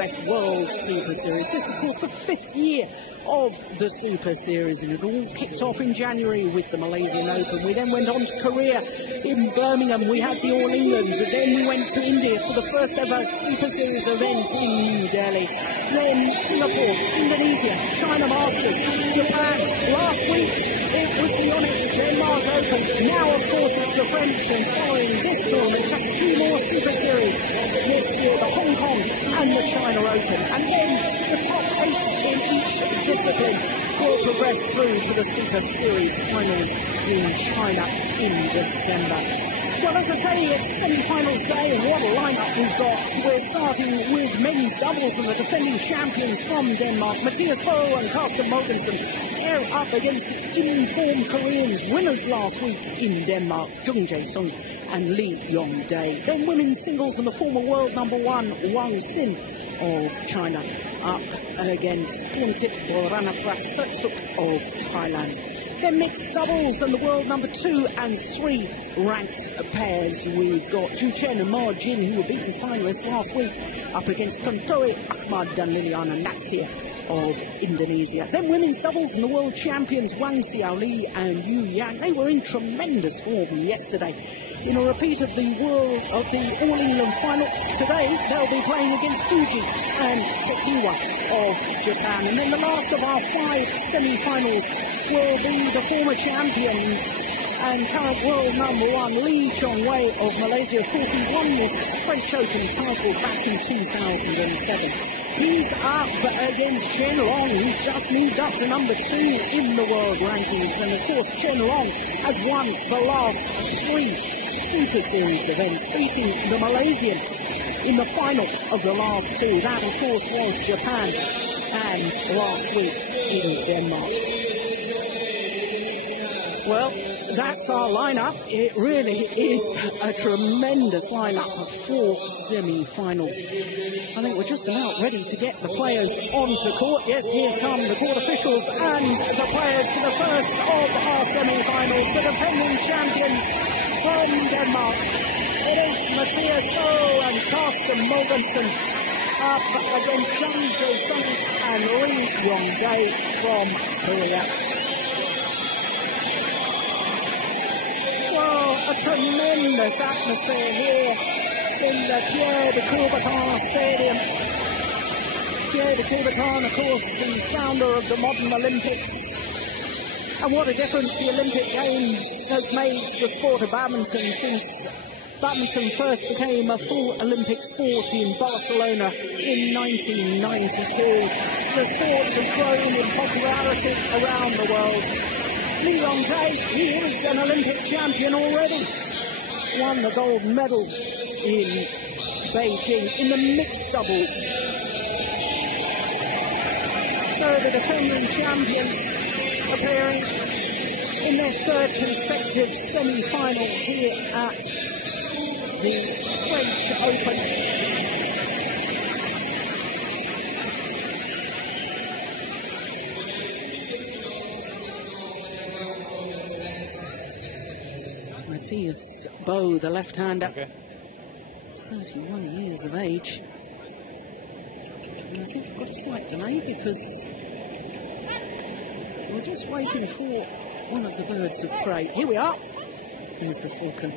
BWF World Superseries. This, of course, the 5th year of the Super Series, and it all kicked off in January with the Malaysian Open. We then went on to Korea in Birmingham. We had the All England. Then we went to India for the first ever Super Series event in New Delhi. Then Singapore, Indonesia, China Masters, Japan. Last week it was the Yonex Denmark Open. Now, of course, it's the French, and following this tournament, just 2 more Super Series this year, the Hong Kong and the China Open. And then the top 8 in each discipline will progress through to the Super Series Finals in China in December. Well, as I say, it's semi-finals day, and what a lineup we've got. We're starting with men's doubles, and the defending champions from Denmark, Mathias Bo and Carsten Mogensen, air up against the in-form Koreans, winners last week in Denmark, Jung Jae-sung and Lee Yong-dae. Then women's singles, and the former world #1, Wang Xin of China, up against Porntip Boranaprat-Sutsuk of Thailand. Then mixed doubles, and the world #2 and 3 ranked pairs. We've got Ju Chen and Ma Jin, who were beaten finalists last week, up against Tontowi Ahmad and Liliana Natsir of Indonesia. Then women's doubles, and the world champions Wang Xiaoli and Yu Yang. They were in tremendous form yesterday. In a repeat of the All England final today, they'll be playing against Fuji and Tekiwa of Japan. And then the last of our 5 semi-finals will be the former champion and current world #1, Lee Chong-wei of Malaysia. Of course, he won this French Open title back in 2007. He's up against Chen Long, who's just moved up to #2 in the world rankings. And of course, Chen Long has won the last 3 Super Series events, beating the Malaysian in the final of the last 2. That, of course, was Japan, and last week in Denmark. Well, that's our lineup. It really is a tremendous lineup of 4 semi-finals. I think we're just about ready to get the players onto court. Yes, here come the court officials and the players to the first of our semi-finals, the defending champions from Denmark. It is Mathias Bo and Carsten Mogensen up against Jung Jae-sung and Lee Yong-dae from Korea. A tremendous atmosphere here in the Pierre de Coubertin Stadium. Pierre de Coubertin, of course, the founder of the modern Olympics. And what a difference the Olympic Games has made to the sport of badminton since badminton first became a full Olympic sport in Barcelona in 1992. The sport has grown in popularity around the world. Lee Yong-dae, he is an Olympic champion already. Won the gold medal in Beijing in the mixed doubles. So the defending champions appearing in their 3rd consecutive semi-final here at the French Open. Mathias Bo, the left-hander, 31 years of age. And I think we've got a slight delay because we're just waiting for one of the birds of prey. Here we are. There's the falcon.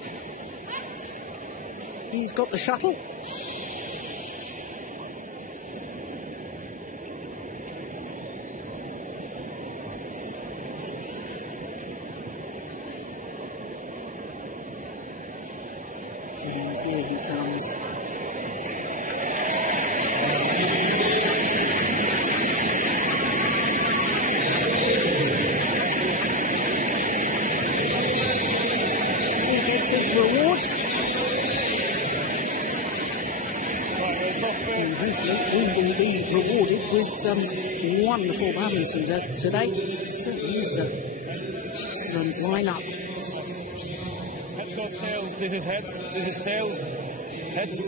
He's got the shuttle. And here he comes. He gets his reward. And hopefully we will be rewarded with some wonderful badminton today. It certainly is an excellent lineup. Heads, tails. This is heads. This is tails. Heads.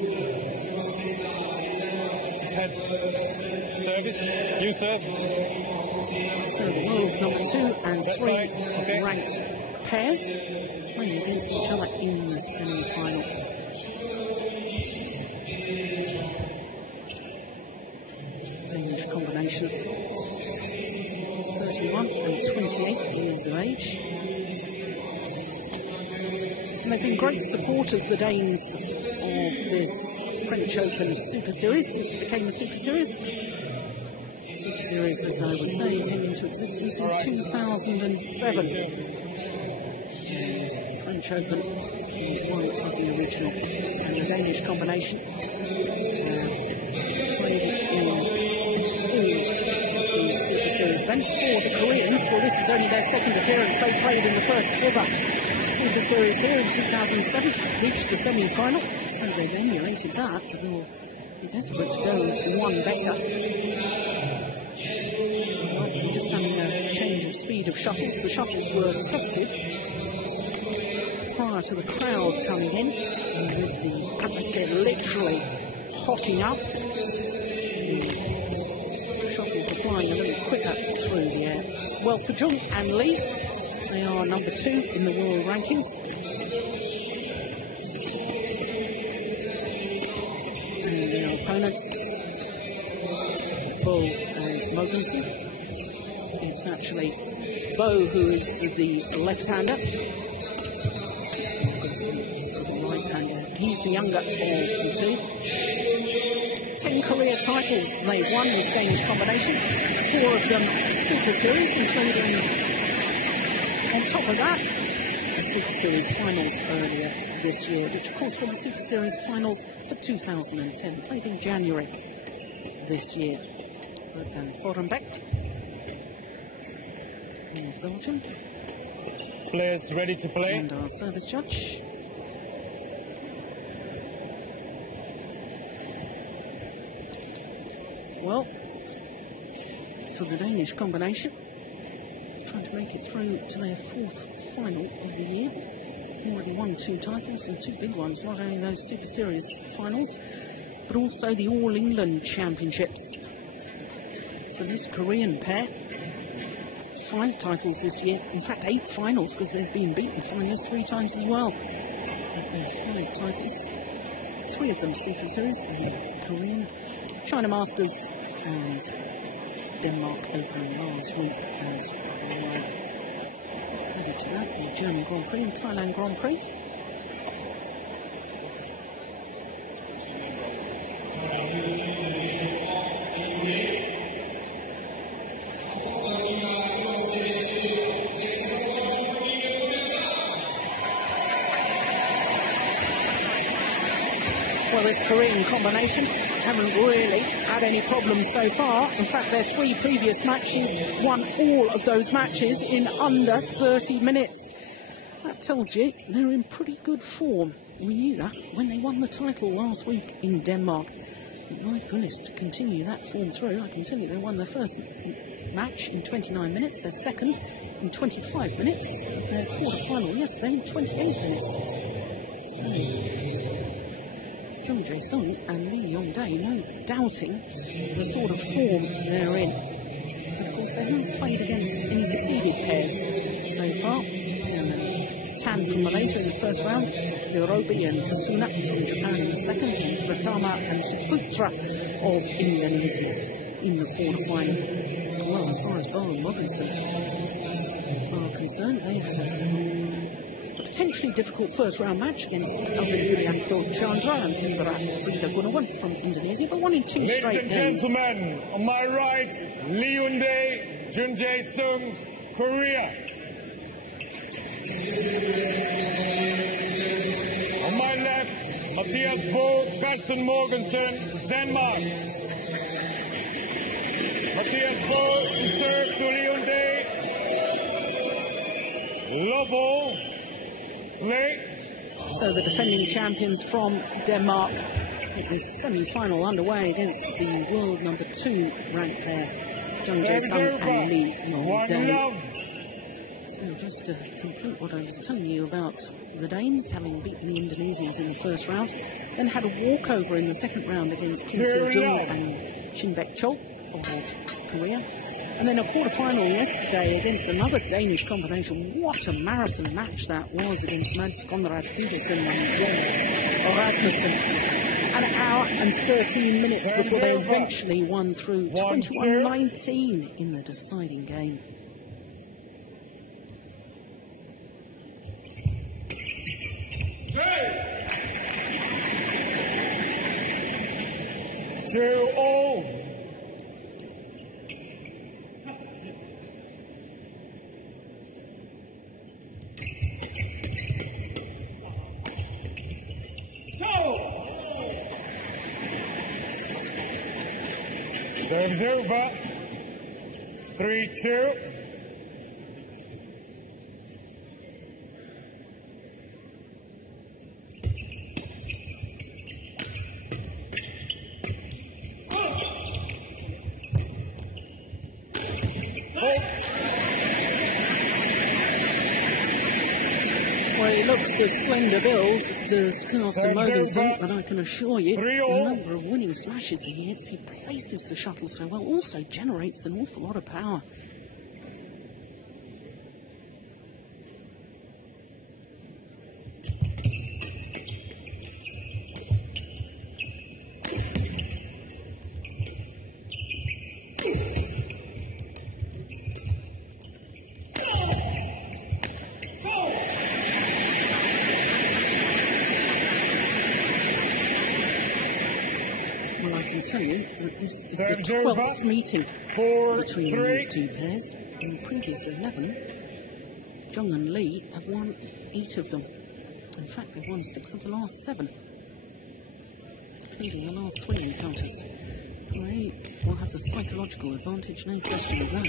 It's heads. Service. You serve. So the world's #2 and 3 ranked pairs playing against each other in the semi-final. Danish combination. 31 and 28 years of age. And they've been great supporters, the Danes, of this French Open Super Series since it became a Super Series. Super Series, as I was saying, came into existence in 2007. And the French Open was one of the original. And the Danish combination played in all these Super Series events. For the Koreans, well, this is only their second appearance. They played in the first ever Super Series here in 2007, reached the semi-final, so they've emulated that, but they'll be desperate to go one better. Well, just having a change of speed of shuttles. The shuttles were tested prior to the crowd coming in, with the atmosphere literally hotting up. The shuttles are flying a little quicker through the air. Well, for Jung and Lee, they are number 2 in the world rankings. And their opponents, Bo and Mogensen. It's actually Bo who is the left-hander. Mogensen, the right-hander. He's the younger of the two. 10 career titles they've won this Danish combination. 4 of them Super Series, including, on top of that, the Super Series Finals earlier this year, which of course were the Super Series Finals for 2010, played in January this year. Bert van Vorenbeek in Belgium. Players ready to play. And our service judge. Well, for the Danish combination, trying to make it through to their 4th final of the year. Already won 2 titles, and 2 big ones, not only those Super Series finals, but also the All England Championships. For this Korean pair, 5 titles this year, in fact 8 finals, because they've been beaten finalists 3 times as well. But 5 titles, 3 of them Super Series, the Korean, China Masters, and Denmark Open last week as well. Added to that, the German Grand Prix and Thailand Grand Prix. Well, this Korean combination haven't really had any problems so far. In fact, their 3 previous matches won all of those matches in under 30 minutes. That tells you they're in pretty good form. We knew that when they won the title last week in Denmark. But my goodness, to continue that form through, I can tell you they won their first match in 29 minutes, their second in 25 minutes, their quarter-final yesterday in 28 minutes. So Jung Jae-sung and Lee Yong-dae, no doubting the sort of form they're in. And of course, they haven't played against any seeded pairs so far. Tan from Malaysia in the first round, Hirobi and Kasuna from Japan in the second, and Pratama and Suputra of Indonesia in the quarter-final. Well, as far as Bo and Robinson are concerned, they have a potentially difficult first-round match against Yulianto Chandra and Indra Rida Gunawan from Indonesia, but won in 2 straight games. Ladies and gentlemen, on my right, Lee Yong-dae, Jung Jae-sung, Korea. On my left, Mathias Bo, Carsten Morgensen, Denmark. Mathias Bo to serve to Lee Yong-dae. Love all. Play. So the defending champions from Denmark with this semi-final underway against the world number 2 ranked pair, Jung Jae-sung and Lee Yong-dae. So just to complete what I was telling you about the Danes, having beaten the Indonesians in the first round, then had a walkover in the second round against Kim Kyo-jung and Shin Baek-chol of Korea. And then a quarter-final yesterday against another Danish combination. What a marathon match that was against Mads Conrad Pedersen and Jens Rasmussen. An hour and 13 minutes Serves before they over. eventually won through 1-2. 21-19 in the deciding game. Two all. Serves over. 3-2. Well, he looks a slender build, does Carsten Mogensen, but I can assure you, the number of winning smashes he hits, he places the shuttle so well, also generates an awful lot of power. Tell you that this is the 12th meeting between these two pairs. In the previous 11, Zhang and Li have won 8 of them. In fact, they've won 6 of the last 7, including the last 3 encounters. They will have the psychological advantage, no question of that.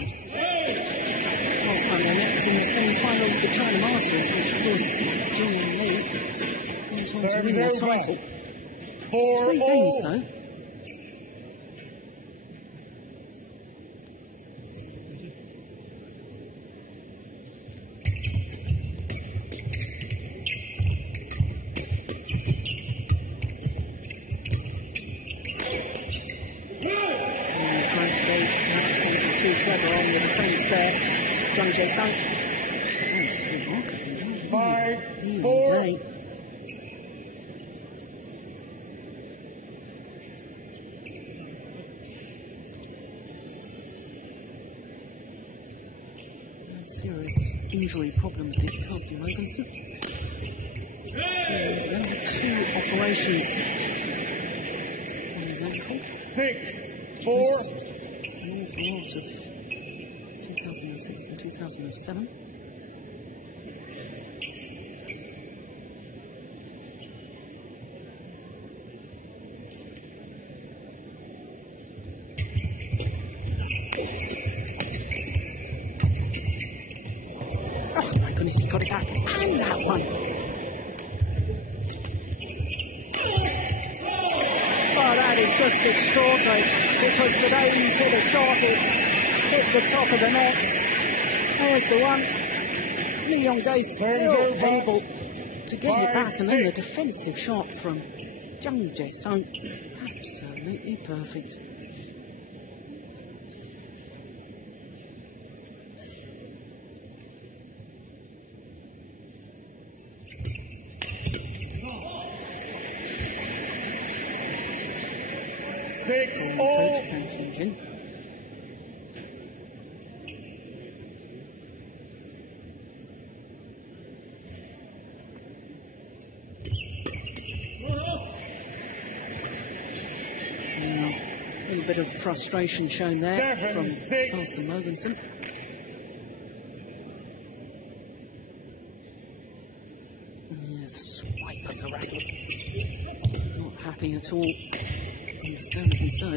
Last time they met was in the semi-final of the China Masters, which of course Zhang and Li went on to win their title. 3 games though. Serious injury problems did Carsten Mogensen. He's going to have 2 operations on his ankle. 6-4. Missed an awful lot of 2006 and 2007. He got it back, and that one. Oh, that is just extraordinary, because the day he's hit a shot, it hit the top of the nets. There's the one. Li Yongdae still able to get it back, and then the defensive shot from Zhang Jae-sung. Absolutely perfect. A bit of frustration shown there from Carsten Mogensen. Yes, swipe of the racket. Not happy at all. Understandably so.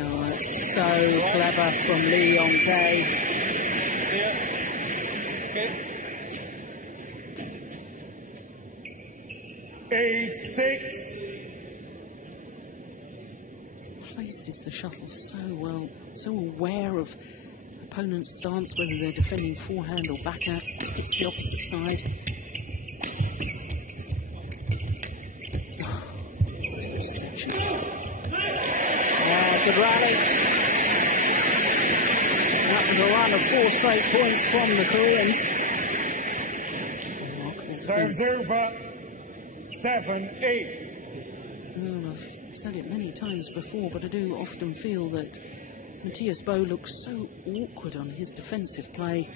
Oh, it's so clever from Li Yongdae. 8-6. Places the shuttle so well, so aware of opponent's stance, whether they're defending forehand or backhand. It's the opposite side. Good rally. That was a run of 4 straight points from the Koreans. Serves over. 7-8. Well, I've said it many times before, but I do often feel that Matthias Bo looks so awkward on his defensive play.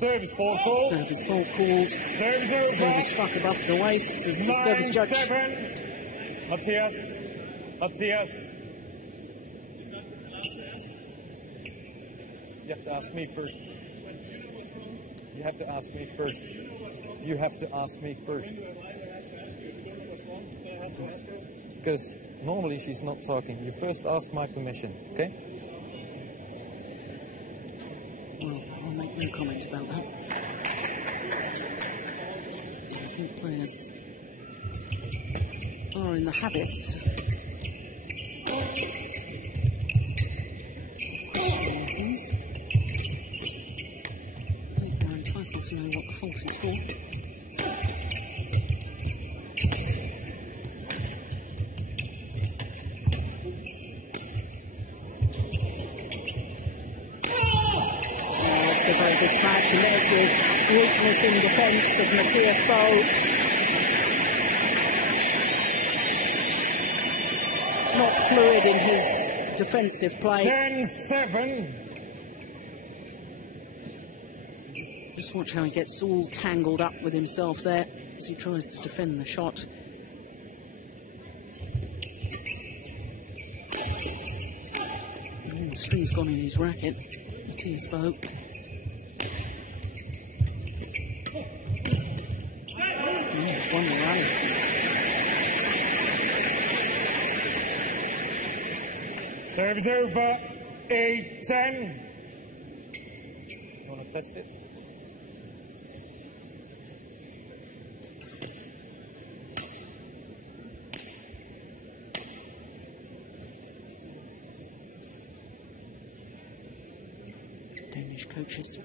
Service fault called. Service fault called. Service over. Service struck above the waist as the service judge. 9-7. Matthias. You have to ask me first. You have to ask me first. You have to ask me first. Because normally she's not talking. You first ask my permission, okay? Well, I'll make no comment about that. I think players are in the habit I think they're entitled to know what the fault is for. Good smash, and there's the weakness in defence of Matthias Bo. Not fluid in his defensive play. 10-7. Just watch how he gets all tangled up with himself there as he tries to defend the shot. The string's gone in his racket. Matthias Bo. Won the rally. Service over. 8-10. Want to test it? Danish coaches.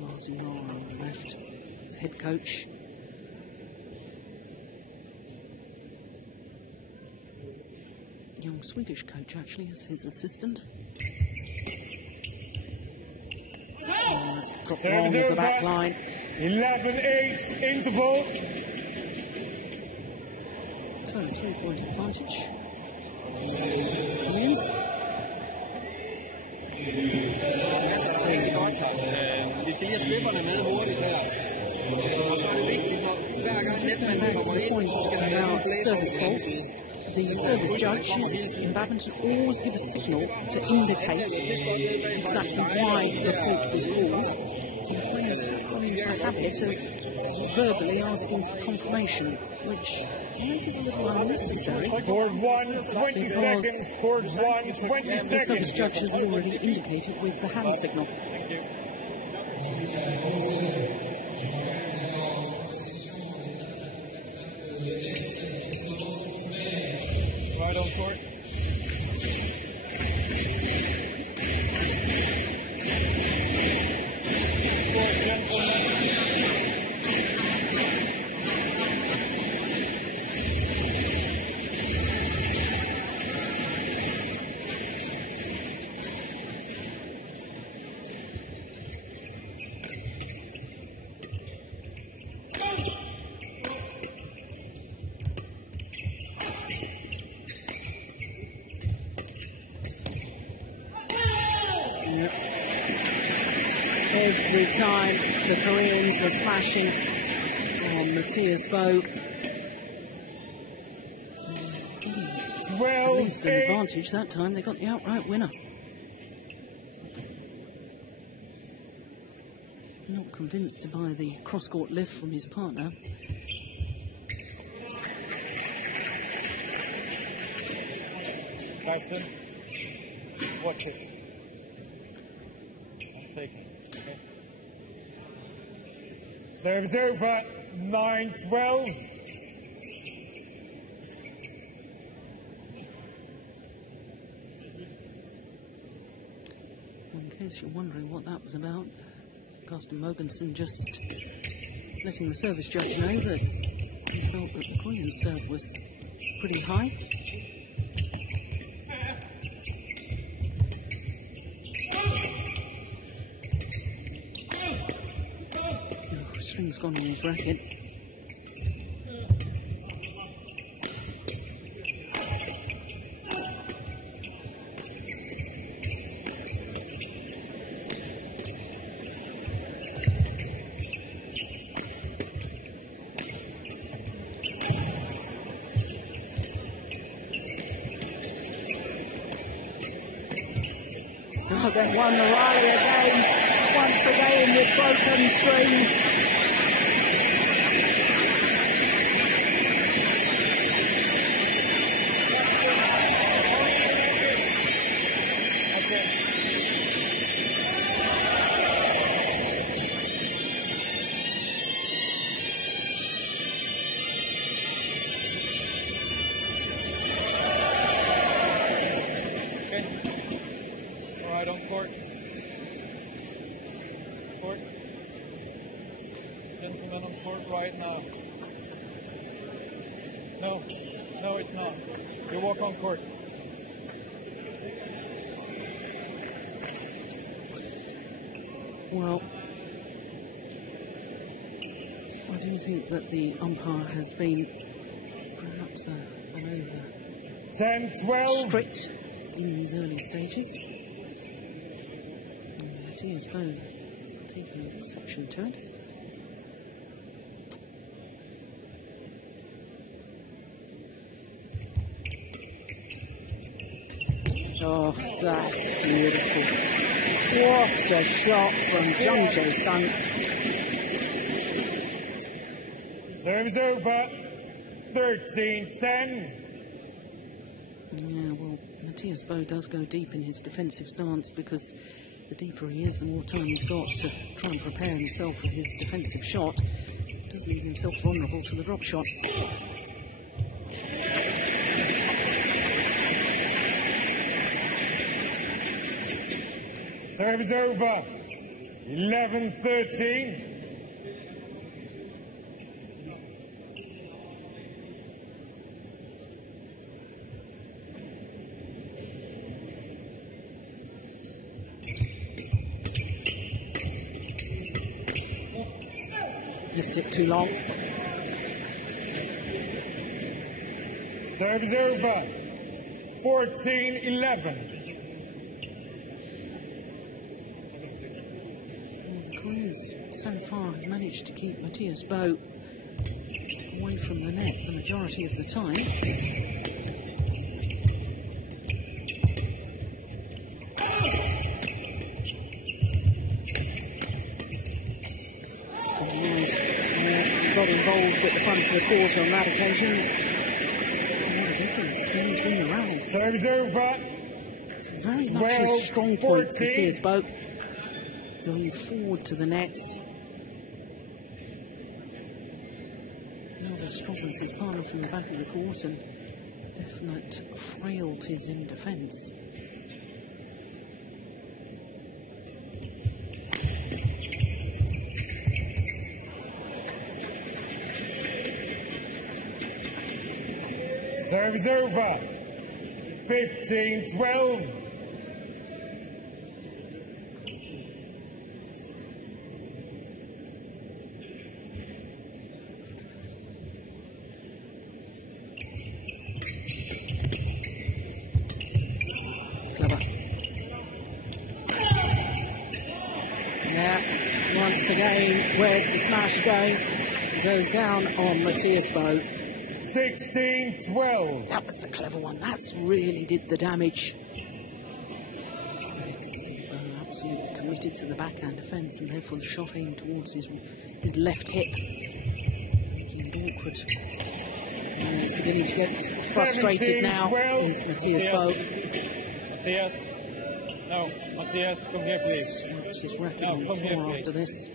Lars on the left, the head coach. Young Swedish coach, actually, as his assistant. Dropped wrong with the back line. 11-8 interval. So, 3-point advantage. Wins. Vi skal lige have slipperne med hurtigt her. Og så er det vigtigt, når hver gang netmanden kommer ind, så skal der være service faults. The service judges in badminton always give a signal to indicate exactly why the fault was called. And players have gone into a habit of verbally asking for confirmation, which I think is a little unnecessary. Scored 1, 20 seconds. Scored 1, 20 seconds. The service judge has already indicated with the hand signal. Right on court. Every time the Koreans are smashing on Matthias Bo. At least an advantage that time. They got the outright winner. Not convinced by the cross-court lift from his partner. Tyson, watch it. I'm taking it. Okay. Service over. 9-12. In case you're wondering what that was about, Carsten Mogensen just letting the service judge know that he felt that the Korean serve was pretty high. He's gone on his racket. Oh, they've won the rally again, once again with broken strings. Gentlemen on court right now. No, it's not. You walk on court. Well, I do think that the umpire has been perhaps an over 10-12. strict in these early stages. Matthias Bow taking exception to it. Oh, that's beautiful. What a shot from Jung Jae-sung. Serves over. 13-10. Yeah, well, Matthias Bow does go deep in his defensive stance because the deeper he is, the more time he's got to try and prepare himself for his defensive shot. Does leave himself vulnerable to the drop shot. Serves over. 11-13. Missed it too long. Serves over. 14-11. Koreans so far have managed to keep Matthias Bow away from the net the majority of the time. Got involved at the front of the court on that occasion. What a difference things win the rally. Serves over. It's very much his strong point, Matthias Bow. Going forward to the nets. Not as strong as his partner from the back of the court, and definite frailties in defence. Serves over. 15-12. Clever. Yeah, once again, where's the smash going? Goes down on Matthias Bow. 16-12. That was the clever one. That's really did the damage. You can see Bow absolutely committed to the backhand defence, and therefore the shot aimed towards his left hip, making it awkward. And he's beginning to get frustrated now. Is Matthias Bow. Matthias. No, Matthias, come here, please. Snaps his racket on the floor after this.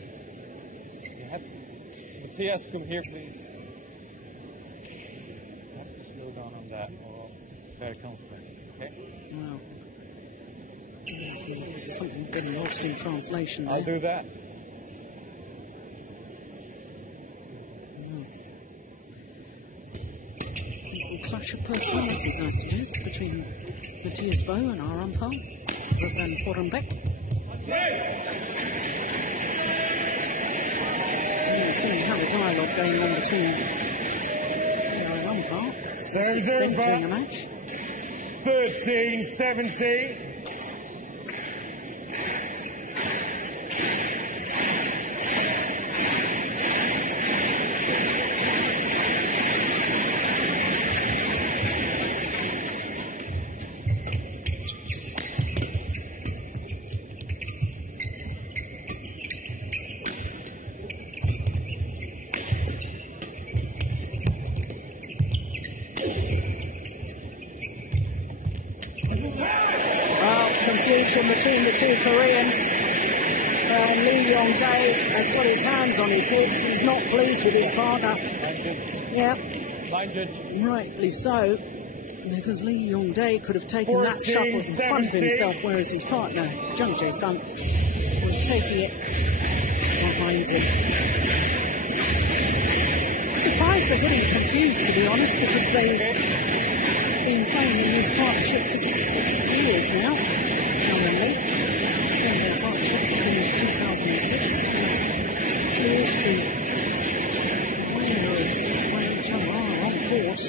Matthias, come here, please. Slow down on that, or fair consequences, okay? Well, something been lost in translation there. I'll do that. A clash of personalities, I suggest, between Matthias Bow and our umpire, Van Horenbeck. going on between one part. Serves over. The match. 13-17. Between the two Koreans, Lee Yong-dae has got his hands on his hips. He's not pleased with his partner. Yeah, rightly so, because Lee Yong-dae could have taken that shuttle in front of himself, whereas his partner, Jung Jae-sun, was taking it behind him. I'm surprised they're getting confused, to be honest, because they've been playing in this partnership for 6 years now. Their partnership finished 2006. When each other are on court.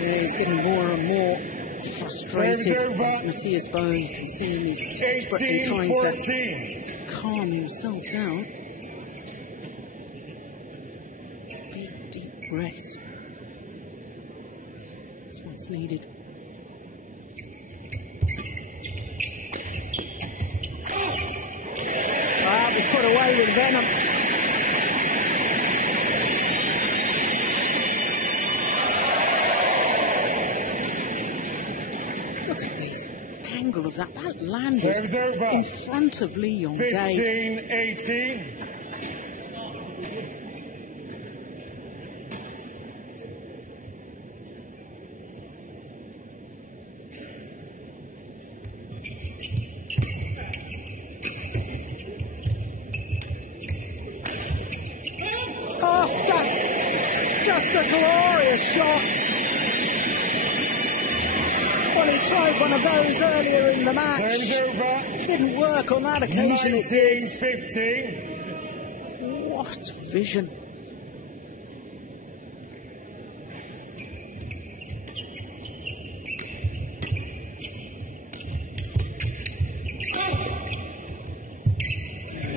Yeah, he's getting more and more frustrated as Matthias Boe. You can see him, he's desperately trying to calm himself down. Big, deep breaths. That's what's needed. Wow, he's put away with venom. Of that landed in front of Lee Yong-dae. 15-18. Oh, that's just a glorious shot. Well, he tried one of those earlier in the match. Didn't work on that occasion, it did. What vision.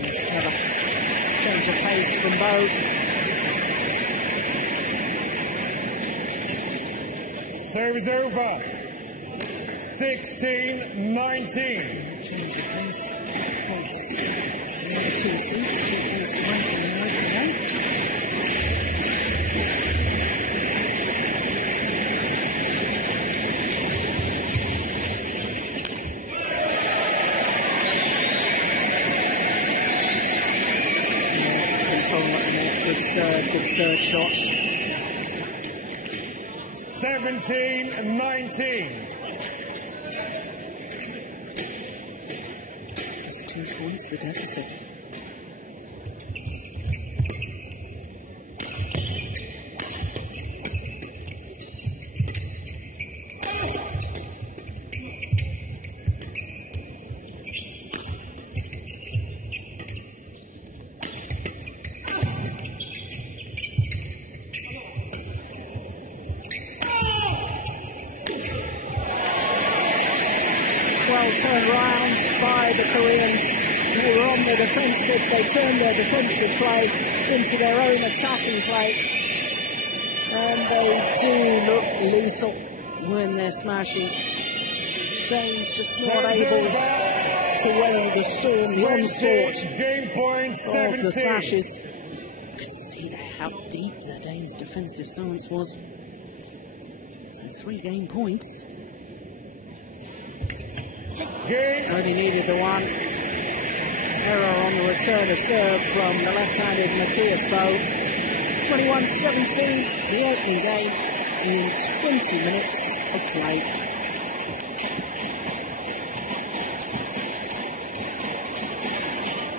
It's clever. Change of pace from Boe. Serves over. 16-19. Change of pace. Holds the other 2 seats. 2 minutes away from the open game. Good third shots. 17-19. Just 2 points the deficit. Turned around by the Koreans. They were on the defensive. They turned their defensive play into their own attacking play. And they do look lethal when they're smashing. Dane's just not able to weather the storm, the onslaught of the smashes. You could see how deep the Danes' defensive stance was. So 3 game points. Only needed the one. Error on the return of serve from the left-handed Matthias Boe. 21-17, the opening game in 20 minutes of play.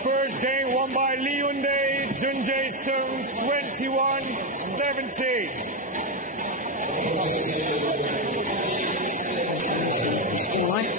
First game won by Lee Yong-dae, Jung Jae-sung, 20. 21-17. Scoreline.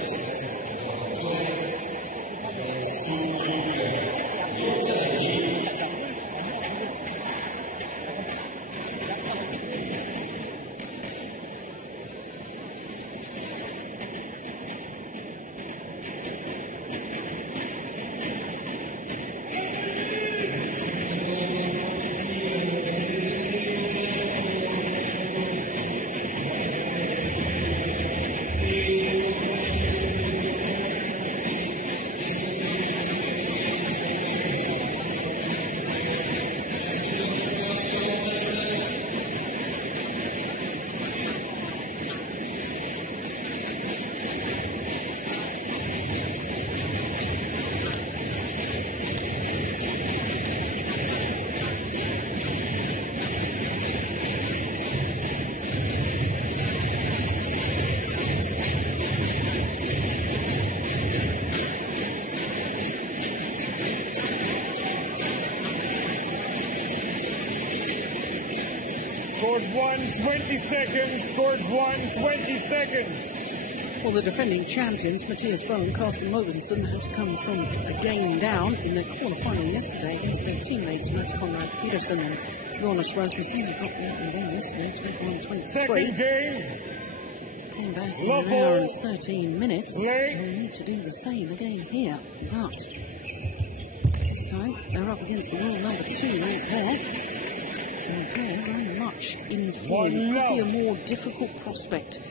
Scored 1:20 seconds. Scored 1:20 seconds. Well, the defending champions, Matthias Boe and Carsten Mogensen, had to come from a game down in their quarterfinal yesterday against their teammates Mats Conrad Peterson and Jonas Rasmussen. They dropped out in the game yesterday, 21-23. Second game. Came back in an hour and 13 minutes. They'll need to do the same again here, but this time they're up against the world number 2 right there. And they're very much in form. Could be a more difficult prospect.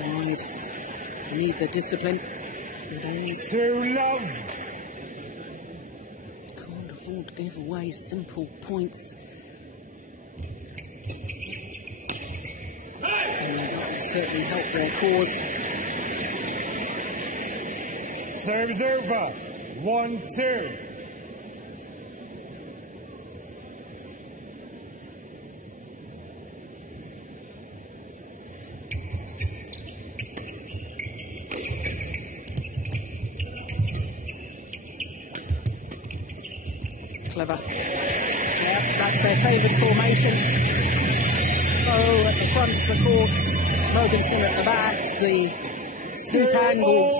Wide. They need the discipline. To love. Can't afford to give away simple points. And that would certainly help their cause. Serves over. 1-2. Clever. Yeah, that's their favoured formation. Oh, at the front of the courts, Mogensen at the back, the super-angled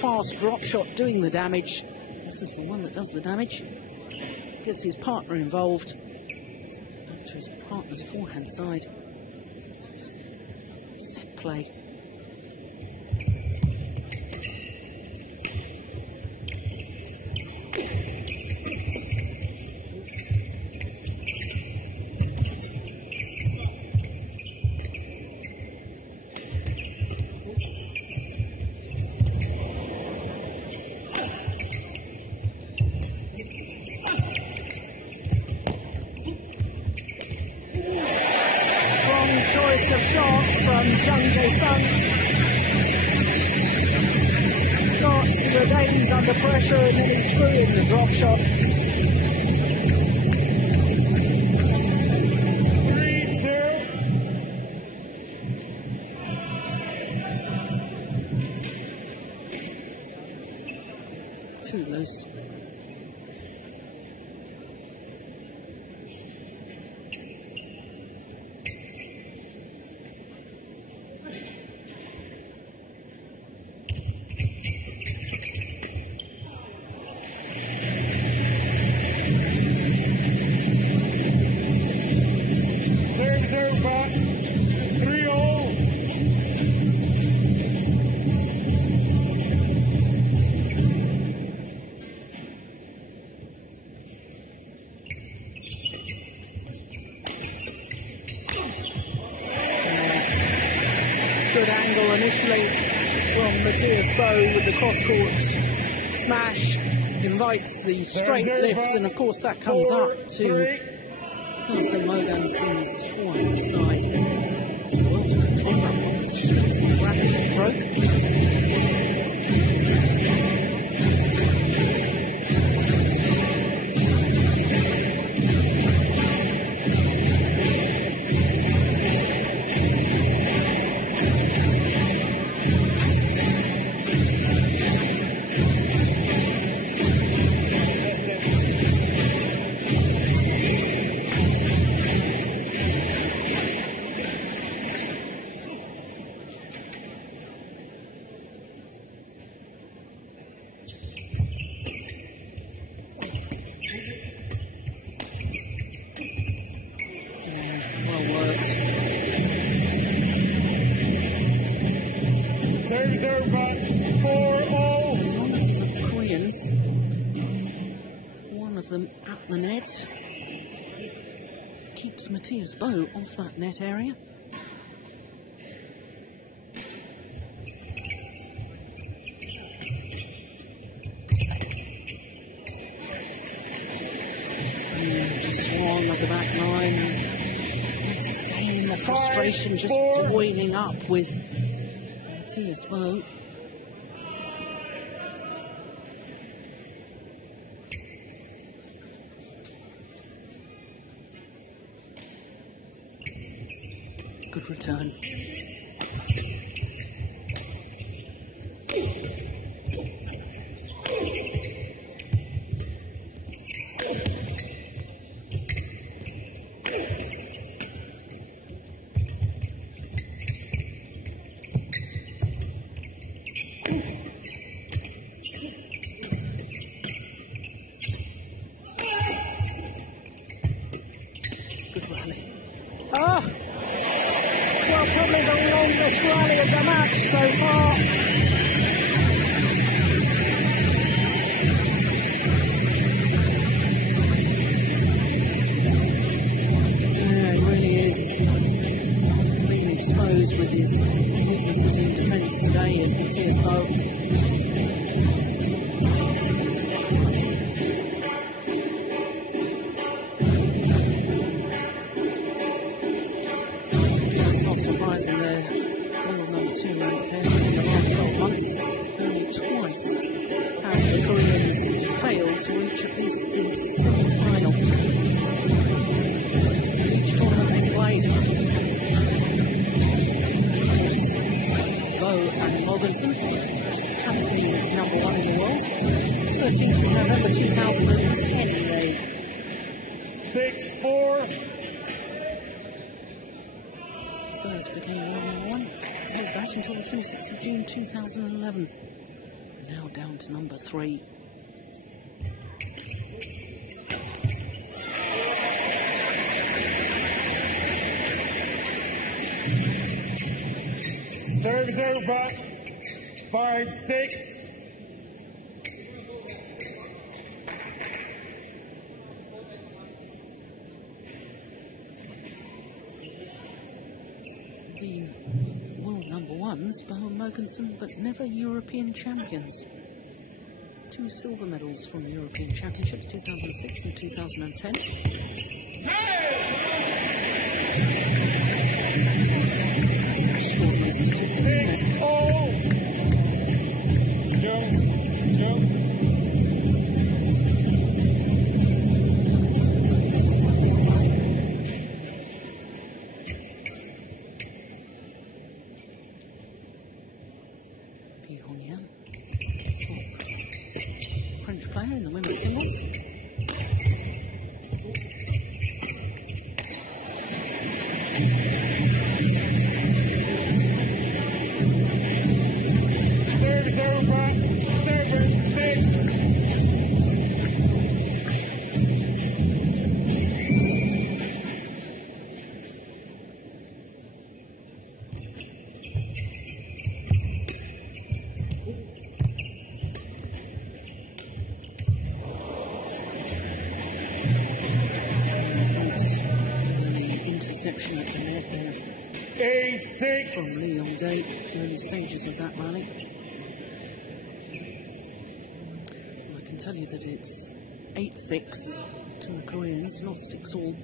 fast drop shot doing the damage. This is the one that does the damage. Gets his partner involved. Up to his partner's forehand side. Set play. Under pressure and then he threw in the drop shot. 3-2. Too loose. With the cross-court smash, invites the straight lift, and of course that comes up to Carsten Mogensen's forehand side. Rapidly broke. Serves over 4-all. The Koreans, one of them at the net, keeps Matthias Bo off that net area. Just one of the back line. Once again, the frustration just boiling up with Matthias Bo. Good return. Good rally. Ah! Well, probably the longest rally of the match so far. Yeah, it really is being exposed with his weaknesses in defence today is Matthias Bo. Surprising their world number 2 ranked pairs in the last 12 months. Only twice have the Koreans failed to reach at least the semi-final. Each tournament they played. Of course, Bo and Morganson have been number 1 in the world. 13th of November 2010 they 6-4. first became world number 1. Held that until the 26th of June 2011. Now down to number 3. Serves over 5-6. Being world number 1s, Bo and Mogensen, but never European champions. 2 silver medals from the European Championships 2006 and 2010. That's an extraordinary statistic, isn't it? 6-all. Jump. French player in the women's singles. Serves over 7-6. Interception at the net there 8-6. from Lee on day, early stages of that rally. I can tell you that it's 8-6 to the Koreans, not 6-all.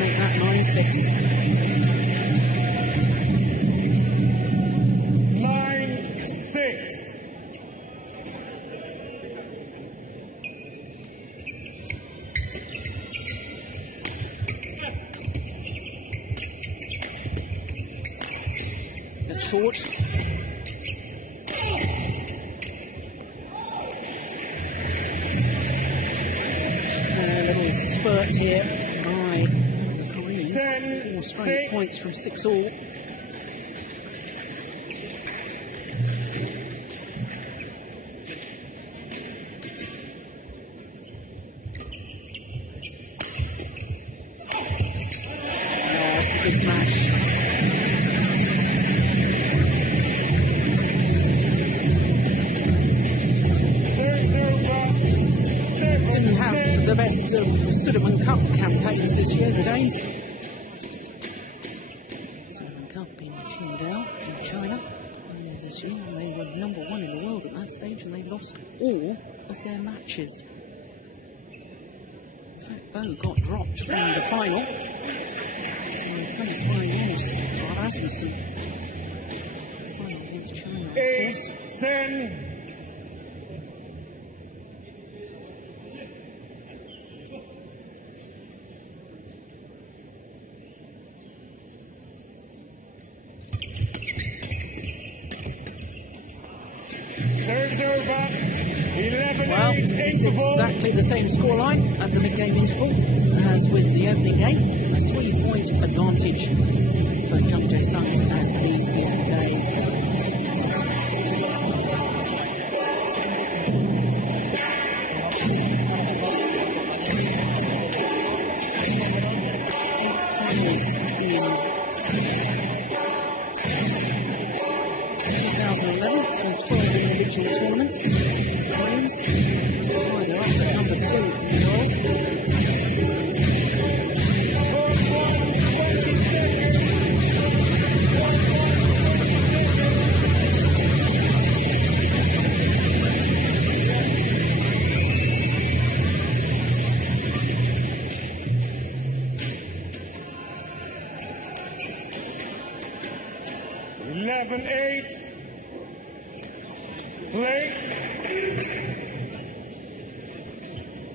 Make that 9-6. 9-6. That's short. A little spurt here by the Koreans. 4 straight points from 6-all. Good smash. Didn't have the best of Sudirman Cup campaigns this year, the Danes. Sudirman Cup being Qingdao in China this year, and they were number 1 in the world at that stage, and they lost all of their matches. In fact, Bo got dropped from the final. Replaced by Yonex Rasmussen. Final against China, of course. 8-10. Well, it's exactly the same scoreline at the mid-game interval as with the opening game. A 3-point advantage for Jung Jae-sung at the midday. Finals in 2011 from 12 individual tournaments. Williams, that's why they're up at number 2 in the world.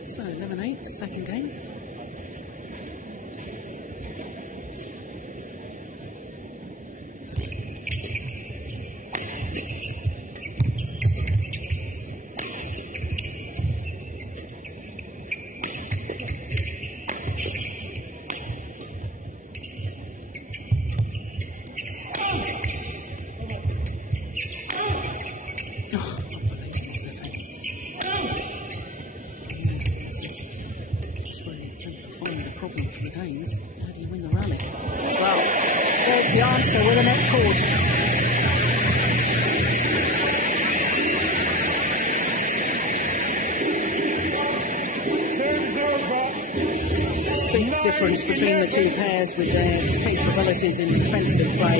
So 11-8, second game. How do you win the rally? Well, there's the answer with a net cord. Big difference between the two pairs with their capabilities in defensive play.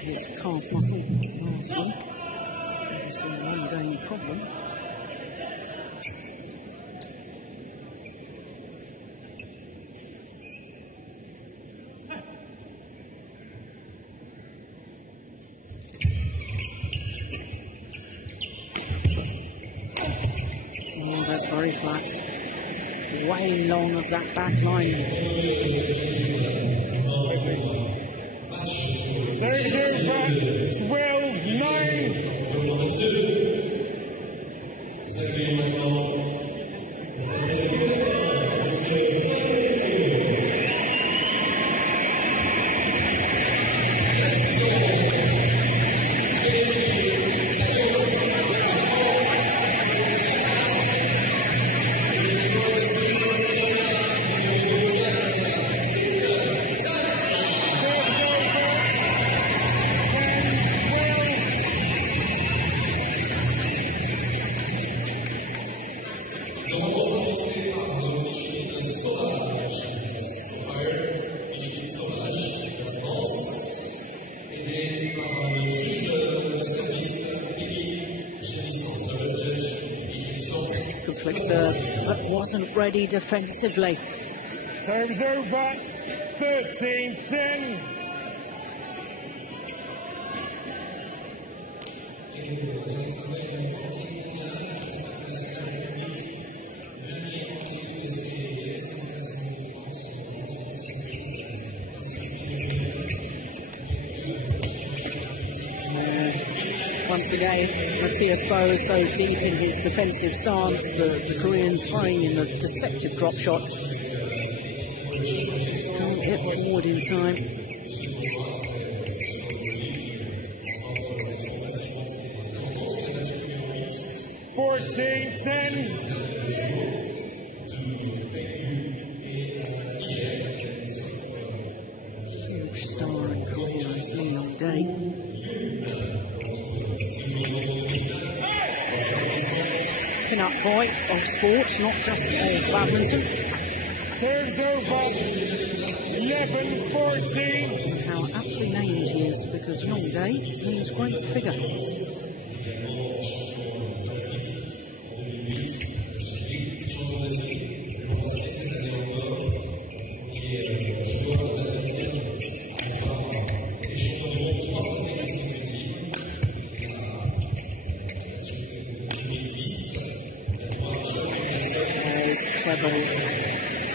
His calf muscle last week. Obviously an ongoing problem. Oh, that's very flat. Way long of that back line. Serves over 12-9. Flick serve, but wasn't ready defensively. Serves over 13-10. once again. Matthias Bo is so deep in his defensive stance, the Koreans throwing in a deceptive drop shot. Just can't get forward in time. Huge star in Korea is Lee Yong-dae. Pin-up boy of sports, not just of badminton. Serves over. 11-14. How aptly named he is, because Yong-dae means great figure.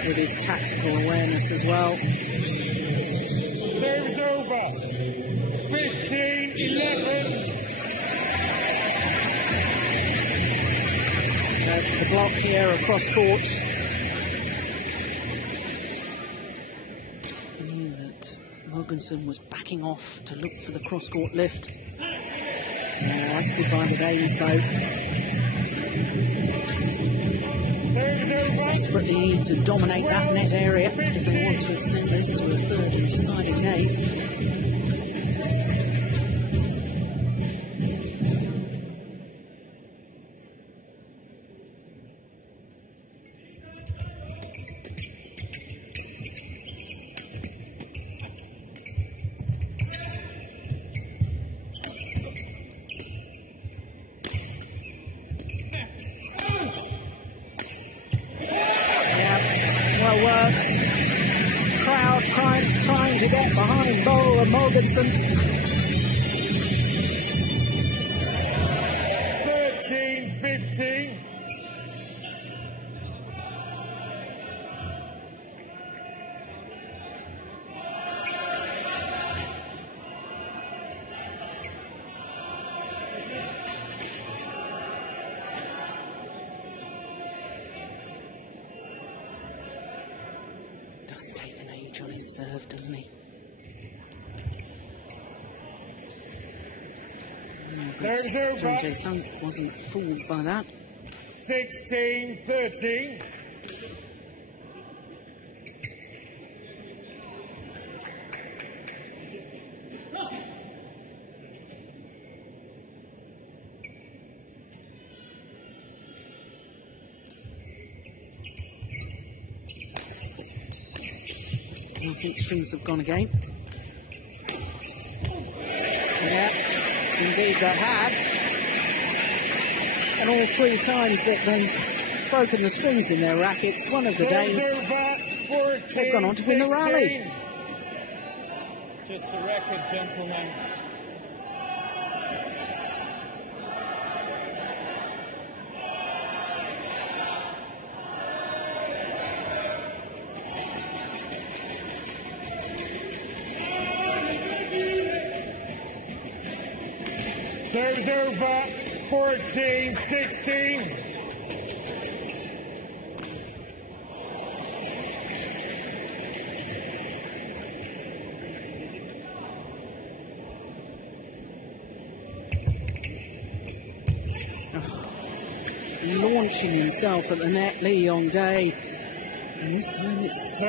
With his tactical awareness as well. Serves over. 15-11. The block here across court. I knew that Mogensen was backing off to look for the cross-court lift. Oh, that's goodbye the days, though. Desperately need to dominate that net area if they want to extend this to a third and deciding game. Trying to get behind Bo and Mogensen. 13-15. Does take an age on his serve, doesn't he? Serves over. Jung Jae-sung wasn't fooled by that. 16-13. I think strings have gone again. Yeah, indeed they have. And all three times that they've broken the strings in their rackets, one of the days they've gone on to win the rally. Just the record, gentlemen. Serves over. 14-16. Launching himself at the net, Lee Yong-dae. And this time it's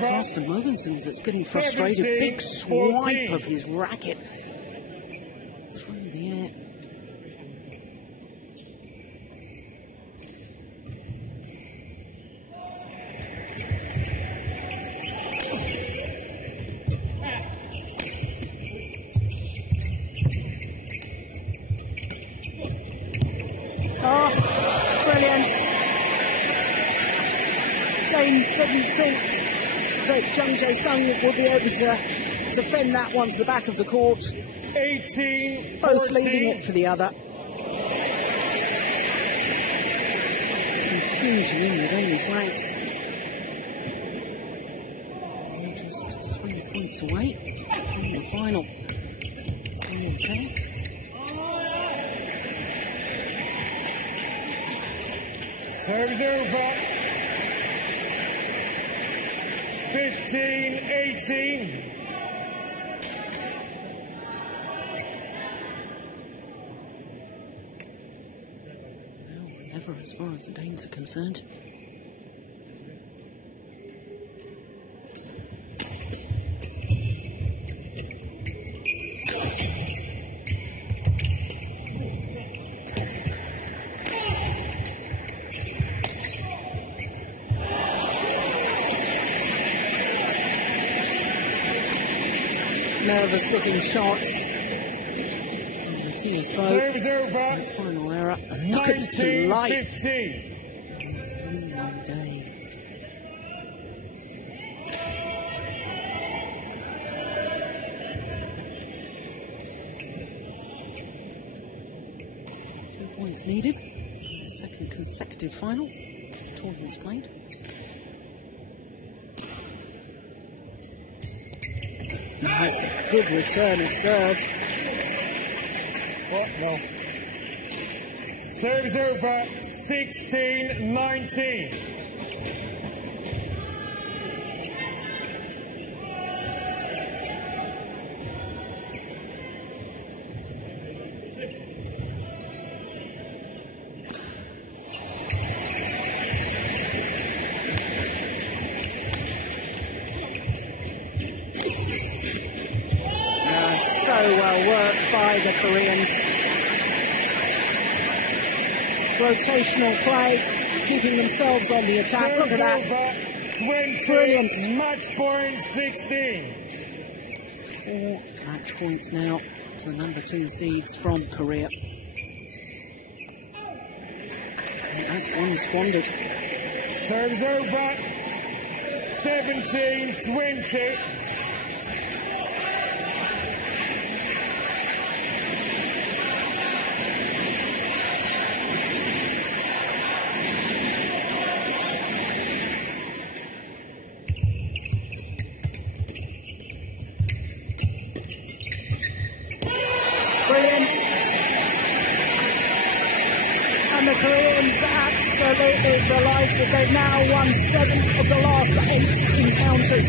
Master Mogensen that's getting frustrated. Big swipe of his racket through the air. Oh, brilliant. James didn't think that Jung Jae-sung would be able to defend that one to the back of the court. 18-14. Both leaving it for the other. Confusion in the Danish ranks. They're just 3 points away from the final. Okay. Serves over. 15-18. Never as far as the Danes are concerned. Nervous looking shots. Serves over. Final error. Look at the two light. 19-15. Long day. Two points needed. Second consecutive final. Tournaments played. Nice, good return of serve. Oh, no. Serves over. 16-19. So well worked by the Koreans. Rotational play, keeping themselves on the attack. Look at that. 20, brilliant. Match point 16. 4 match points now to the number 2 seeds from Korea. And that's one squandered. Serves over. 17-20. And the Koreans absolutely delighted. They've now won 7 of the last 8 encounters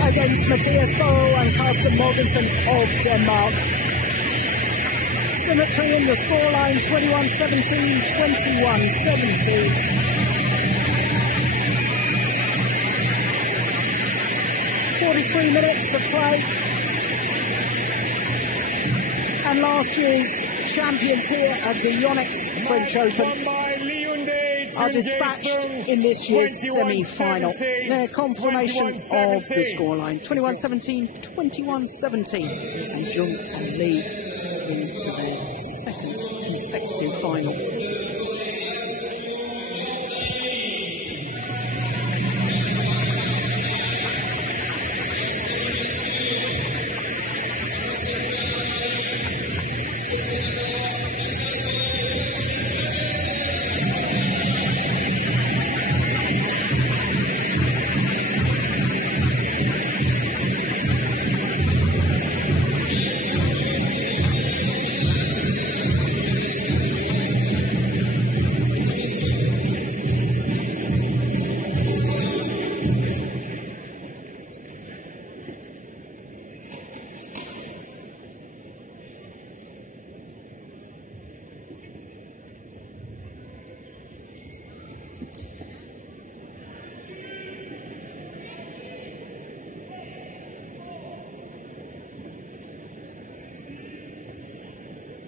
against Mathias Boe and Carsten Morgensen of Denmark. Symmetry in the scoreline, 21-17, 21-17. ...43 minutes of play. And last year's champions here at the Yonex French Open are dispatched in this year's semi-final. Their confirmation of the scoreline, 21-17, 21-17. And Jung and Lee through to their second consecutive final.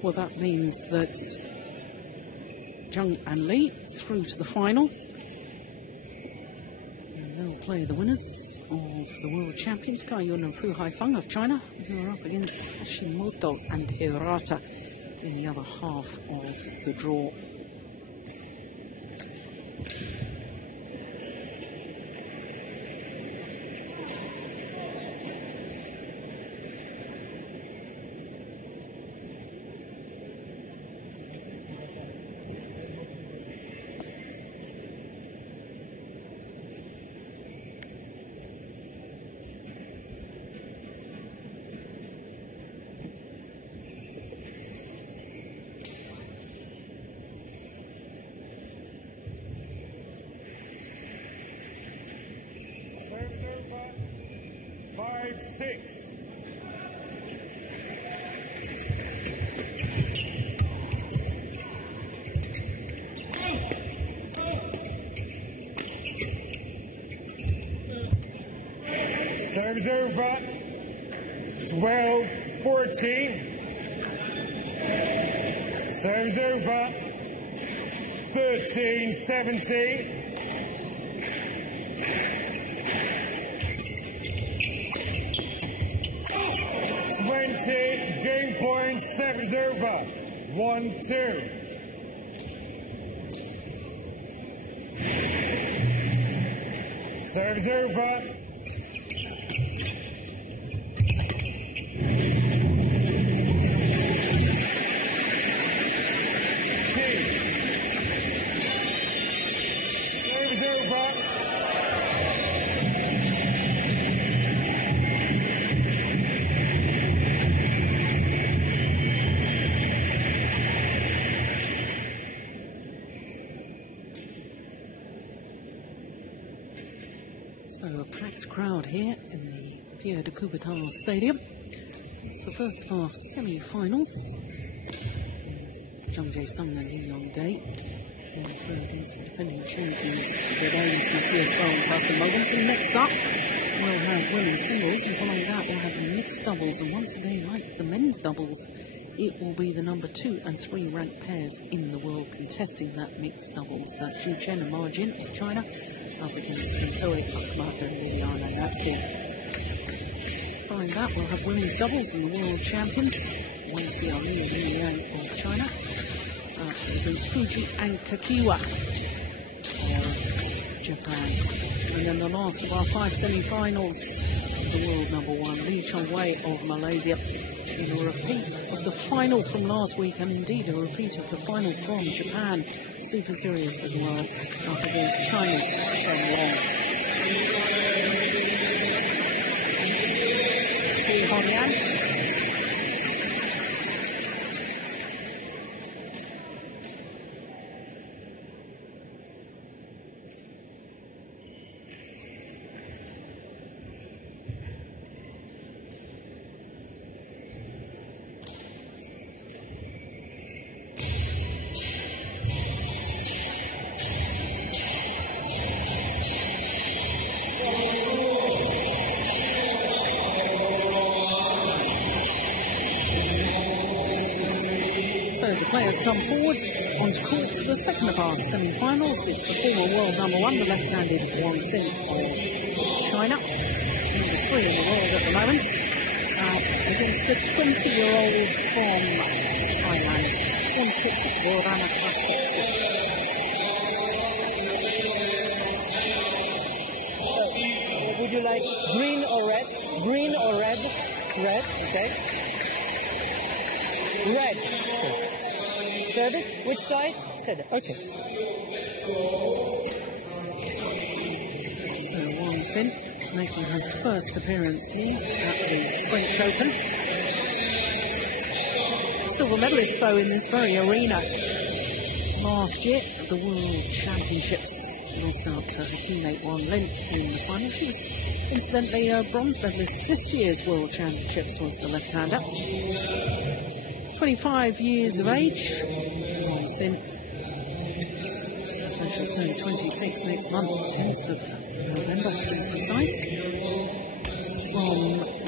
Well, that means that Jung and Lee through to the final. And they'll play the winners of the World Champions, Kai Yun and Fu Haifeng of China, who are up against Hashimoto and Hirata in the other half of the draw. 5-6. Serves over. 12-14. Serves over. 13-17. 20, game point, serves over. 1-2. Serves over. So a packed crowd here in the Pierre de Coubertin Stadium. It's the first of our semi-finals. Jung Jae-sung and Lee Yong-dae going through against the defending champions, the Danes, Matthias Bow and Carsten Mogensen. Next up, we'll have women's singles, and following that we'll have mixed doubles. And once again, like the men's doubles, it will be the number 2 and 3 ranked pairs in the world contesting that mixed doubles. That's Zhu Chen and Ma Jin of China up against Tim Toei, Ahmad and Liliana Natsi. Following that, we'll have women's doubles and the world champions, Wang Xiaoli and Li Yang of China against Fuji and Kakiwa of Japan. And then the last of our 5 semi-finals, the world number 1, Lee Chong-wei of Malaysia, in a repeat of the final from last week, and indeed a repeat of the final from Japan Super Series as well, up against China's Shen Long. He Hong-yan. Players come forward onto court for the second of our semi-finals. It's the former world number 1, the left-handed Wang Xin of China, number 3 in the world at the moment, against the 20-year-old from Thailand, Pontic Borana Classic. Would you like green or red? Green or red? Red, okay. Red. Service? Which side? Okay. So Wang Xin making her first appearance here at the French Open. Silver medalist though in this very arena last year at the World Championships. Lost out to her teammate Wan Lin in the final. She was incidentally a bronze medalist this year's World Championships, was the left-hander. 25 years of age. Wang Xin. She'll turn 26 next month, 10th of November to be precise. From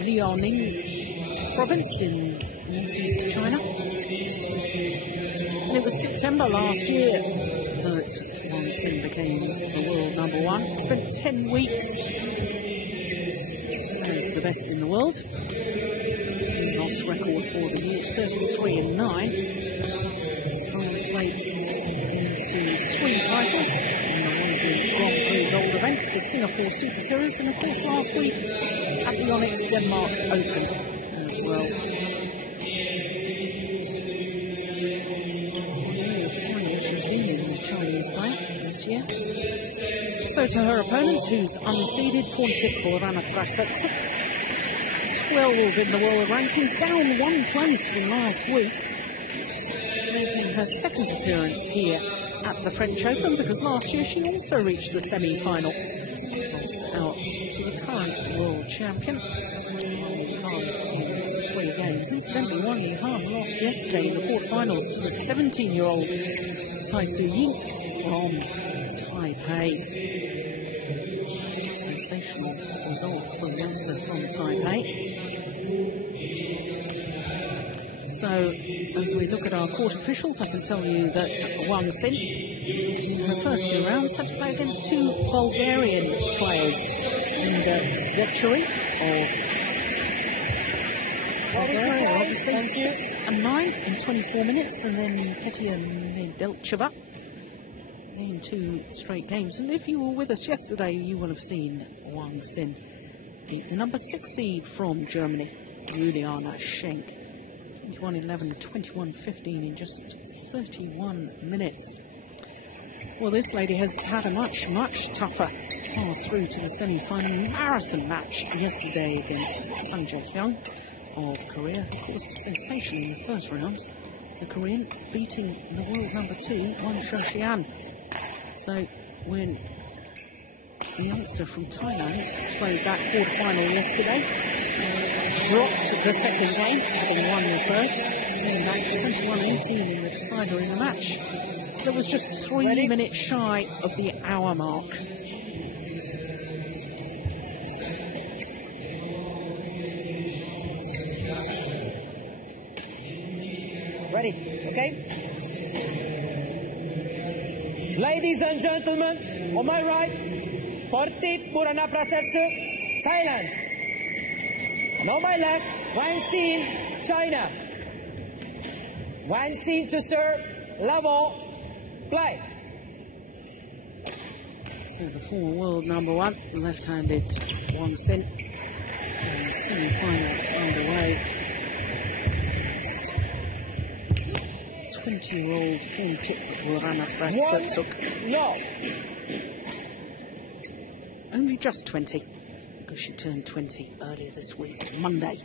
Liaoning province in northeast China. And it was September last year that Wang Xin became the world number 1. Spent 10 weeks as the best in the world. Last record for the year, 33-9. Translates into 3 titles in the Rising Grand Prix Gold event, the Singapore Super Series, and of course last week at the Yonex Denmark Open as well. She's leading with Chinese player this year. So to her opponent, who's unseeded, Pontic Borana Prasetsa, 12 in the world rankings, down 1 place from last week, making her second appearance here at the French Open, because last year she also reached the semi-final. lost out to the current world champion. In 3 games. Incidentally, Wang Yihan lost yesterday in the quarterfinals to the 17-year-old Tai Su Ying from Taipei. Sensational result for a youngster from Taipei. So, as we look at our court officials, I can tell you that Wang Xin, in her first 2 rounds, had to play against 2 Bulgarian players, and Zechary of Bulgaria, obviously 6 and 9 in 24 minutes, and then Petya Nedelcheva in 2 straight games. And if you were with us yesterday, you will have seen Wang Xin beat the number 6 seed from Germany, Juliana Schenk, 21-11, 21-15 in just 31 minutes. Well, this lady has had a much tougher path through to the semi-final marathon match yesterday against Sang Jae-hyung of Korea. Of course, a sensation in the first rounds, the Korean beating the world number 2, Wang Shoshian. So when the youngster from Thailand played that quarterfinal yesterday, dropped the second game, having won the first, came back 21-18 in the decider in the match. That was just 3 minutes shy of the hour mark. Ready? Okay? Ladies and gentlemen, on my right, Portit Purana Prasepsu, Thailand. And on my left, Wang Xin, China. Wang Xin to serve, level, play. So the former world number 1, left-handed Wang Xin, in the semi-final underway. 20-year-old Portit Purana Prasepsu. No. Only just 20, because she turned 20 earlier this week, Monday.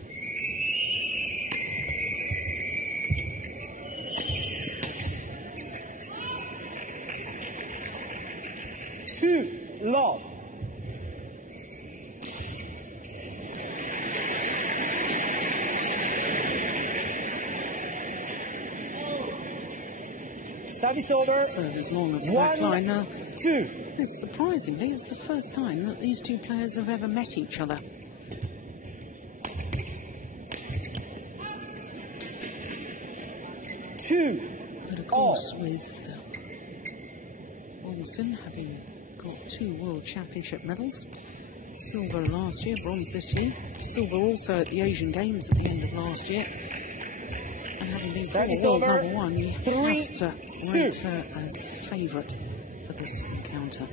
Two love. Service over. Service long of the 1, back line now. 2. This, surprisingly, is the first time that these 2 players have ever met each other. But of course, with Olsen having got 2 World Championship medals, silver last year, bronze this year, silver also at the Asian Games at the end of last year, and having been world number 1, you have to rate her as favourite for this encounter.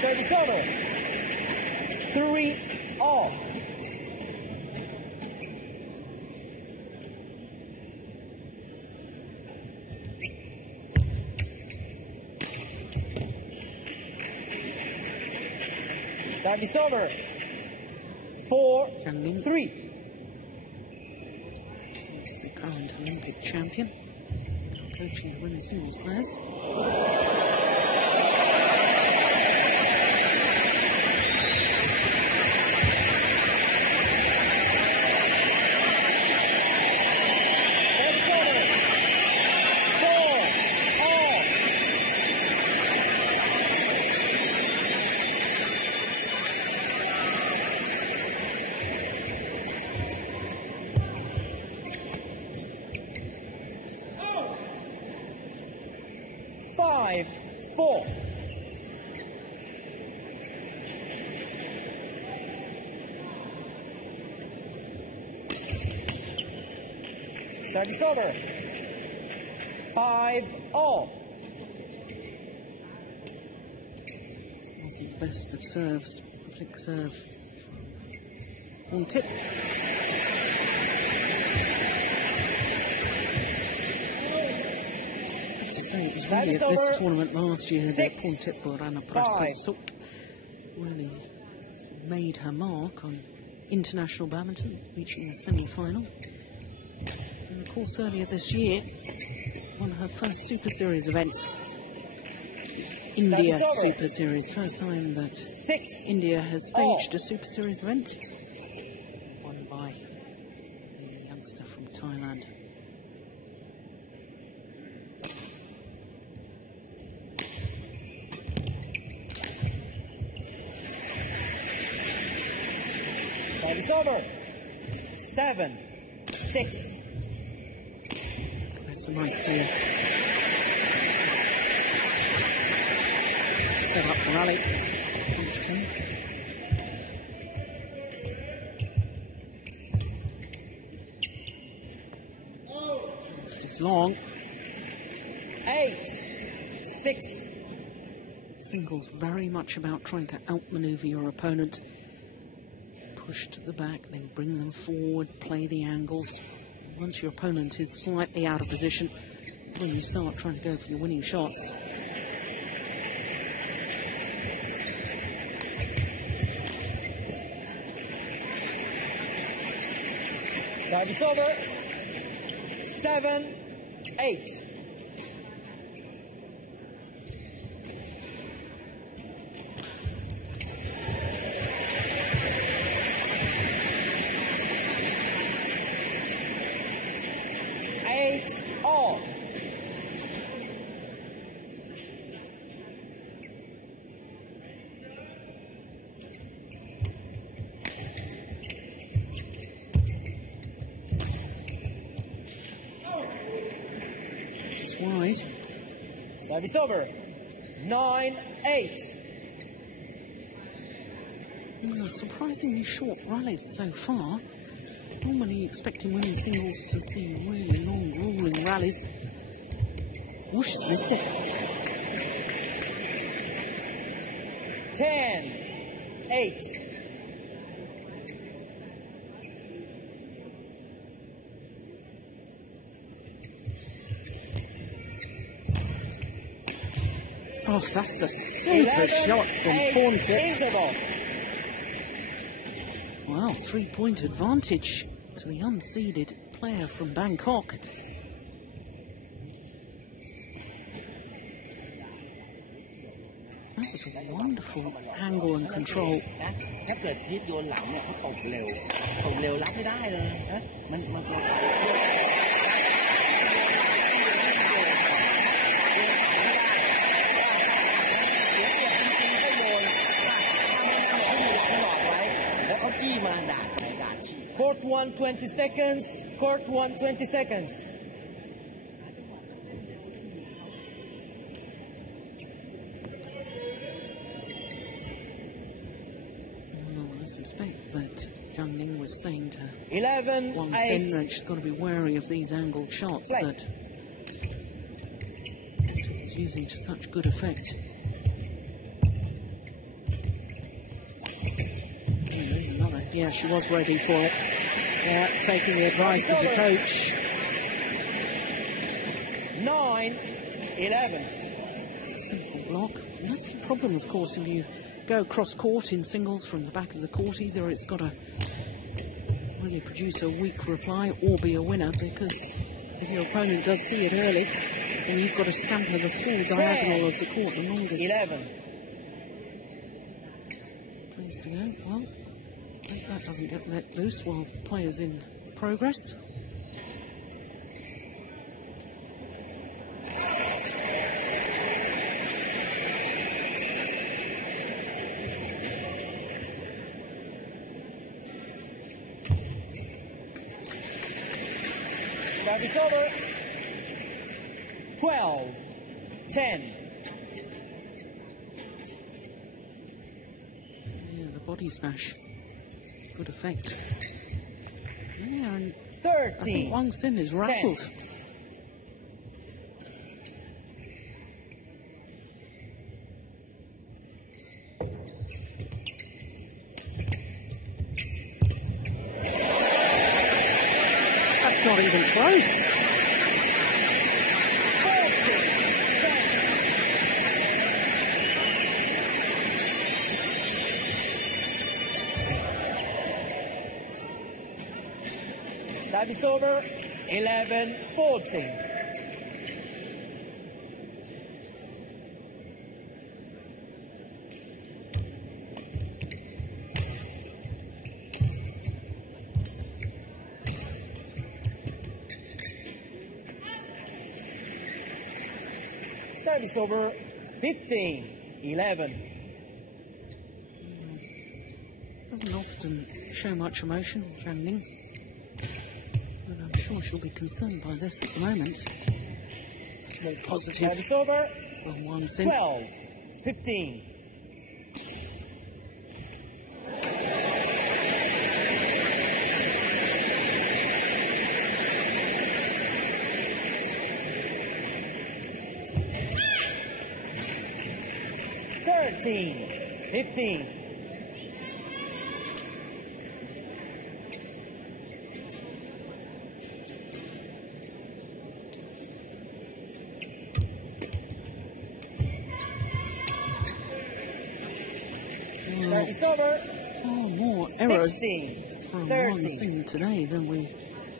Service over. 3-all. Service over. 4-3. He's the current Olympic champion, coaching the women's singles players. Service over. 5-all. Wasn't the best of serves. Flick serve. On tip. I have to say, it was really at this tournament last year that Portit Purana Prasepsu really made her mark on international badminton, reaching the semi-final. of course, earlier this year, won her first Super Series event. India Super Series, first time that India has staged a Super Series event. Won by the youngster from Thailand. It's over. 7-6. That's a nice clear. Set up the rally. It's long. 8-6. Singles very much about trying to outmaneuver your opponent. Push to the back, then bring them forward, play the angles. Once your opponent is slightly out of position, when you start trying to go for your winning shots. Service over. 7-8. Wide. Service over. 9-8. Surprisingly short rallies so far. Normally expecting women's singles to see really long, grueling rallies. Oh, she's missed it. 10-8. Oh, that's a super shot from pawn tip. Wow, 3-point advantage to the unseeded player from Bangkok. That was a wonderful angle and control. ถ้าเกิดพีทโยนหลังเนี่ยเขาตบเร็วรับไม่ได้เลยนะมัน Court 1, 20 seconds. Court 1, 20 seconds. Well, I suspect that Zhang Ning was saying to 11, Wang 8. Xin that she's got to be wary of these angled shots that she's using to such good effect. Yeah, she was ready for it. Yeah, taking the advice of the coach. 9-11. Simple block. And that's the problem, of course, if you go cross-court in singles from the back of the court. Either it's got to really produce a weak reply or be a winner, because if your opponent does see it early, then you've got to scamper the full diagonal of the court, the longest. 11. Pleased to go. Well, I hope that doesn't get let loose while players in progress. Service over. 12-10. Yeah, the body smash. Good effect. Yeah, and 13. I think Wang Xin is rattled. 10. That's not even close. 14-10. Service over. 11-14. Service over 15-11. Doesn't often show much emotion, Zhang Ning, but I'm sure she'll be concerned by this at the moment. It's more positive. Service over From one sin. 12-15. Thirteen, 15. Service over. Far more errors 16, from 13. one sin today than we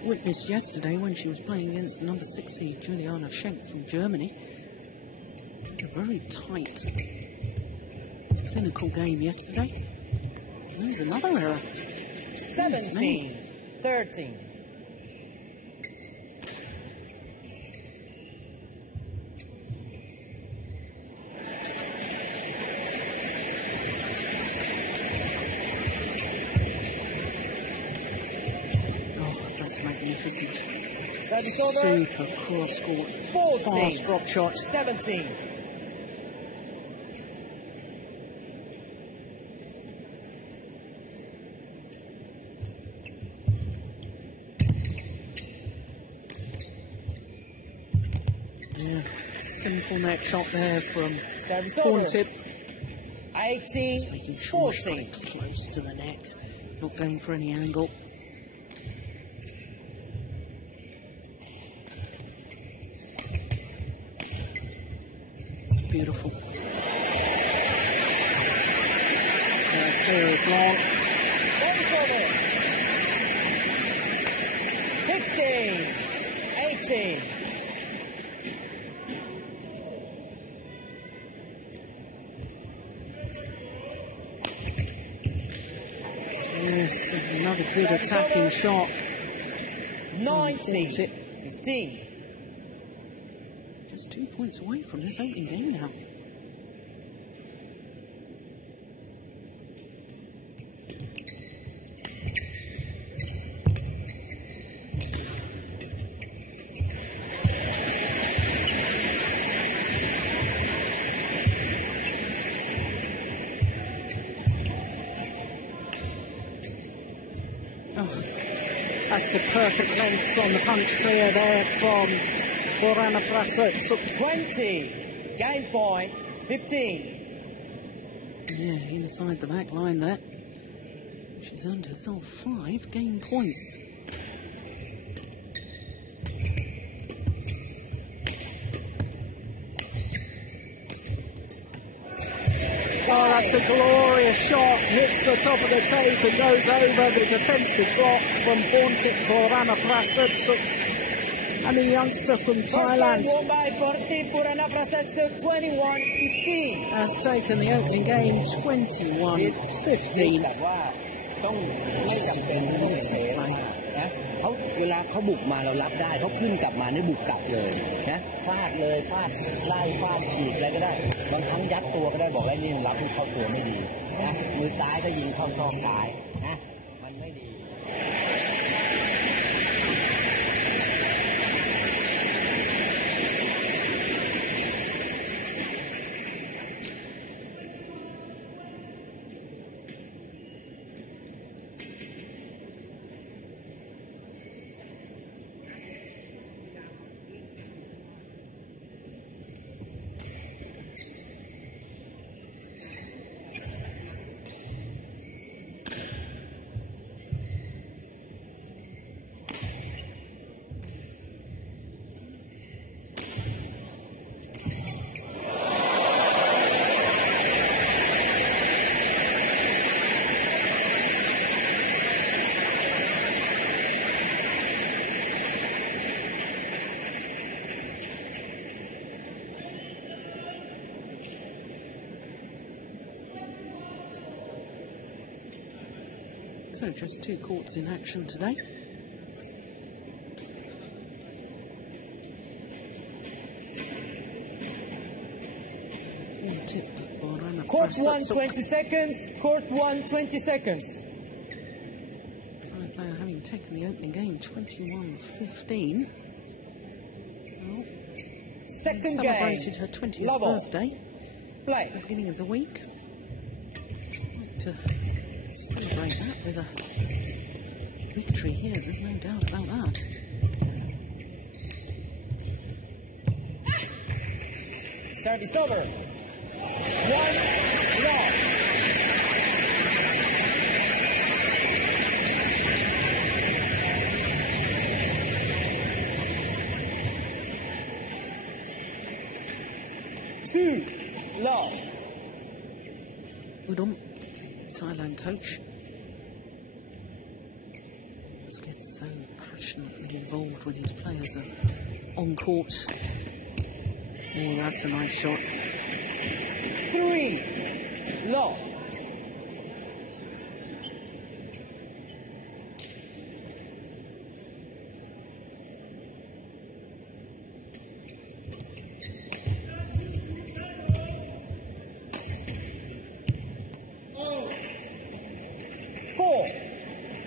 witnessed yesterday when she was playing against the number 6 seed Juliana Schenk from Germany. A very tight, clinical game yesterday. There's another error. 17-13. Oh, that's magnificent. Service over. Super cross court. 14, Fast drop shot. 17. Yeah, simple net shot there from Service over. Haunted. 18, Making sure she's 14. close to the net. Not going for any angle. Beautiful. There is long. Service over. 15, 18. Yes, another good attacking shot. 19, Tip. 15. Just 2 points away from this opening game now. That's a perfect length on the punch clear there from Borana Prasa. 20, game point, 15. Yeah, inside the back line there. She's earned herself 5 game points. Oh, that's a glorious shot. Hits the top of the tape and goes over the defensive block from Haunted Borana Prasa. And the youngster from Thailand First won by Porti Purana Prasad, 21-15. has taken the opening game 21-15. แต่ว่าต้องไม่จำเป็นต้องเสียนะเขาเวลาเขาบุกมาเรารับได้เขาขึ้นกลับมานี่บุกกลับเลยนะฟาดเลยฟาดไล่ฟาดฉีกอะไรก็ได้บางครั้งยัดตัวก็ได้บอกแล้วนี่รับที่เข้าตัวไม่ดีนะมือซ้ายก็ยิงเข้าช่องซ้ายนะมันไม่ดี Yes, So just 2 courts in action today. Court 1, 20 seconds. Court 1, 20 seconds. Thai player having taken the opening game 21-15. Well, Second celebrated game. her 20th Level. birthday Play. at the beginning of the week. I'd like to celebrate that with a victory here, there's no doubt about that. Service over. 1 love. Two love. Udom, Thailand coach, just gets so passionately involved when his players are on court. Oh, that's a nice shot. 3 love.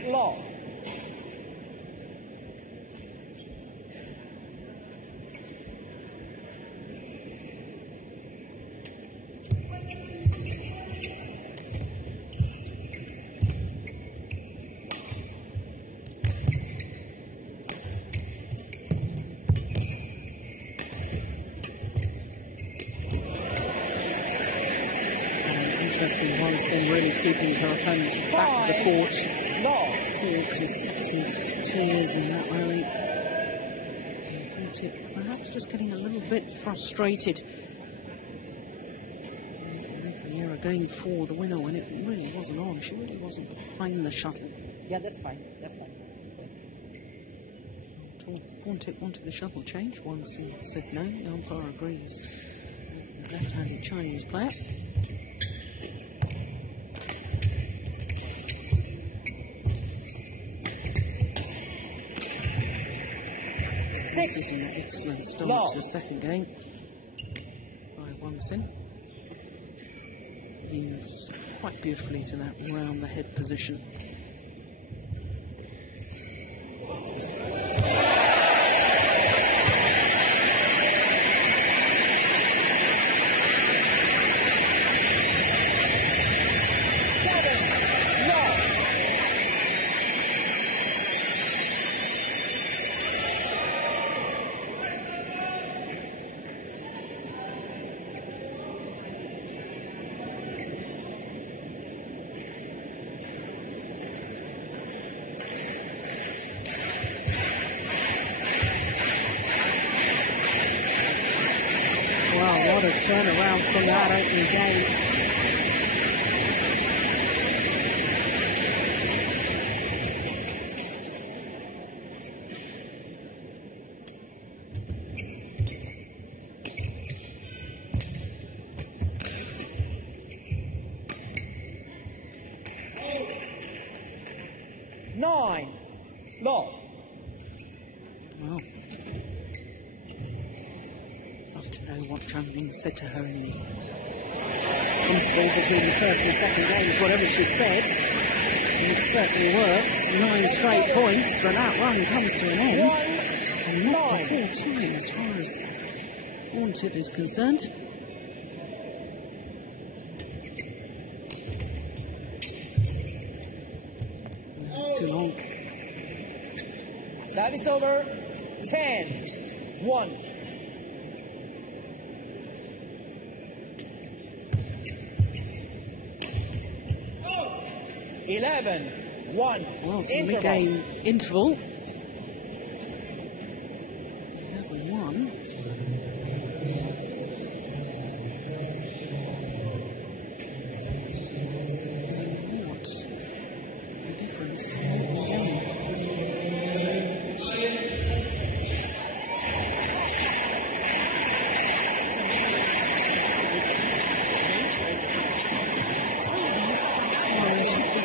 Long. Interesting one, Sim really keeping her opponent back of the court. Consecutive tears in that way. Perhaps just getting a little bit frustrated. Making the error going for the winner when it really wasn't on. She really wasn't behind the shuttle. Yeah, that's fine. That's fine. Wanted the shuttle change once and said no. The umpire agrees. The left-handed Chinese player. This is an excellent start to the second game by OSIM. Moves quite beautifully to that round the head position. What a turnaround from that opening game. Nine, love. Well, love to know what Chandling said to her in the interval between the first and second games, whatever she said. And it certainly works. 9 straight points, but that run comes to an end. And not before time as far as Warntip is concerned. Too long. Service over. 10-1. Oh. 11-1. Well, it's a mid-game interval. 11-1. What's the difference to the opening game?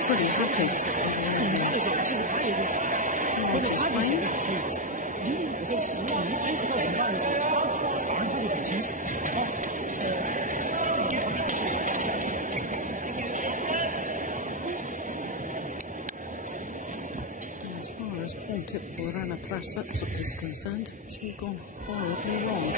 Pretty happy As far as point-tip Borana Prasepsuk is concerned, it's all gone horribly wrong.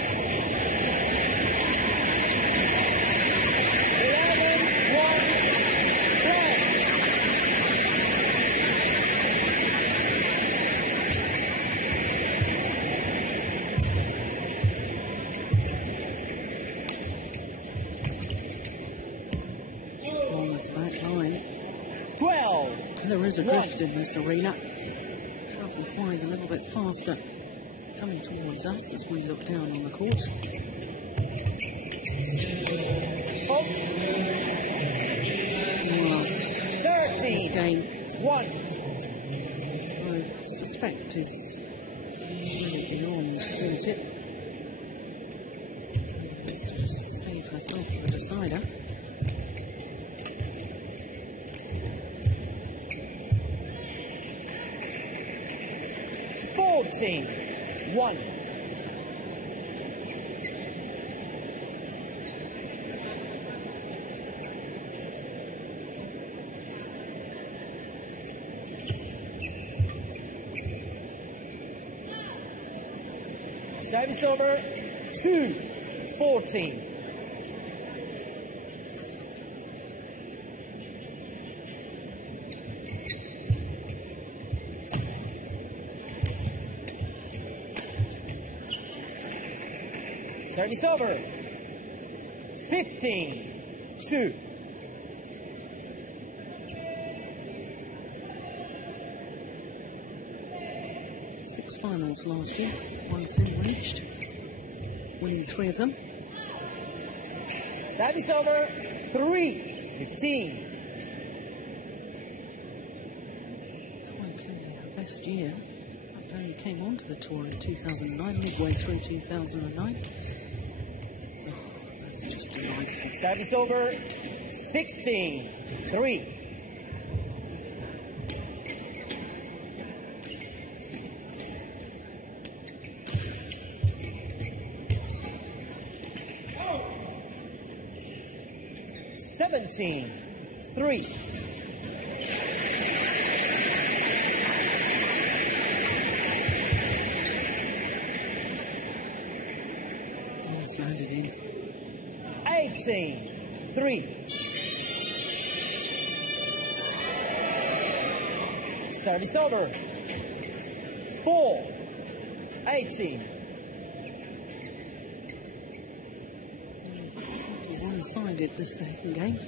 12. There is a drift in this arena. Shuttle flying a little bit faster, coming towards us as we look down on the court. This game, 1. I suspect, is really beyond point-tip. Let's just save herself for the decider. 1. Service over 2-14. Service over 15-2. Six finals last year, once in reached, winning 3 of them. Service over 3-15. Quite clearly her best year. That only came onto the tour in 2009, midway through 2009. That's just delightful. Service over 16-3. Three. Almost landed in. 18-3. Service over 4-18. One-sided the second game.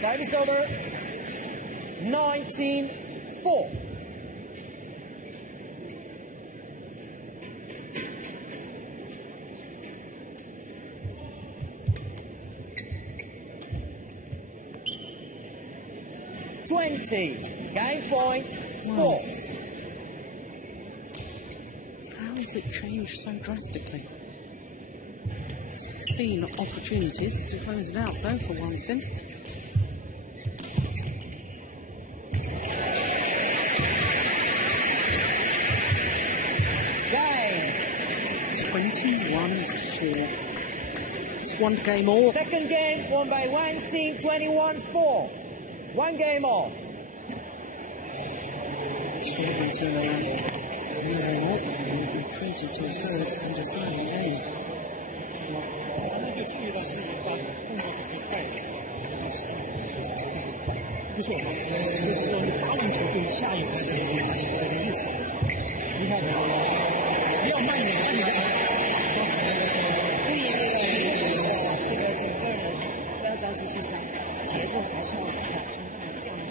Service over 19-4. Game point 4. How has it changed so drastically? 16 opportunities to close it out though for OSIM. Game 21-4. It's one game all. Second game won by OSIM 21-4. One game all. Extraordinary turnaround. Moving up, retreated to a third and deciding game. 那就注意到自己把动作是可以快一点，不错，就是说你发力球对下一个的意思，你看，不要慢点，注意这个整个人不要着急去上，节奏还是要往中看这样子。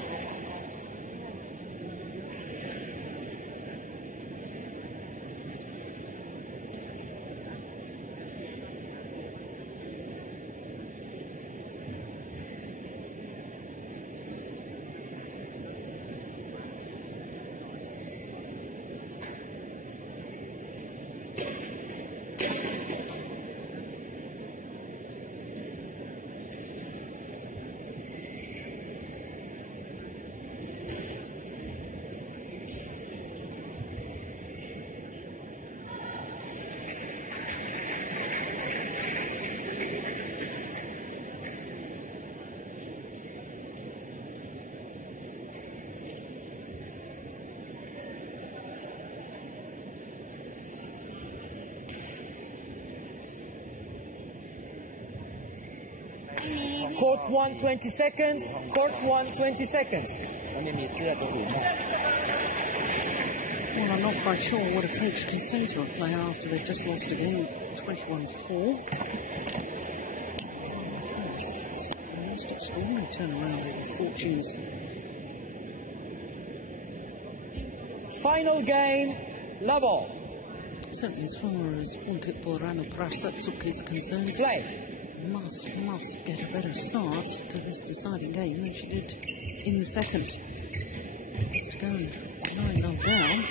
Court 1, 20 seconds. Court 1, 20 seconds. แล้วไม่มีเสื้อตัวอื่นไหม Well, I'm not quite sure what a coach can say to a player after they've just lost a game 21-4. It's a most extraordinary turnaround of fortunes. Final game, level. Certainly as far as Pontit Borano Prasatsuk is concerned, Play. must get a better start to this deciding game than she did in the second. Just to go 9-0 down,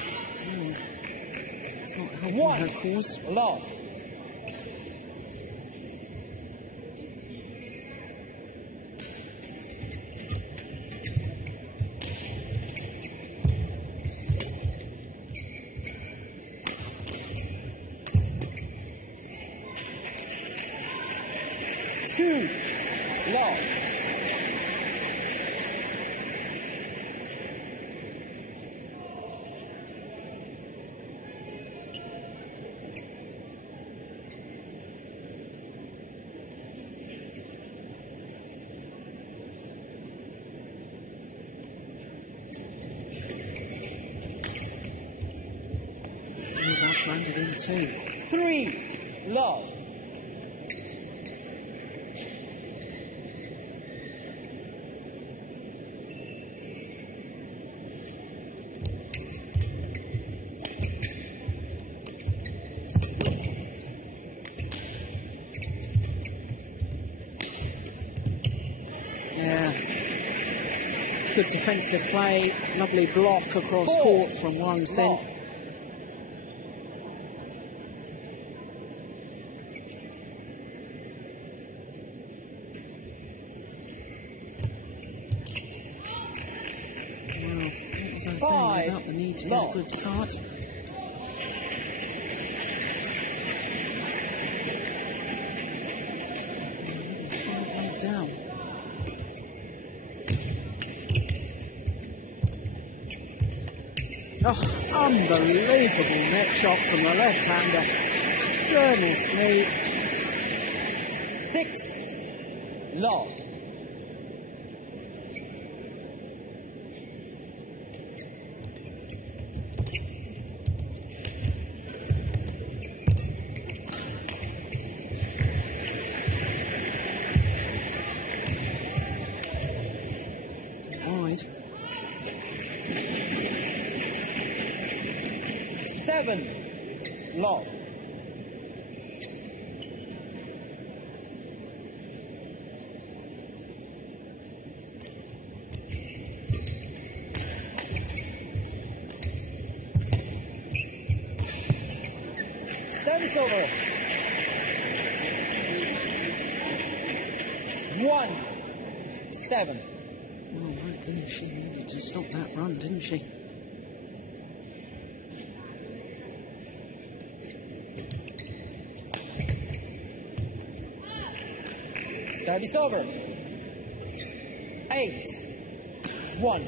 it's not helping her cause. Love. Love. That's landed in too. 3, love. Yeah. Good defensive play, lovely block across court from Wang Sen. Well, as I say, without the need to get a good start. Down. Oh, unbelievable net shot from the left-hander. Goodness me. 6, love. Wide. 7, love. Service over. 1-7. Oh my goodness, she needed to stop that run, didn't she? Service over. 8-1.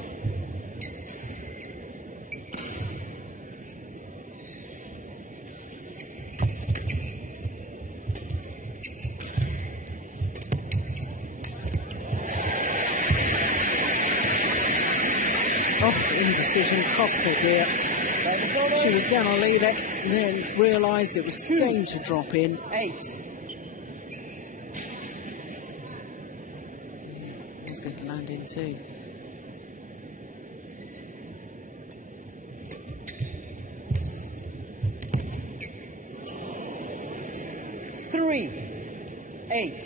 Oh, indecision cost her, dear. She was going to leave it, and then realised it was going to drop in. 8. It's going to land in too. Three, 8.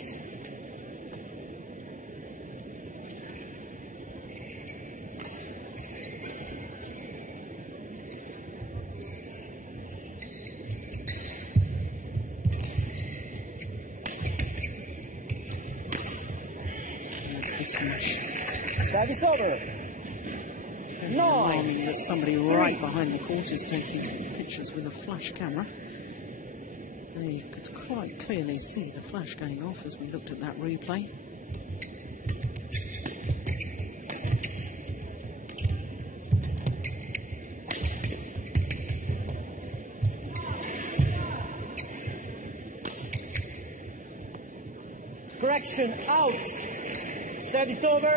Service over. 9. That somebody right behind the court is taking pictures with a flash camera. They could quite clearly see the flash going off as we looked at that replay. Correction, out. Service over,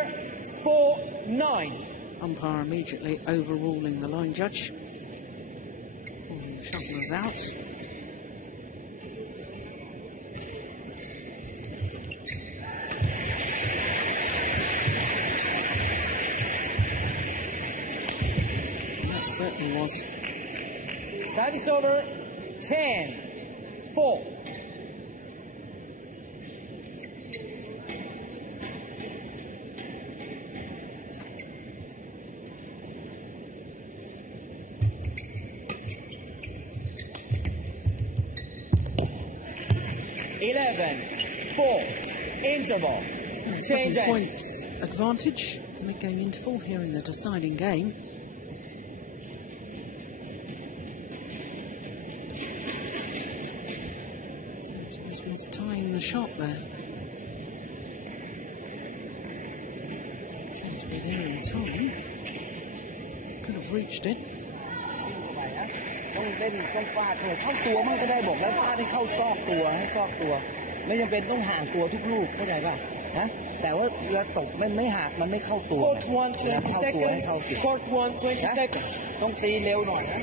4-9. Umpire immediately overruling the line judge. Pulling the shufflers out. That certainly was. Service over, 10-4. Interval. Change 7 points advantage in the game interval here in the deciding game. He's tying the shot there. Seems to be there in time. Could have reached it. ต้องเล่นต้องฟาดเลยเข้าตัวมั่งก็ได้บอกแล้วฟาดให้เข้าซอกตัวให้ซอกตัวไม่จำเป็นต้องห่างตัวทุกลูกเข้าใจป่ะนะแต่ว่าเวลาตกไม่ห่างมันไม่เข้าตัว Court 1, 20 seconds. Court 1, 20 seconds. ต้องตีเร็วหน่อยนะ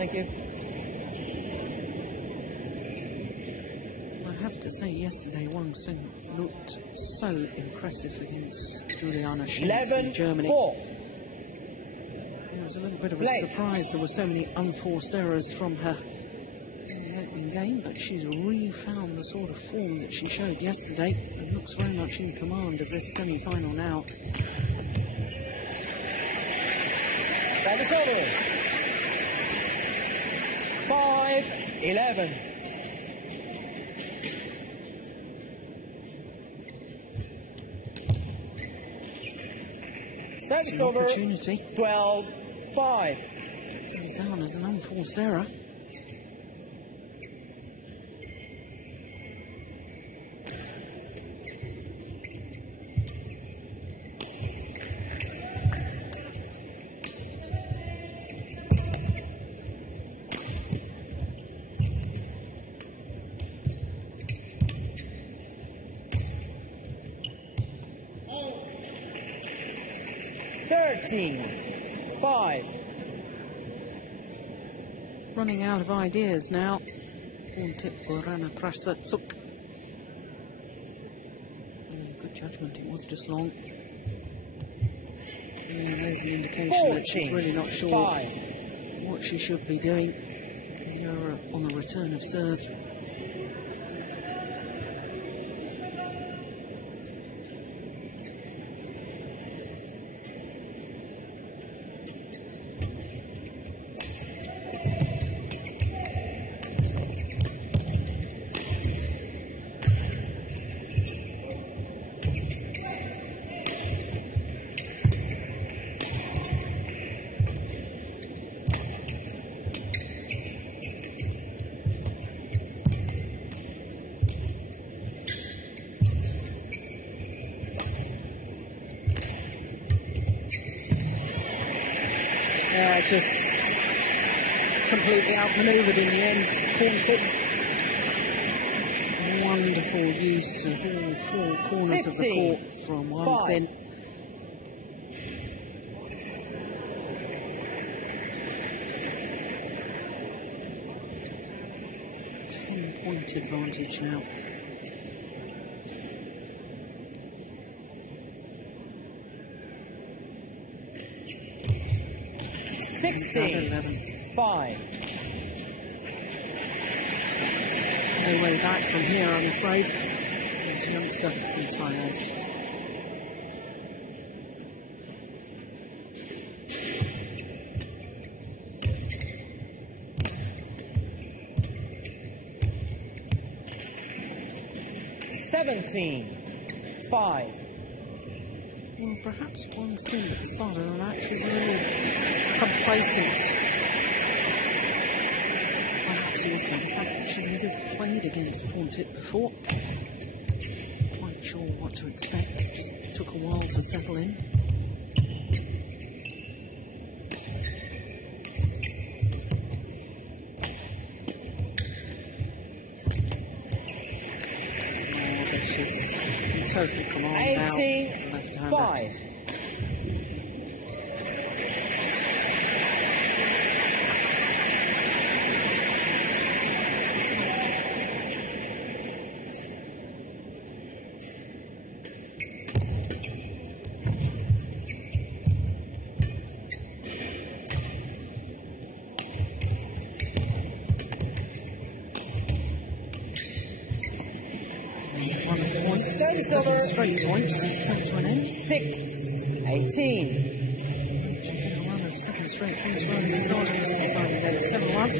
Thank you. I have to say, yesterday Wang Xin looked so impressive against Juliana Schmidt from Germany. 11-4. It was a little bit of a surprise there were so many unforced errors from her in the opening game, but she's re-found the sort of form that she showed yesterday and looks very much in command of this semi-final now. Service over. 5-11. Service over. Opportunity 12-5. goes down as an unforced error. Running out of ideas now. Good judgment, it was just long. And there's an indication that she's really not sure what she should be doing here on the return of serve. Just completely outmaneuvered in the end. Wonderful use of all four corners of the court from Wang Xin. Ten-point advantage now. Five. No way back from here, I'm afraid. This youngster from Thailand. Five. Well, perhaps Wang Xin at the start of the match was a little complacent. Perhaps also the fact that she's never played against Pontit before. Quite sure what to expect. It just took a while to settle in. total command now. 18-5. Service over. Straight points. It's come to an end. 6-18. Run of 7 straight points running starting this deciding game 7-1.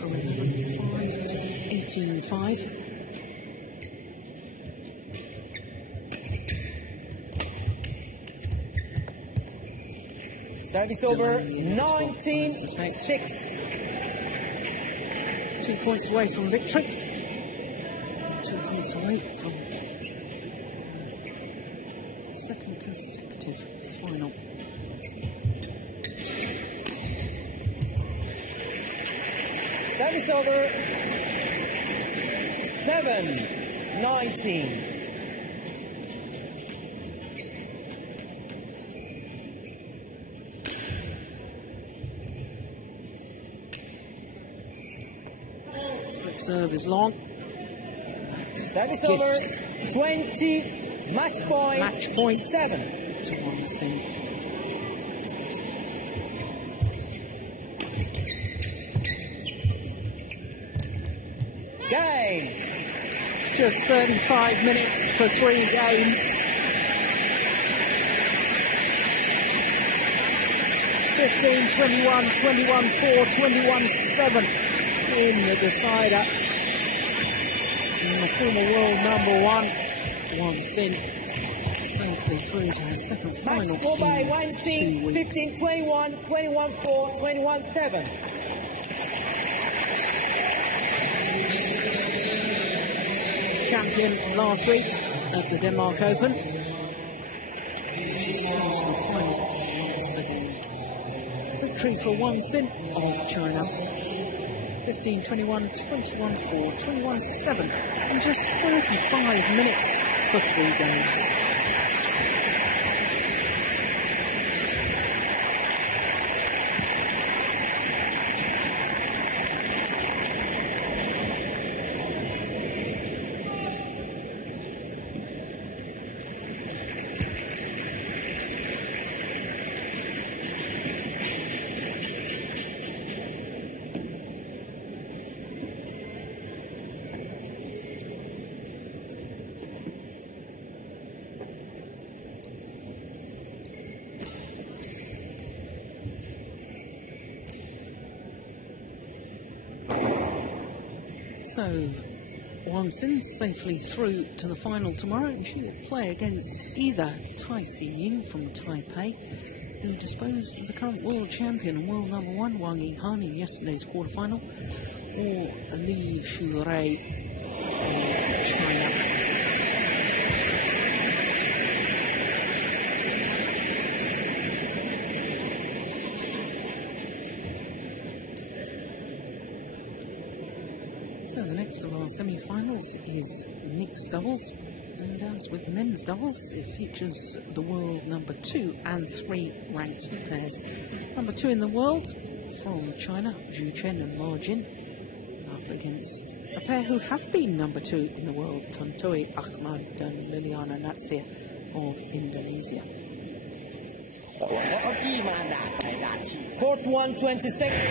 From 11-5 to 18-5. Service over. 19-6. 2 points away from victory. 2 points away from second consecutive final. Service over. 7-19. Serve is long. Service over. 20. Match point. Match point 7. To one scene. Game. Just 35 minutes for 3 games. 15-21, 21-4, 21-7 in the decider. And the former world #1, One Sin, safely through to her second Match final score by in 1 2 scene. weeks. 15-21, 21-4, 21-7. Champion last week at the Denmark Open. She's reached the final once again. Victory for One Sin of China. 15-21, 21-4, 21-7 in just 35 minutes for 3 games. So, One Sin safely through to the final tomorrow, and she will play against either Tai Si-ying from Taipei, who disposed of the current world champion and world #1, Wang Yihan, in yesterday's quarterfinal, or Li Shurei of China. The next of our semi-finals is mixed doubles, and as with men's doubles, it features the world #2 and 3 ranked pairs. #2 in the world from China, Zhu Chen and Ma Jin, up against a pair who have been #2 in the world, Tantoy Ahmad and Liliana Natsir of Indonesia. Court 1, 20 seconds.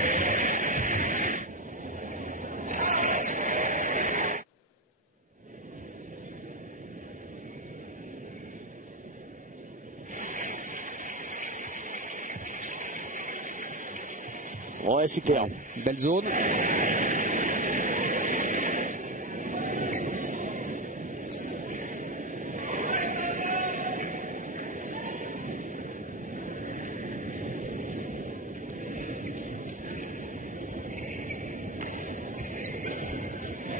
Ouais, c'est clair. Belle zone.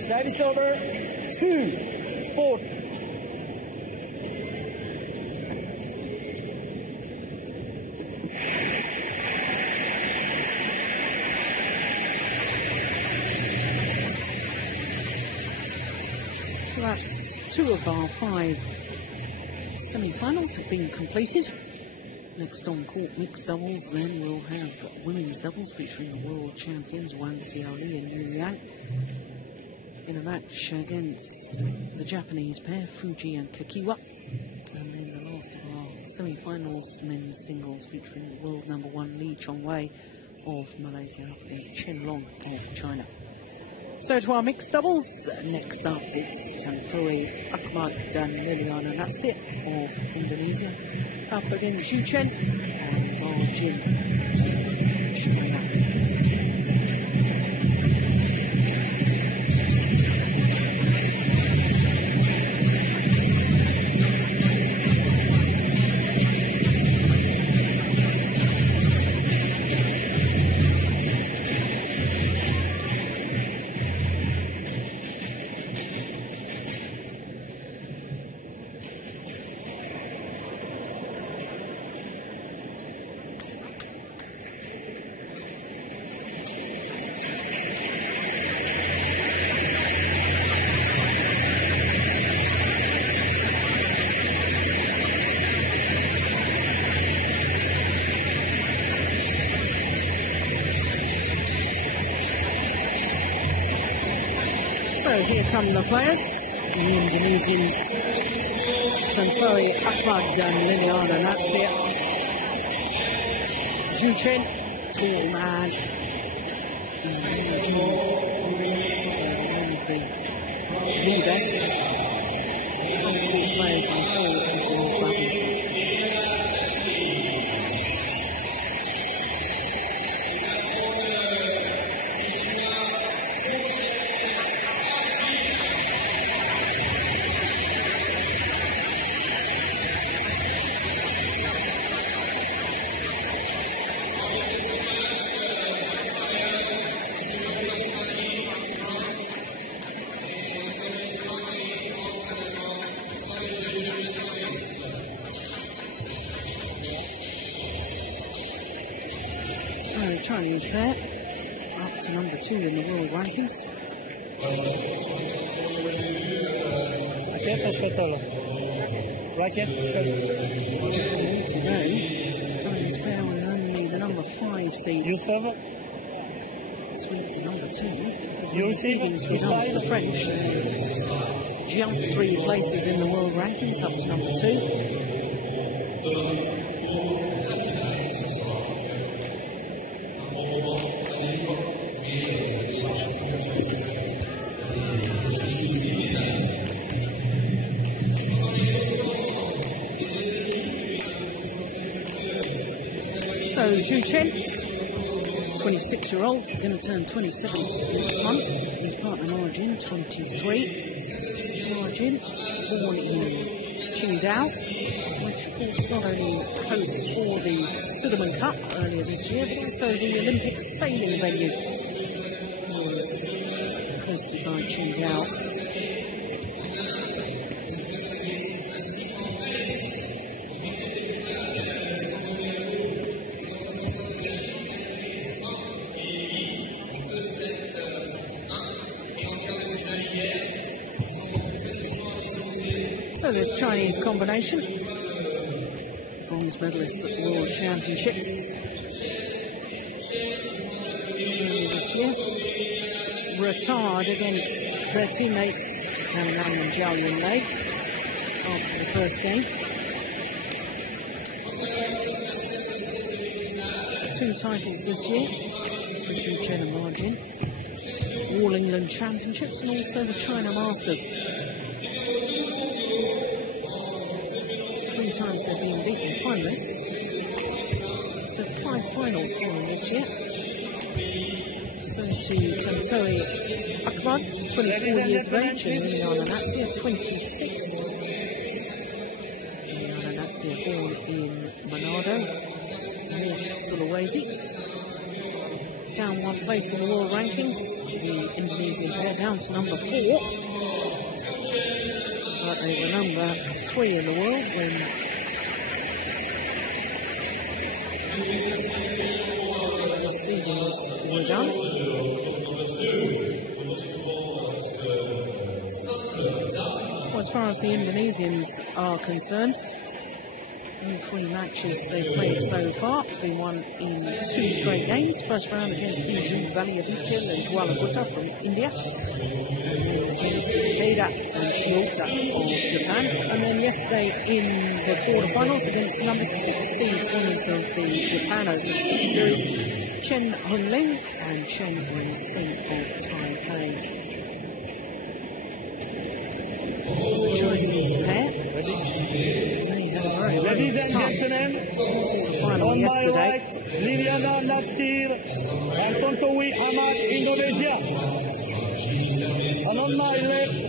Service over. 2-4. That's 2 of our 5 semi-finals have been completed. Next on court mixed doubles, then we'll have women's doubles featuring the world champions Wang Xiaoli and Yu Yang in a match against the Japanese pair Fuji and Kakiwa. And then the last of our semi-finals, men's singles featuring world #1 Lee Chongwei of Malaysia up against Chen Long of China. So to our mixed doubles, next up it's Tantowi Ahmad and Liliana Natsir of Indonesia up against Xu Chen and Ma Jin of China. So here come the players, the Indonesians, Tantowi Ahmad and Liliana Natsir. Xu Chen, tall man, the best front-court players in all of badminton. Chinese pair, up to #2 in the world rankings. Racket, shuttle. Racket, shuttle. To go, Chinese pair with only the #5 seeds. You serve. Sweep the #2. You receive. Sweep after the French. Jumped 3 places in the world rankings, up to #2. So Xu Chen, 26-year-old, going to turn 27 next month. His partner Ma Jin, 23. Ma Jin, born in Qingdao, which of course not only hosts for the Sudirman Cup earlier this year, but also the Olympic sailing venue was hosted by Qingdao. So this Chinese combination, bronze medalists at the World Championships this year, retired against their teammates Zhang Nan and Zhao Yunlei after the first game. 2 titles this year, Xu Chen and Ma Jin, All England Championships and also the China Masters. 3 times they've been beaten finalists. So 5 finals for them this year. So to Tantowi Ahmad, 24 years of age, and Liliana Natsir, 26. Liliana Natsir born in Manado, North Sulawesi. Down 1 place in the world rankings, the Indonesian pair down to #4. But they were #3 in the world when the seedings were done. Was as far as the Indonesians are concerned. All 3 matches they've played so far have been won in 2 straight games. First round against Diju Valiavicil and Jualaguta from India. And then against Keida and Shiota of Japan. And then yesterday in the quarterfinals against the number 6 seeds winners of the Japan Open Superseries, Chen Hongling and Chen Wen-Sing of Taipei. Chinese pair. Ladies and gentlemen, Final on yesterday. my right, Liliana Natsir and Tontowi Ahmad, Indonesia. And on my left,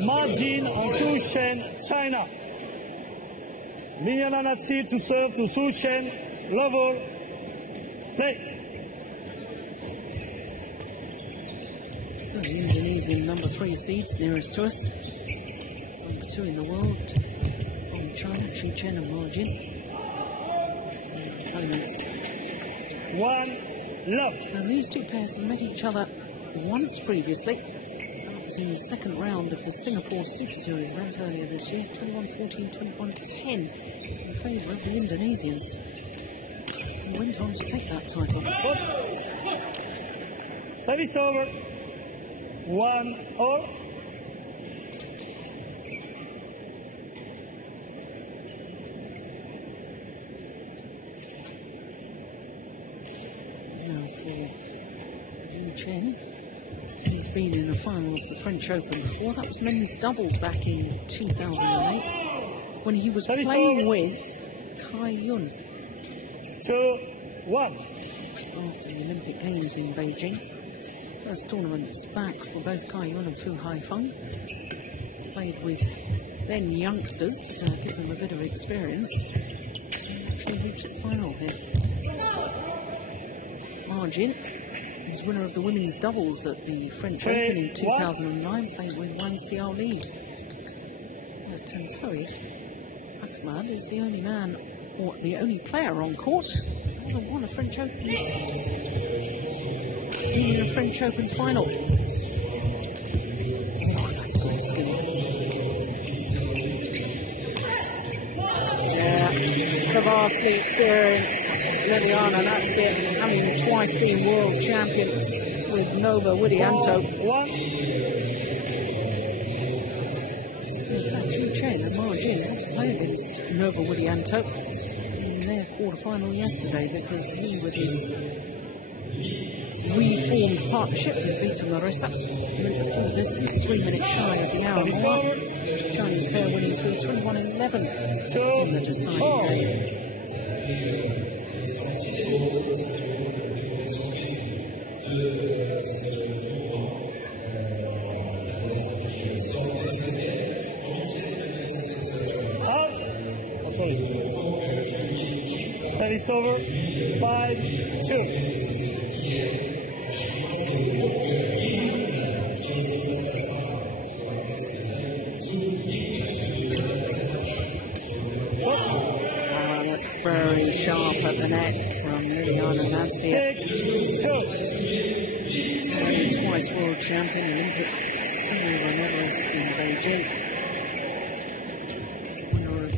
Marjin and Su Shen, China. Liliana Natsir to serve to Su Shen, level, play. The Indonesian number 3 seeds nearest to us. Number 2 in the world. From China, Xu Chen and Ma Jin. Opponents. 1 love. And these 2 pairs have met each other once previously. That was in the second round of the Singapore Super Series event earlier this year, 21-14, 21-10, in favour of the Indonesians, who went on to take that title. Service over. 1-all. Now for Yu Chen. He's been in the final of the French Open before. That was men's doubles back in 2008 when he was playing with Kai Yun. 2-1. After the Olympic Games in Beijing. First tournaments back for both Kai Yun and Fu Haifeng. Played with then youngsters to give them a bit of experience. Actually reached the final here. Marjin, who's winner of the women's doubles at the French Open in 2009, played with Wang Xiao Li. Tantowi Ahmad is the only man, or the only player on court who won a French Open. In the French Open final. Oh, that's great skill. Yeah, the vastly experienced Liliana Natsir, having twice been world champion with Nova Widianto. In fact, Xu Chen and Ma Jin had to play against Nova Widianto in their quarterfinal yesterday because he, with his reformed partnership with Vita Marissa, went the full distance, 3 minutes shy of the hour mark. Chinese pair winning through 21-11 in the deciding game. Out. Oh, sorry. Service over. 5-2. That's very sharp at the neck from Liliana Natsir. 6-2. Twice world champion, Olympic silver medalist in Beijing. Winner of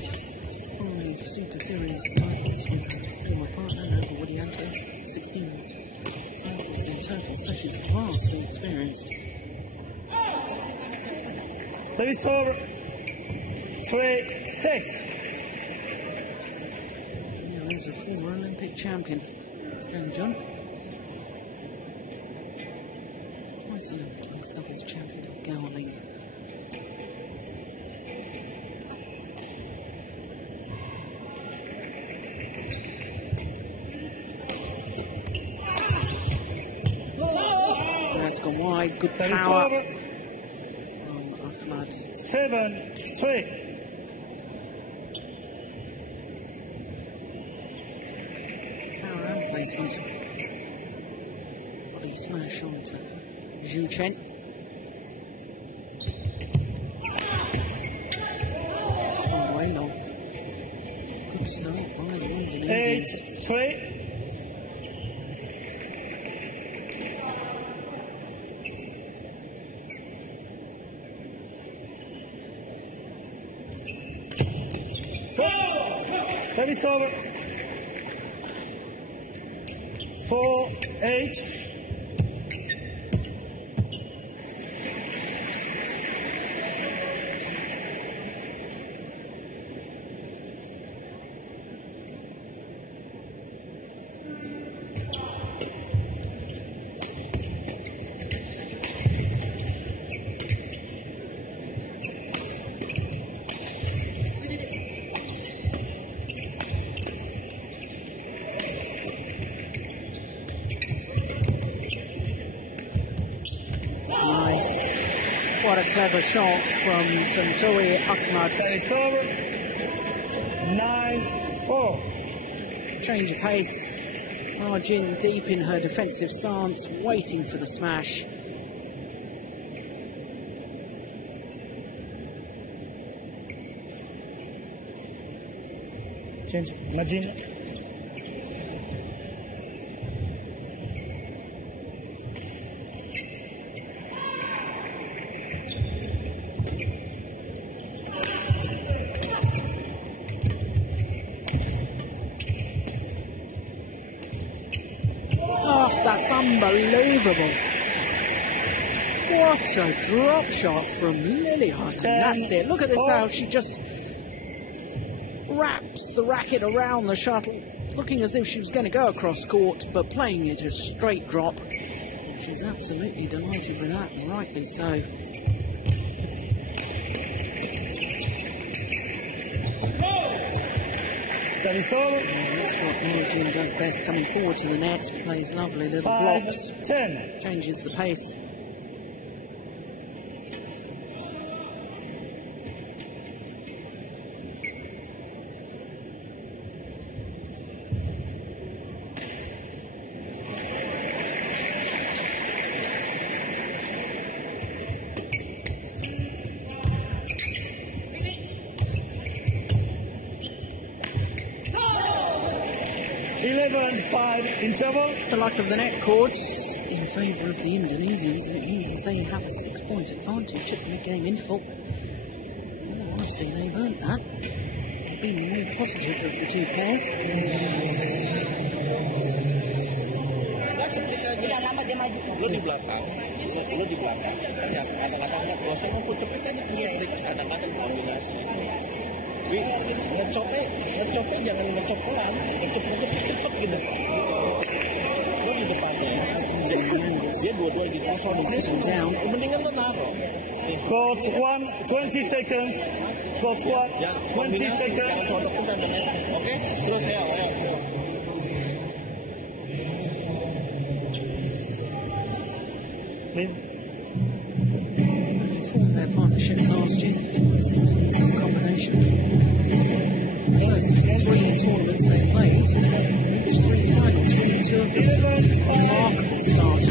5 Super Series titles with former partner Nova Widianto. 16 titles in total, so she's vastly experienced. Service over. 3-6. He's a former Olympic champion, and John. Twice Olympic mixed doubles champion, Gao Ling. That's gone wide, good power from Ahmad. 7-3. Placement. Body smash onto Xu Chen. It's gone way long. Good start by the Indonesians. 8-3. Service over. 4-8. What a clever shot from Tontowi Ahmad. Service over. 9-4. Change of pace. Arjun deep in her defensive stance, waiting for the smash. Change. Najin. Oh, that's unbelievable. What a drop shot from Lilian. And that's it. Look at this how she just wraps the racket around the shuttle, looking as if she was going to go across court, but playing it a straight drop. She's absolutely delighted with that, and rightly so. Service over. That's what Arjun does best, coming forward to the net, plays lovely little 5-10. blocks, changes the pace. Interval. The luck of the net courts in favour of the Indonesians, and it means they have a 6-point advantage at the mid-game interval. Well, honestly, they've earned that. They've been more positive of the two pairs. Lo di belakang, kadang-kadang bosan full cepet aja kadang-kadang kombinasi. Tapi ngecopnya jangan ngecop pelan, ngecop cepet gitu. Lo di depannya, dia dua-dua di pasang down. Mendingan lo naruh. Court 1, 20 seconds. Court 1, 20 seconds. Oke, terus ya. Formed their partnership last year. It's an Indonesian combination. The first 3 tournaments they played, reached 3 finals, winning 2 of them. Remarkable start.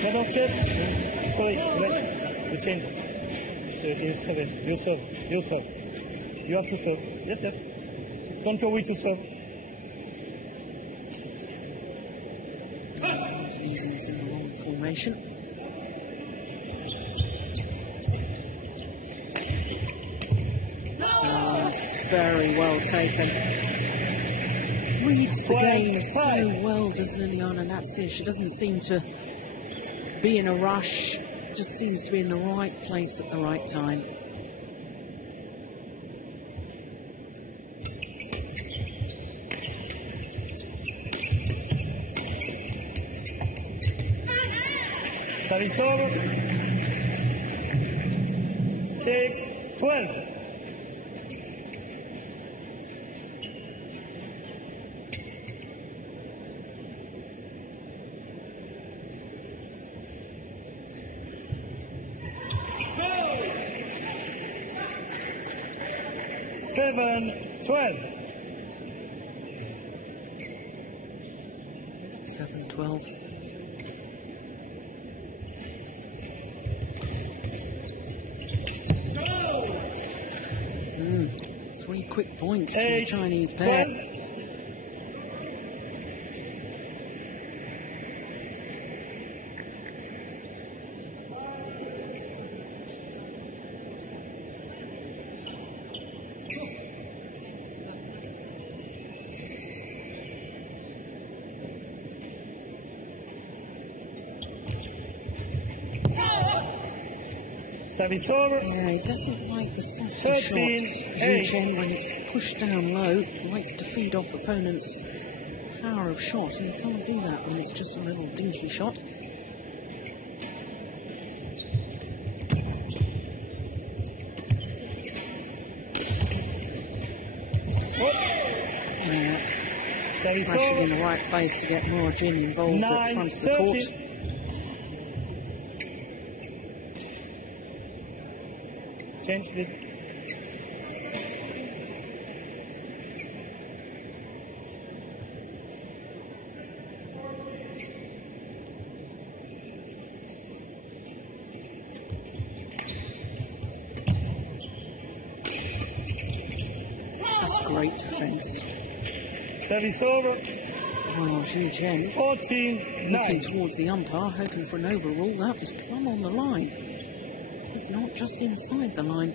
Double check. Sorry, wait. We change it. So it is 7. You serve. You serve. You have to serve. Yes, yes. Control way to serve. Indonesians in the long formation. That's very well taken. Reads the game so well, does Liliana Natsir. She doesn't seem to be in a rush, just seems to be in the right place at the right time. Service over. 6-12. Seven, 12. 7-12. Three quick points for the Chinese pair. 12. Service over. Yeah, he doesn't like the soft 13, shots. 8. Zhu Chen, when it's pushed down low, likes to feed off opponent's power of shot, and you can't do that when it's just a little dinky shot. Smashing in the right place to get more Jin involved at the front of the court. Change, please. That's great defence. Service over. Oh, Zhu Chen 14-9. looking towards the umpire, hoping for an overrule. That was plumb on the line, if not just inside the line.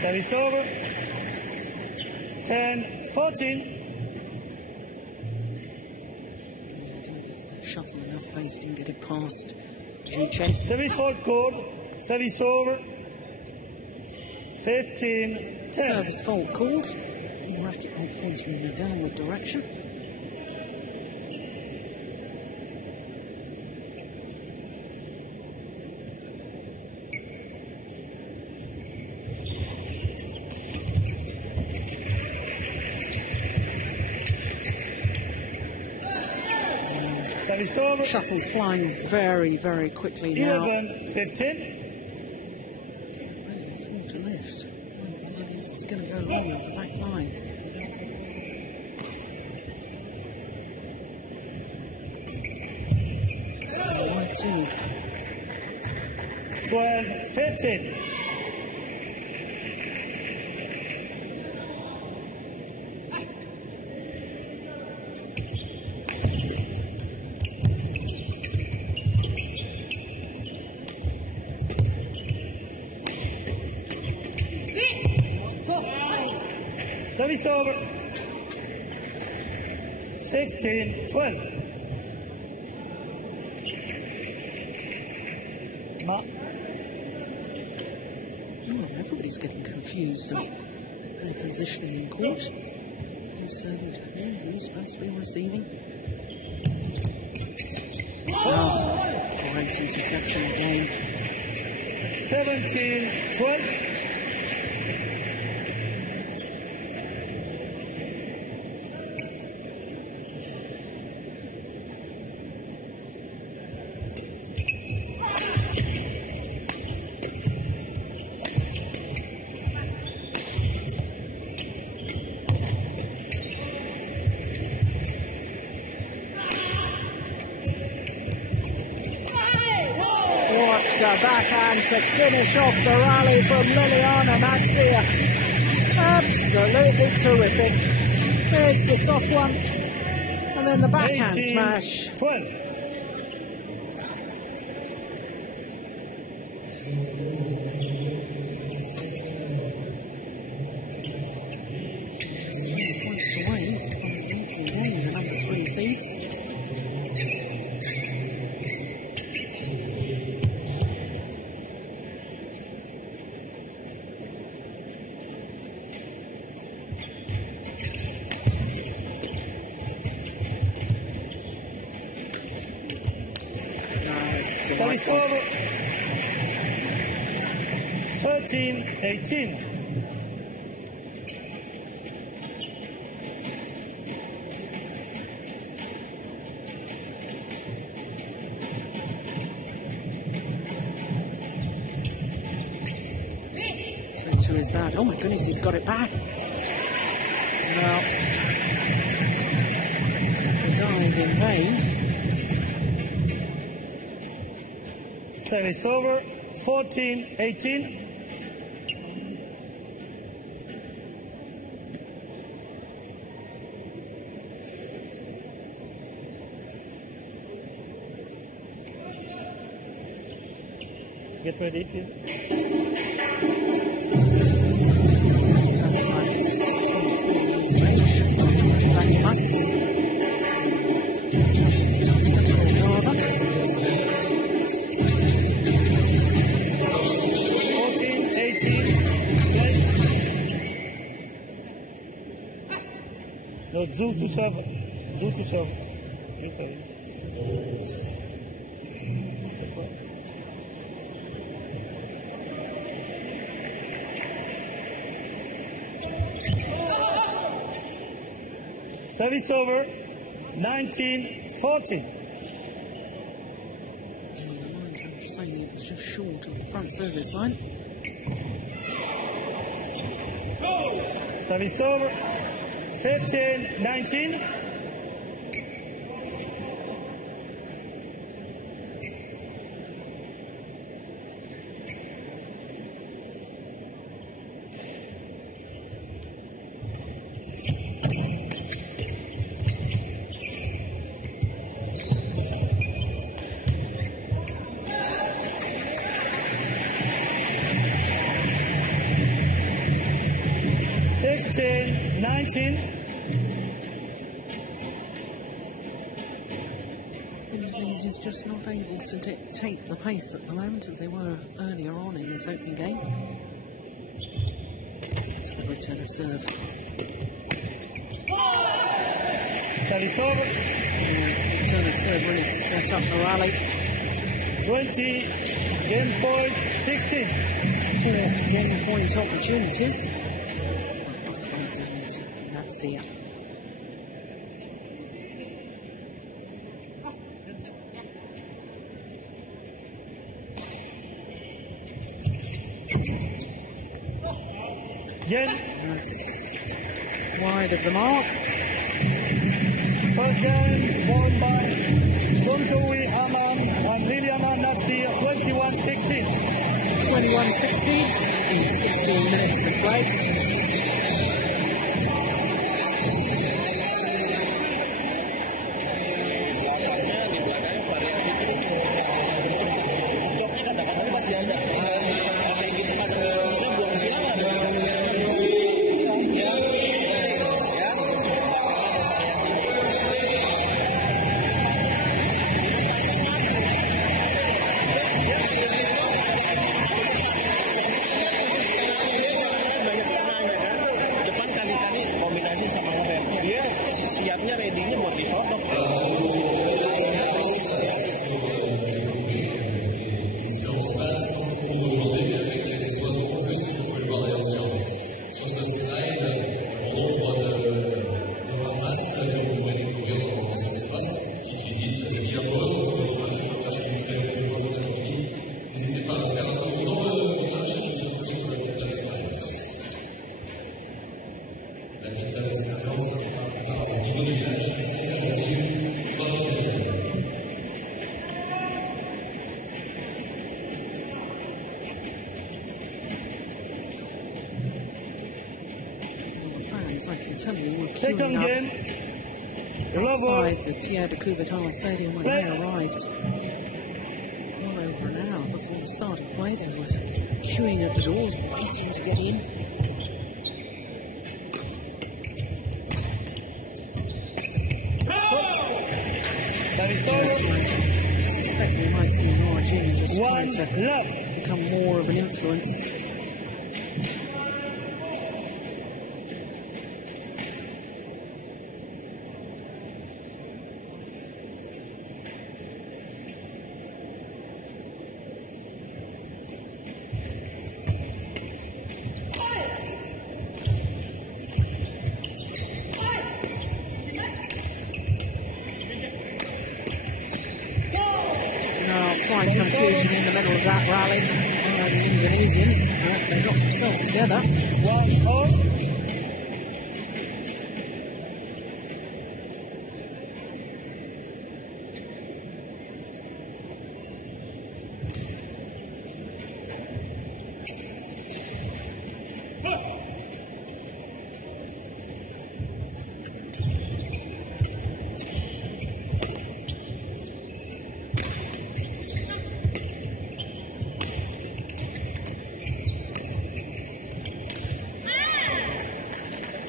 Service over. 10-14. Shuttle enough pace, didn't get it past Zhu Chen. Service fault called. Service over. 15-10. Service fault called. The racket all pointing in the downward direction. Service over. Shuttle's flying very, very quickly now. 11-15. Full to lift. It's going to go long off the back line. So 1-2. 12-15. Service over. 16-12. Oh, everybody's getting confused of their positioning in court. Who's serving to whom? Who's supposed to be receiving? Oh, great interception again. 17-12. Backhand to finish off the rally from Liliana Maxia. Absolutely terrific. There's the soft one. And then the backhand smash. 12. Points away from the number 3 seeds. Service over. 13-18. So is that? Oh my goodness, he's got it back. Well, dive in vain. Service over. 14-18. Get ready, please. Zhu to serve. Zhu to serve. Yes, sorry. Service over. 19-14. Saying it was just short of the front service line. Service over. 15-19. Indonesia's just not able to dictate the pace at the moment as they were earlier on in this opening game. It's a return of serve. Service over. Return of serve really set up the rally. 20 game point 16. 4 game point opportunities. That's here. That's wide of the mark. First game won by Tontowi Aman and Liliana Natsi, 21-16. 21-16 in 16 minutes of play. Second game, outside the Pierre de Coubertin Stadium when they arrived. Well over an hour before the start of play, they were queuing at the doors, waiting to get in. I suspect we might see Nora Jim just trying to become more of an influence. Slight confusion in the middle of that rally. The Indonesians, they got themselves together. 1-0.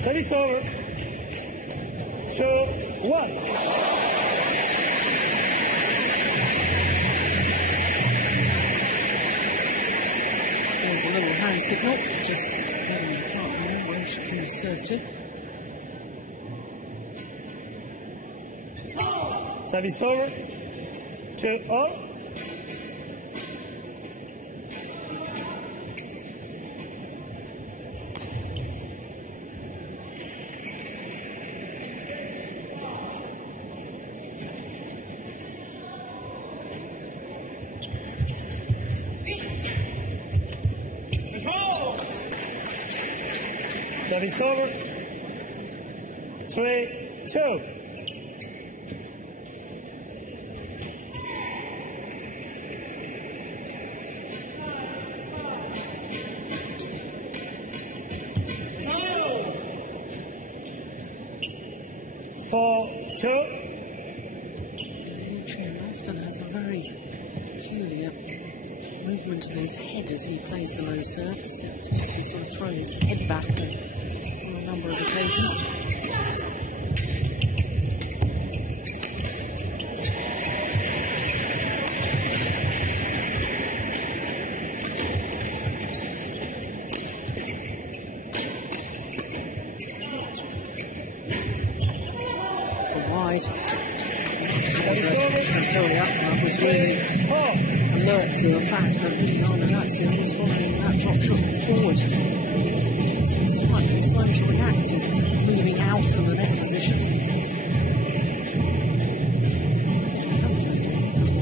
Service over. 2-1. There's a little hand signal, just letting the partner know where she can serve to. Service over. 2-all. Service over. 3-2. Often has a very peculiar movement of his head as he plays the low serve. He tends to sort of throw his head back on a number of occasions. Was really alert to the fact that Yonex was following that drop shot forward. So slightly slow to react and moving out from the net position.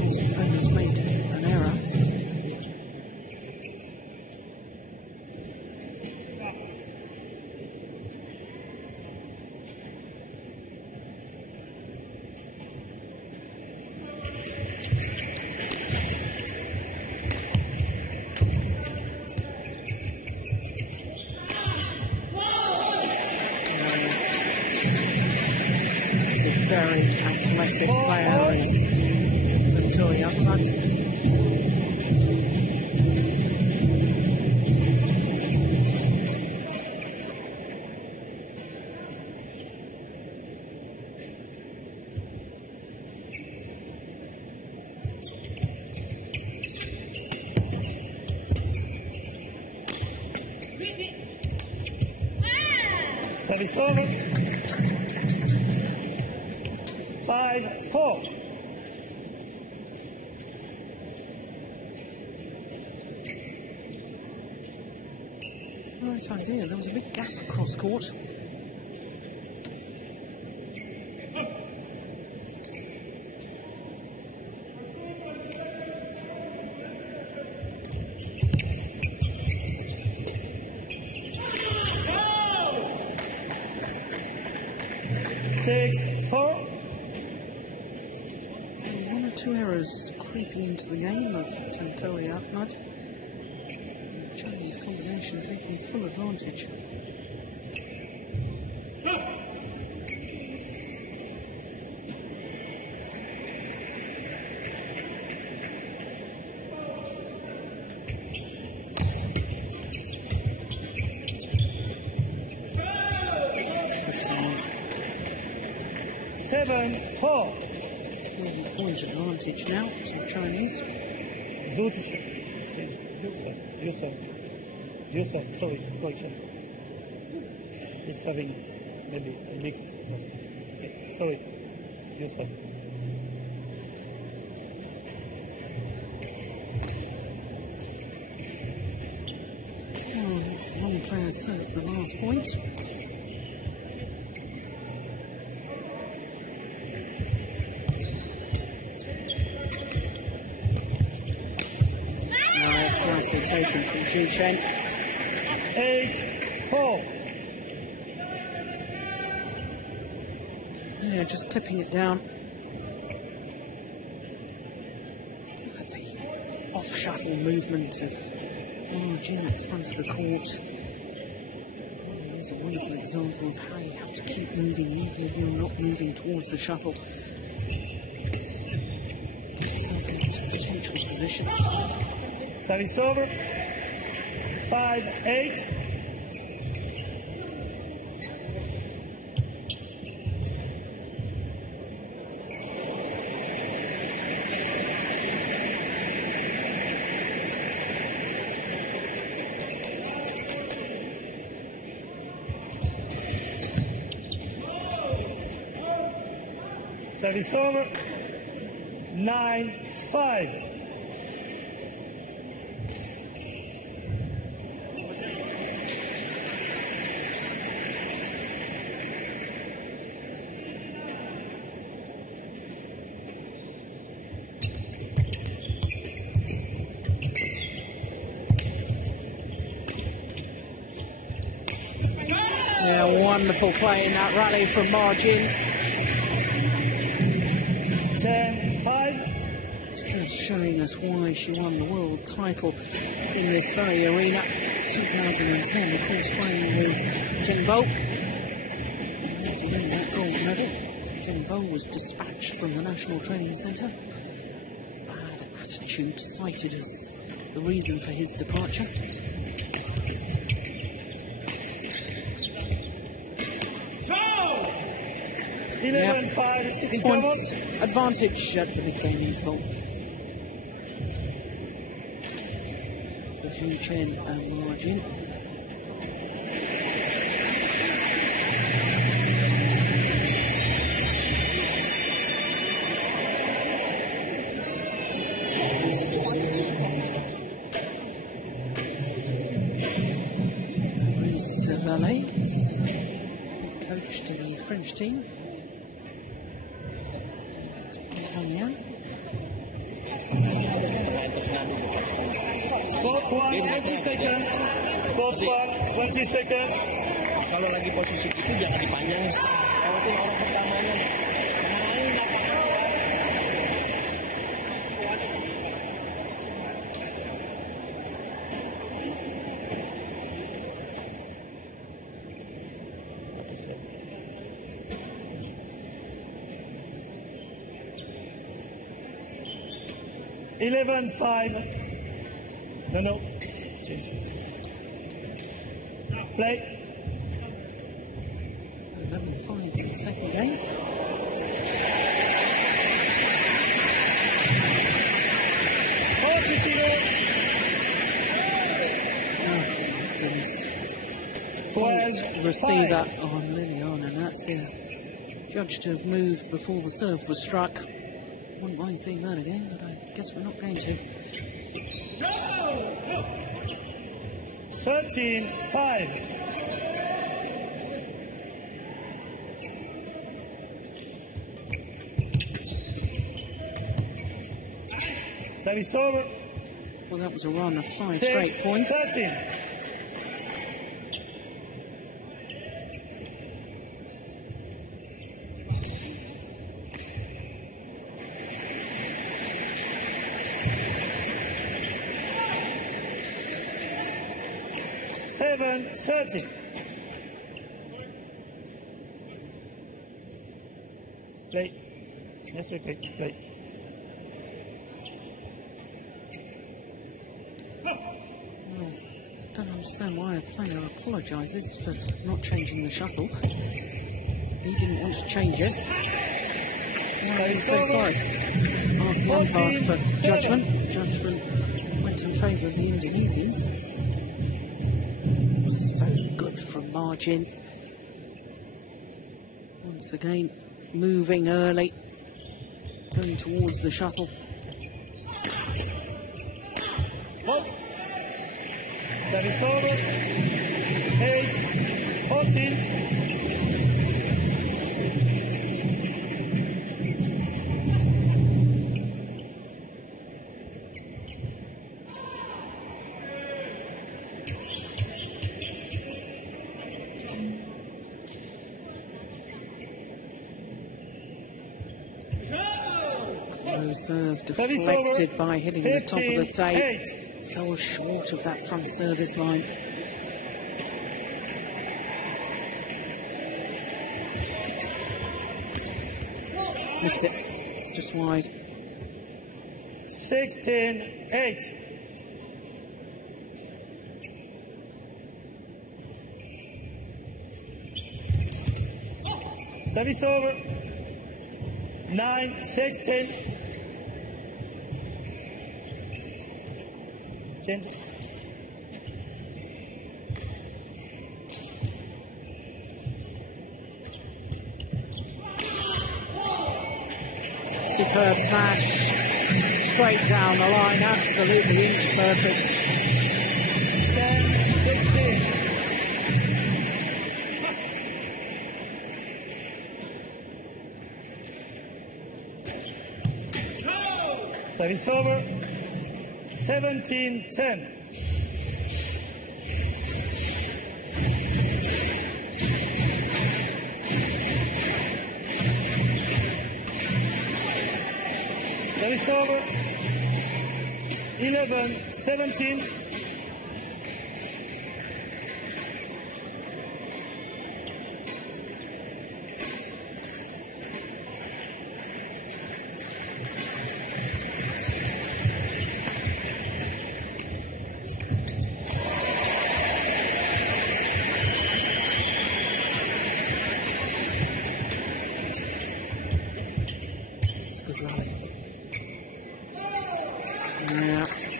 His opponent made an error. Very athletic player is Victoria. Service over. 5-4. Right idea, there was a big gap across court. One or two errors creeping into the game of Tantowi Ahmad. Chinese combination taking full advantage. Seven-four. Point advantage now to the Chinese. Sorry, coach. He's having maybe a mixed. Okay, sorry, Yusuf. One player served the last point. Nicely taken from Zhu Chen. 8-4. Yeah, just clipping it down. Look at the off-shuttle movement of Jin at the front of the court. It's a wonderful example of how you have to keep moving even if you're not moving towards the shuttle. Get yourself into a potential position. Service over. 5-8. Service over. 9-5. Yeah, wonderful play in that rally from Margin. 10-5. Just showing us why she won the world title in this very arena. 2010, of course, playing with Jing Bo. After winning that gold medal, Jing Bo was dispatched from the National Training Centre. Bad attitude cited as the reason for his departure. 11-5, 6 points advantage at the mid-game interval for Zhu Chen and Margin. Brice Valet, coach to the French team. Court 1, 20 seconds. Court 1, 20 seconds. Kalau lagi posisi itu jangan dipanjangin. Kalau itu orang pertamanya. No. Change. Play. 11-5 in the second game. Receive that on really on, and that's judged to have moved before the serve was struck. Wouldn't mind seeing that again, but I guess we're not going to. 13-5. Service over. Well, that was a run of 5 straight points. 13. Play. Yes, okay. Play. Well, don't understand why a player apologises for not changing the shuttle. He didn't want to change it. No, he's so sorry. Asked the umpire for judgment. Judgment went in favour of the Indonesians. So good from Margin. Once again, moving early, going towards the shuttle. That is over. 8-14. Serve deflected by hitting the top of the tape. Fell short of that front service line. Missed it, just wide. 16-8. Service over. 9-16. Change. superb smash. Straight down the line, absolutely inch perfect. 10-16. Service over. 17-10. Service over. 11-17.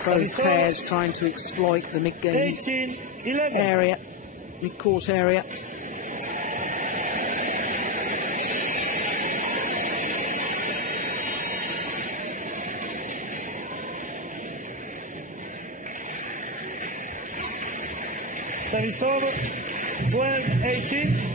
Both pairs trying to exploit the mid-game area, mid-court area. Service over. 12-18.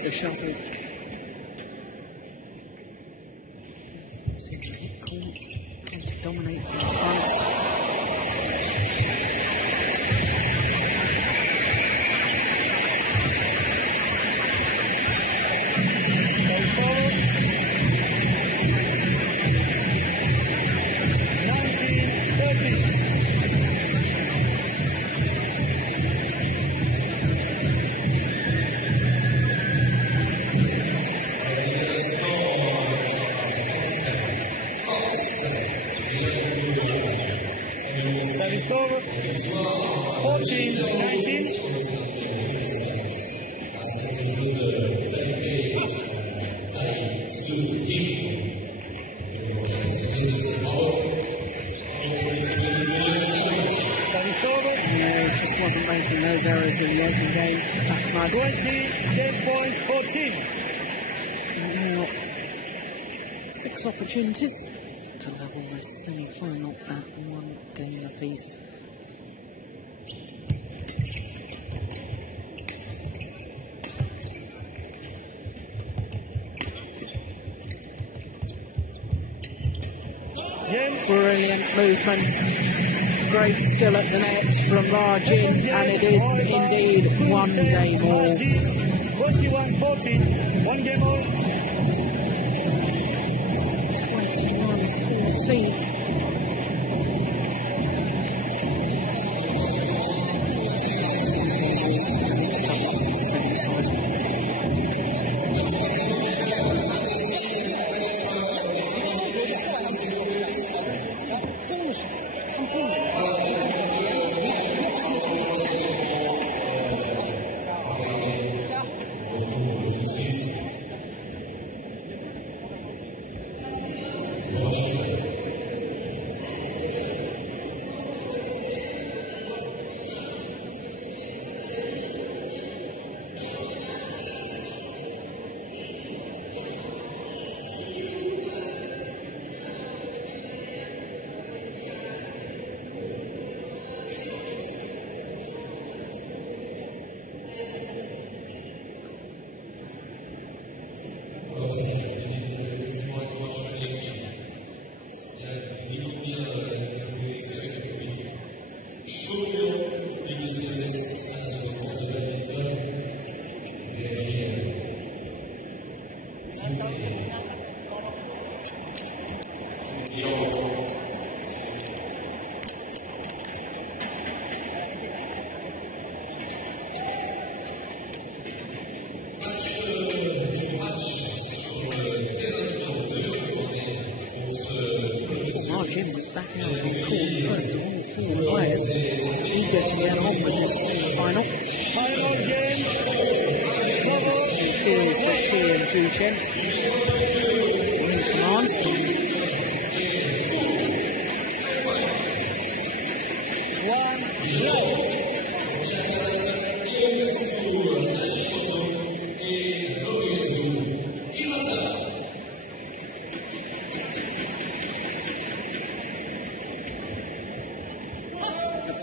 The shuttle. Dominate from the front. Service over. 14-19. Service over. No, just wasn't making those errors in the open game. 20-10.14. Now, 6 opportunities to level the semi-final at 1 game apiece. Brilliant movement, great skill at the net from Rajin, and it is indeed 1 game all. 21-14, 1 game all. 21-14. Jim was back out on court first of all, 4 players eager to get on with this final. Final game. Feels that she and Ju Chen in command.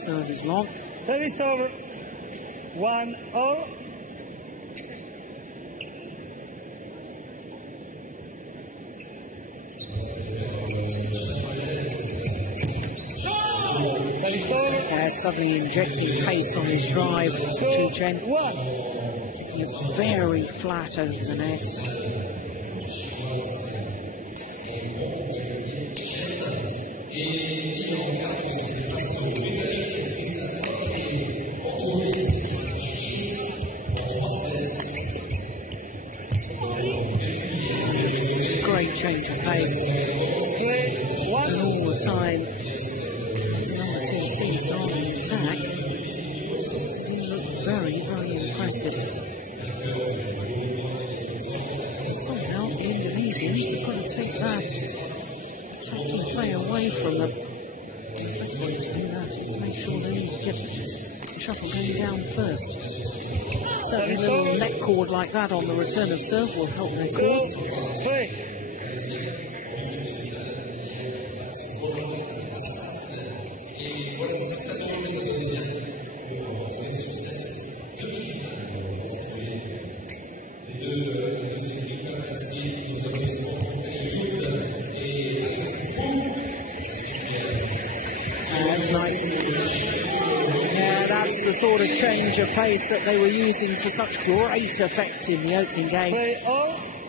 Serve is long. Service over. 1-0. Suddenly injecting pace on his drive, Ju Chen. He's very flat over the net. Great change of pace. And all the time, number 2 seeds on the attack. These look very, very impressive. Somehow the Indonesians have got to take that attacking play away from them. The best way to do that is to make sure they get the shuttle going down first. Certainly a little net cord like that on the return of serve will help their cause. 3. Sort of change of pace that they were using to such great effect in the opening game.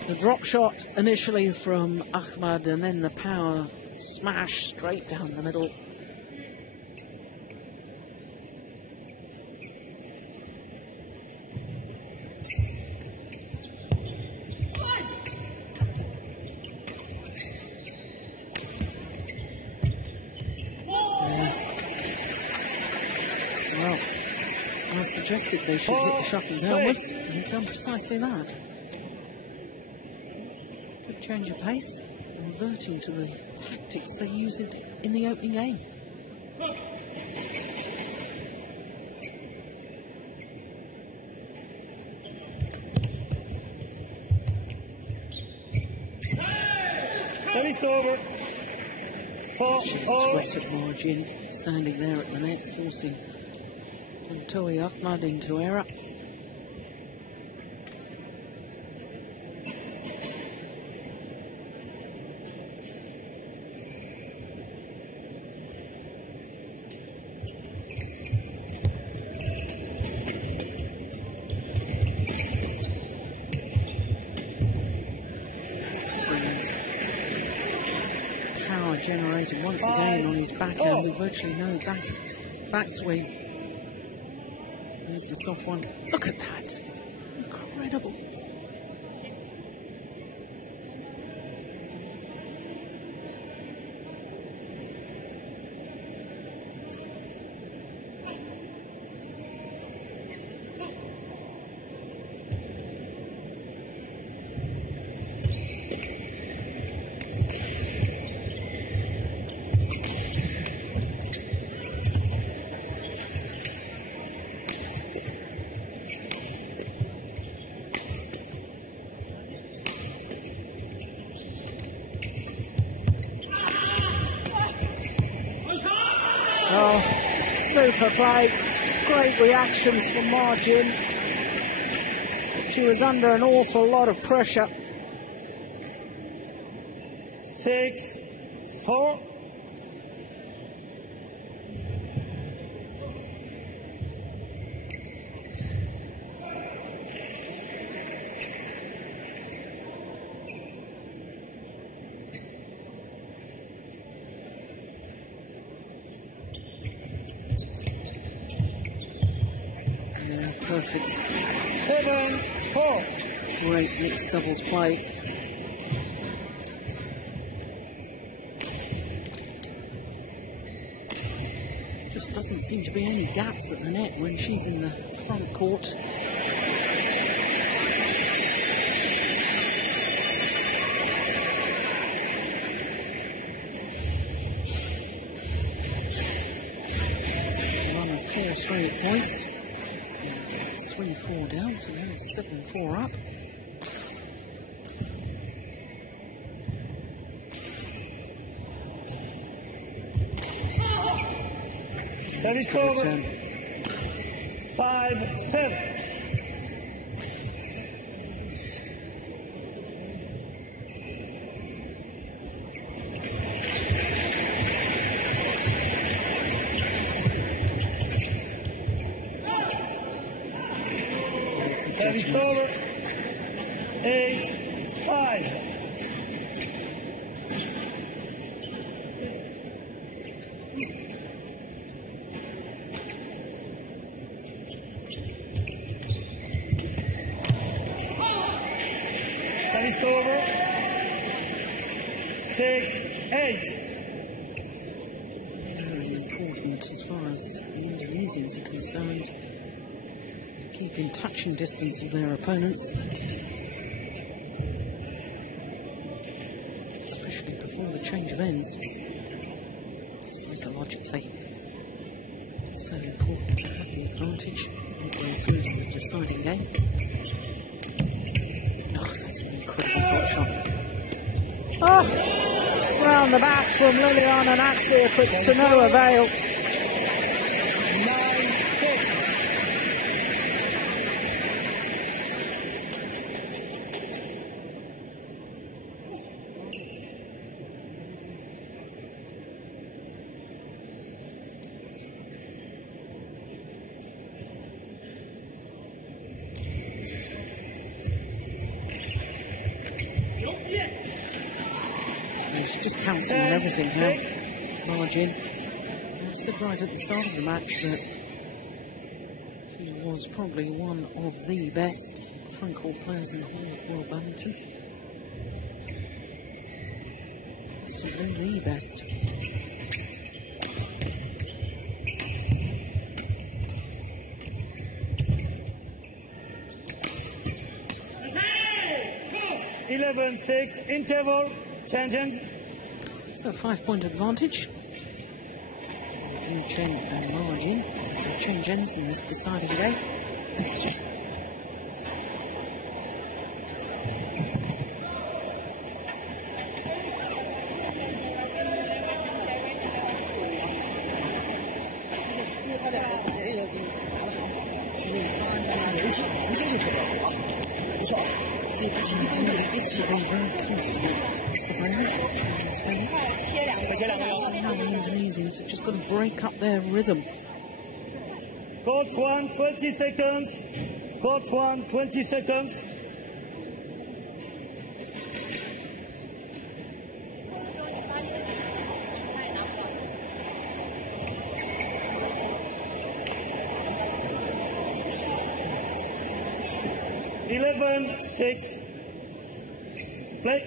The drop shot initially from Ahmad and then the power smash straight down the middle. Suggested they should hit the shuttle downwards, and they've done precisely that. Quick change of pace, reverting to the tactics they used in the opening game. Service over. 4-0. Sweat at margin, standing there at the net, forcing Toi Ahmad into error. Power generated once again on his backhand with virtually no backswing. There's the soft one. Look at that. Incredible. Oh, super play. Great reactions from Margin. She was under an awful lot of pressure. 6-4. Perfect. 7-4. Great mixed doubles play. Just doesn't seem to be any gaps at the net when she's in the front court. Run of 4 straight points. 3-4 down to now 7-4 up. Service over. 5-7. Service over. 8-5. Service over. 6-8. Very important as far as the Indonesians are concerned. Keep in touching distance of their opponents, especially before the change of ends. Psychologically, so important to have the advantage midway through to the deciding game. Oh, that's an incredible hot shot. Oh, round the back from Liliana Natsir, but to no avail. 9-6. She's just pouncing on everything now. Margin. I said right at the start of the match that she was probably one of the best front court players in the whole of world badminton. Possibly the best. Eleven, 6, interval, change ends. So a 5-point advantage. Chen and Margin. So Chen Jensen this deciding game. Now the Indonesians have just got to break up their rhythm. Court 1, 20 seconds. Court 1, 20 seconds. Eleven, 6. Play.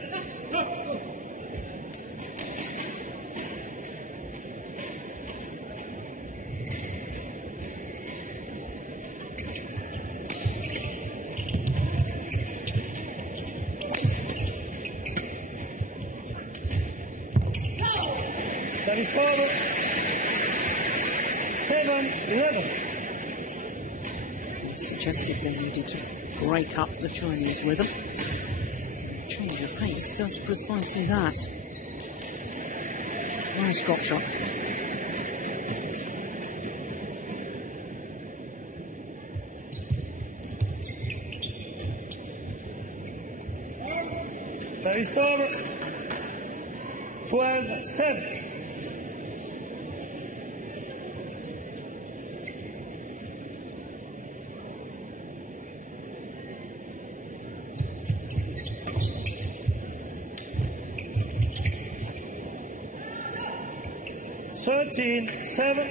7-11. It suggested they needed to break up the Chinese rhythm. Change of pace does precisely that. Nice drop shot. Service over. 12-7. Thirteen, 7.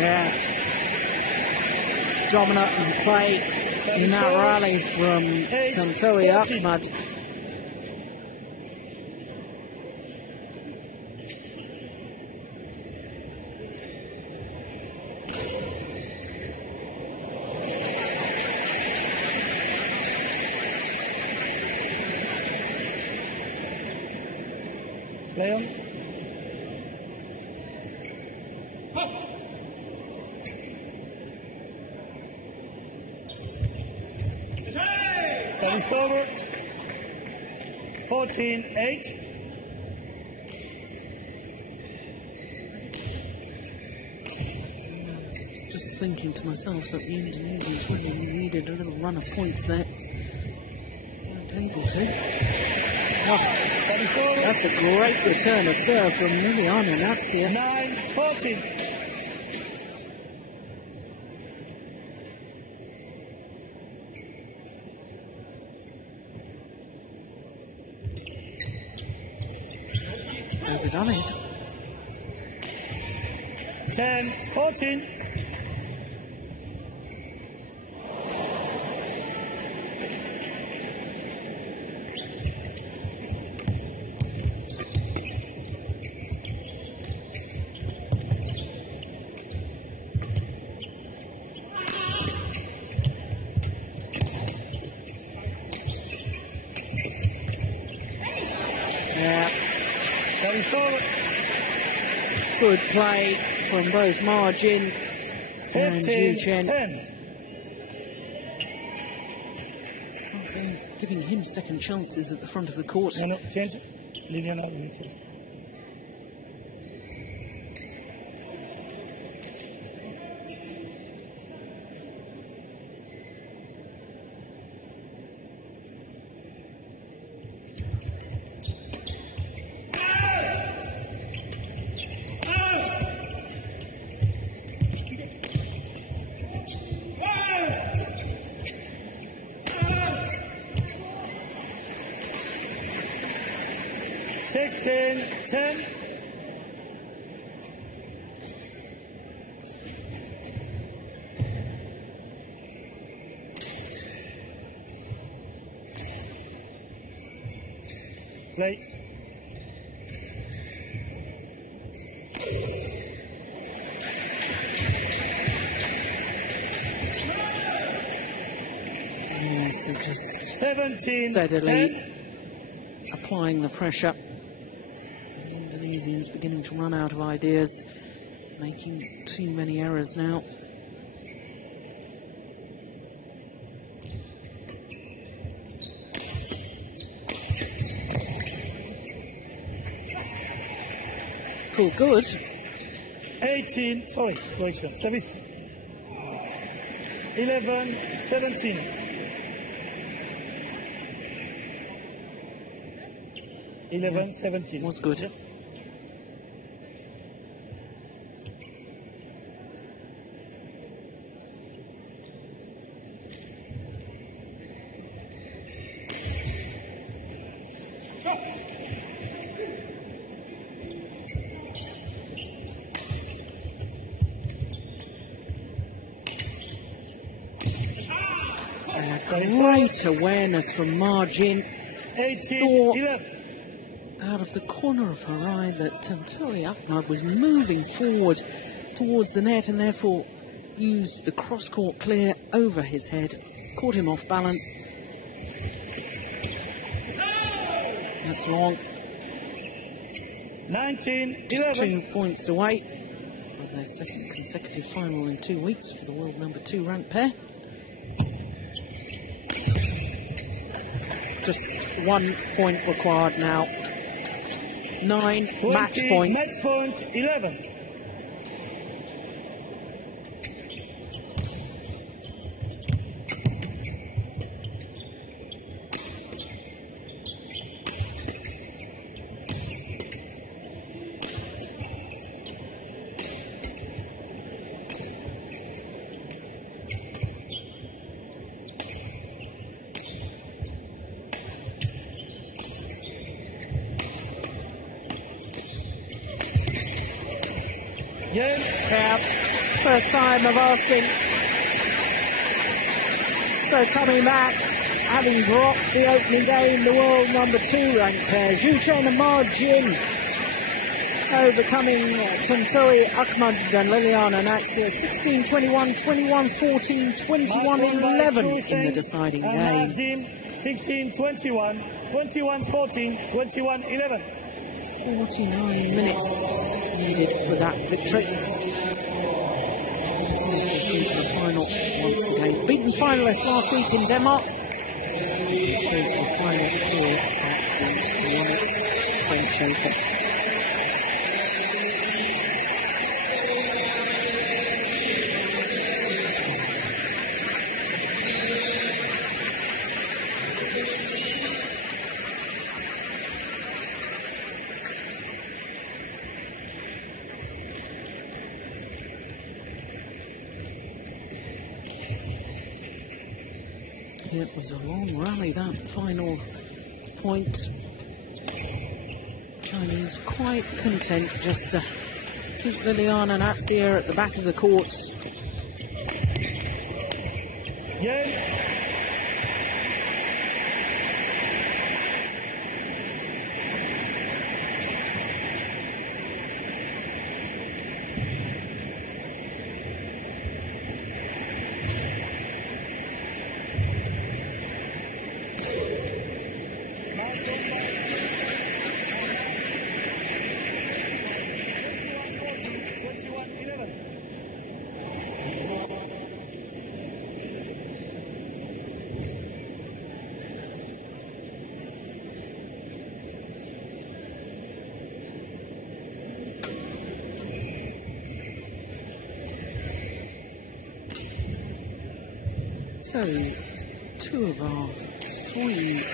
Yeah. Dominant and play in that rally from Tantowi Ahmad. Leon. Service over. 14-8. Just thinking to myself that the Indonesians really needed a little run of points there. Weren't able to. Oh, that's a great return of serve from Liliana Natsia. 9-14. Overdone it. 10-14. Good play from both Margin and Juchen. 10. Giving him second chances at the front of the court. No, change. Liliana. Play. Yes, they're just 17, steadily 10. applying the pressure. The Indonesians beginning to run out of ideas, making too many errors now. Cool, good. 18, sorry, correction, service. 11, 17. 11, 17. Was good. Yes. Great awareness from Margin. 18, Saw 11. out of the corner of her eye that Tantowi Ahmad was moving forward towards the net and therefore used the cross-court clear over his head, caught him off balance. That's wrong. 19, Just 11. 2 points away from their second consecutive final in 2 weeks for the world #2 ranked pair. Just 1 point required now. 9 match 20, points. Match point 11. Cap First time of asking. So coming back, having dropped the opening game, the world number 2 ranked pairs, Yu Chen and Ma Jin, overcoming Tenturi Ahmad and Liliana Naxia, 16-21, 21-14, 21-11 in the deciding game. 16-21, 21-14, 21-11. 49 minutes needed for that victory. Through to the final once again. Beaten finalists last week in Denmark. Through to the final here at the Yonex French Open. It was a long rally, that final point. Chinese quite content just to keep Liliana Naxia at the back of the court. Yeah. So, 2 of our 3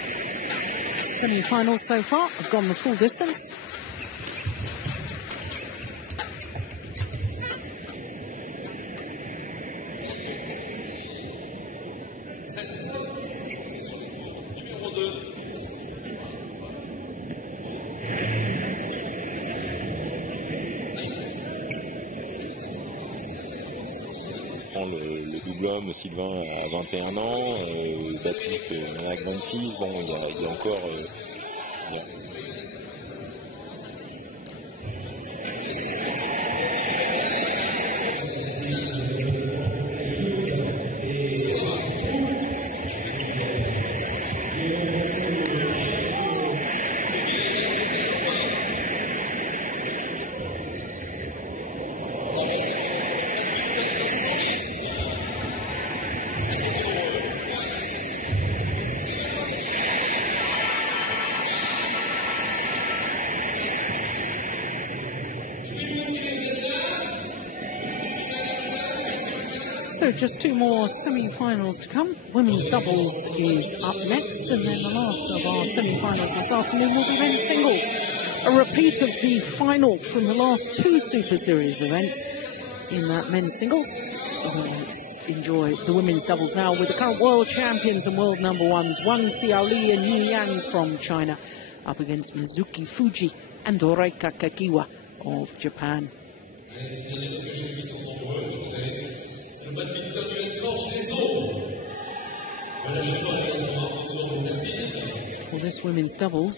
semi-finals so far have gone the full distance. Le double homme, Sylvain à 21 ans, Baptiste à 26, bon, il y a encore... So just 2 more semi-finals to come. Women's doubles is up next, and then the last of our semi-finals this afternoon will be men's singles. A repeat of the final from the last 2 Super Series events in that men's singles. Let's enjoy the women's doubles now with the current world champions and world number 1s, Wang Xiaoli and Yu Yang from China, up against Mizuki Fuji and Horeika Kakiwa of Japan. For this women's doubles,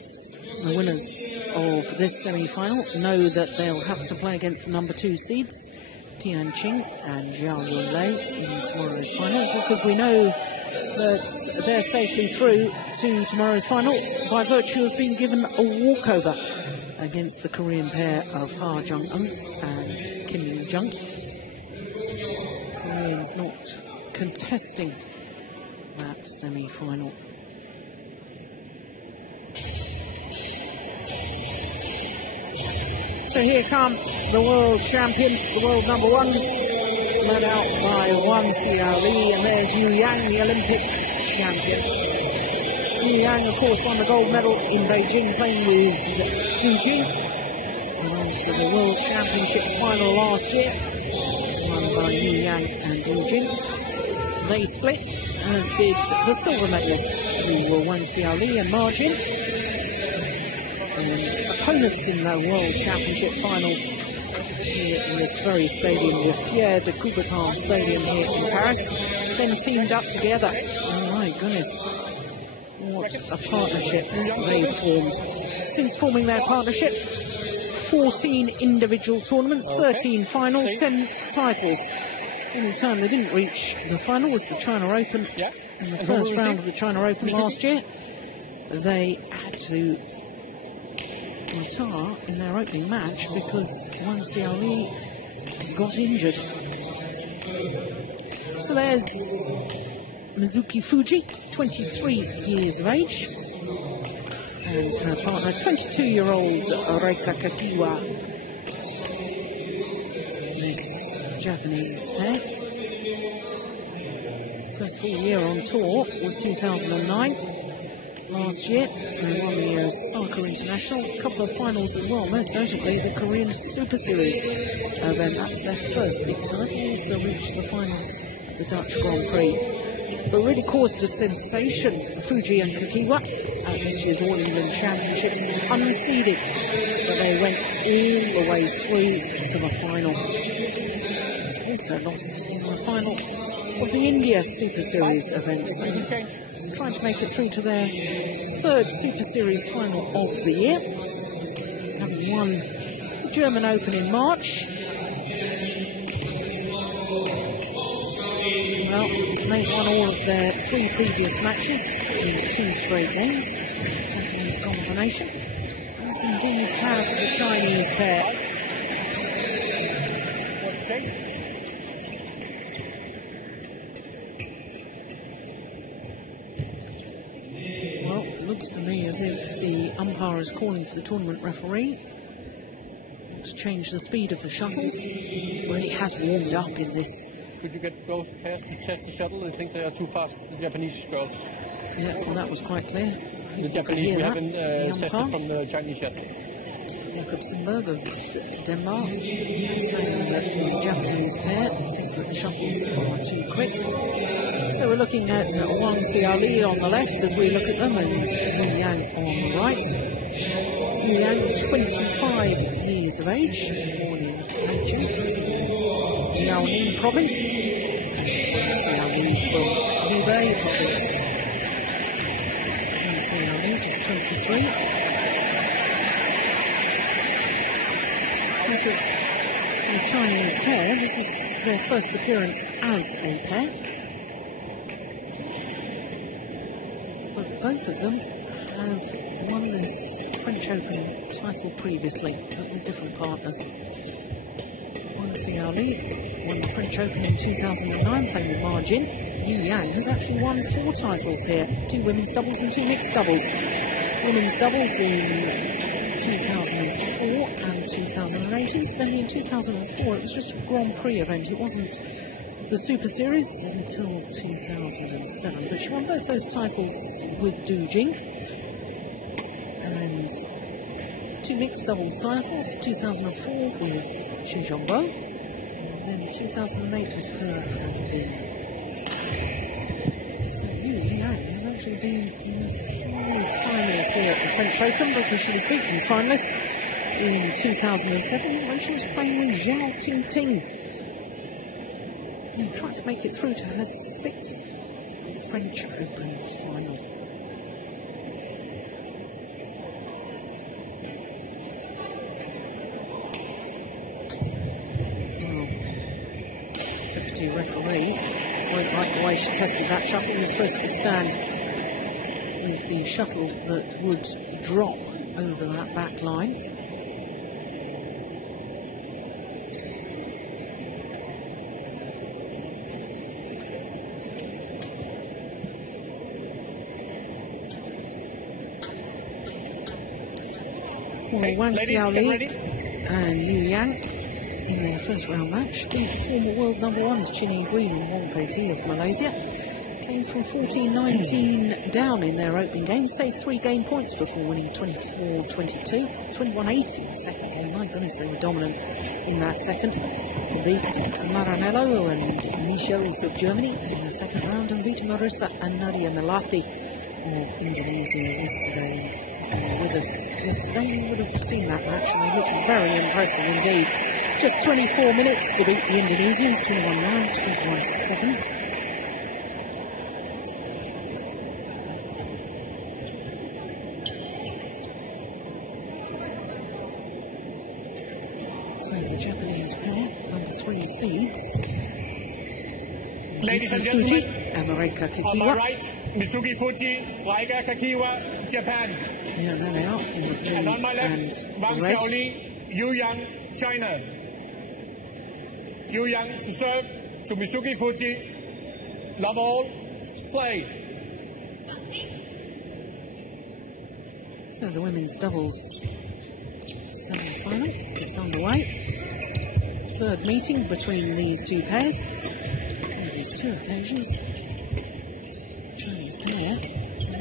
the winners of this semi-final know that they'll have to play against the number 2 seeds, Tian Qing and Zhao Yunlei, in tomorrow's final, because we know that they're safely through to tomorrow's final by virtue of being given a walkover against the Korean pair of Ha Jung-eun and Kim Min-jung. Koreans not contesting that semi-final. So here come the world champions, the world number 1s, led out by Wang Xiaoli, and there's Yu Yang, the Olympic champion. Yu Yang, of course, won the gold medal in Beijing playing with Du Jing, and after the World Championship final last year, won by Yu Yang and Du Jing. They split, as did the silver medalists, who were Wang Xiaoli and Ma Jin. And opponents in the World Championship final here in this very stadium with Pierre de Coubertin Stadium here in Paris, then teamed up together. Oh my goodness, what a partnership they've formed. Since forming their partnership, 14 individual tournaments, 13 finals, 10 titles. The only time they didn't reach the final was the China Open. In the first round of the China Open last year, they had to retire in their opening match because Wang Xiaoli got injured. So there's Mizuki Fuji, 23 years of age, and her partner, 22-year-old Reika Kakiwa. This Japanese pair. First full year on tour was 2009. Last year, they won the Osaka International, a couple of finals as well, most notably the Korean Superseries event. That was their first big title. They also reached the final of the Dutch Grand Prix. But really caused a sensation, Fuji and Kakiwa, at this year's All England Championships, unseeded. But they went all the way through to the final. Also lost in the final of the India Super Series event. So trying to make it through to their third Super Series final of the year. Having won the German Open in March. Well, they've won all of their 3 previous matches in 2 straight games. Japanese combination. That's indeed have the Chinese pair. What's changed? Well, it looks to me as if the umpire is calling for the tournament referee. Let's change the speed of the shuttles. Well, it has warmed up in this. Could you get both pairs to test the shuttle? I think they are too fast, the Japanese girls. Yeah, well, that was quite clear. The Japanese we haven't tested from the Chinese shuttle. Jakob Sundberg of Denmark saying that the Japanese pair think that the shuttles are too quick. So we're looking at Wang Xiaoli on the left as we look at them, and Yu Yang on the right. Yu Yang, 25 years of age, born in Liaoning province. Xiaoli from Hubei province. And Xiaoli, just 23. The Chinese pair, this is their first appearance as a pair. But both of them have won this French Open title previously, but with different partners. Wang Xiaoli won the French Open in 2009, playing with Ma Jin. Yu Yang has actually won 4 titles here, 2 women's doubles and 2 mixed doubles. Women's doubles in 2004 and 2008. Incidentally, in 2004 it was just a Grand Prix event. It wasn't the Super Series until 2007. But she won both those titles with Du Jing. And 2 mixed doubles titles, 2004 with Xu Zhongbo. And then 2008 with her and Bing. So Yu Yang has actually been in 5 finals here at the French Open, because she was beaten finalist in 2007 when she was playing with Zhao Tingting. And tried to make it through to her 6th French Open final. Deputy referee won't like the way she tested that shuttle. You're supposed to stand with the shuttle that would drop over that back line. Well, Wang Xiaoli and Yu Yang in their first round match beat former world #1s Chin Yee and Wong Pei Ti of Malaysia. Came from 14-19 down in their opening game, saved 3 game points before winning 24-22, 21-8 in the second game. My goodness, they were dominant in that second. Beat Maranello and Michels of Germany in the second round, and Vita Marissa and Nadia Melati of Indonesia yesterday. With us yesterday, you would have seen that match, and they looked very impressive indeed. Just 24 minutes to beat the Indonesians, 21-9, 21-7. So the Japanese pair, number 3 seeds. Ladies and Fuji gentlemen, and Marika on my Kakiwa. right, Mitsuki Fuji, Marika Kakiwa, Japan. Yeah, there they are in the blue And on my left, Wang red. Xiaoli, Yu Yang, China. Yu Yang to serve to Mitsuki Fuji. Love all, play. So the women's doubles semi-final is underway. Third meeting between these two pairs. Previous 2 occasions. Chinese pair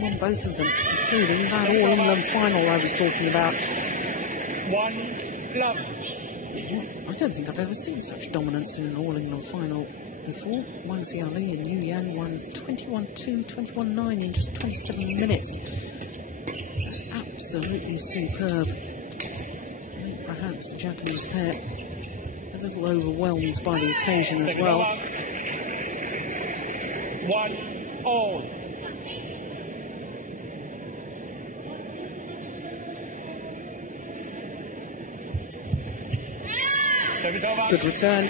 won both of them, including that All-England final I was talking about. 1 love. I don't think I've ever seen such dominance in an All-England final before. Wang Xiaoli and Yu Yang won 21-2, 21-9 in just 27 minutes. Absolutely superb. And perhaps the Japanese pair a little overwhelmed by the occasion as well. 1-all. Service over. Good return.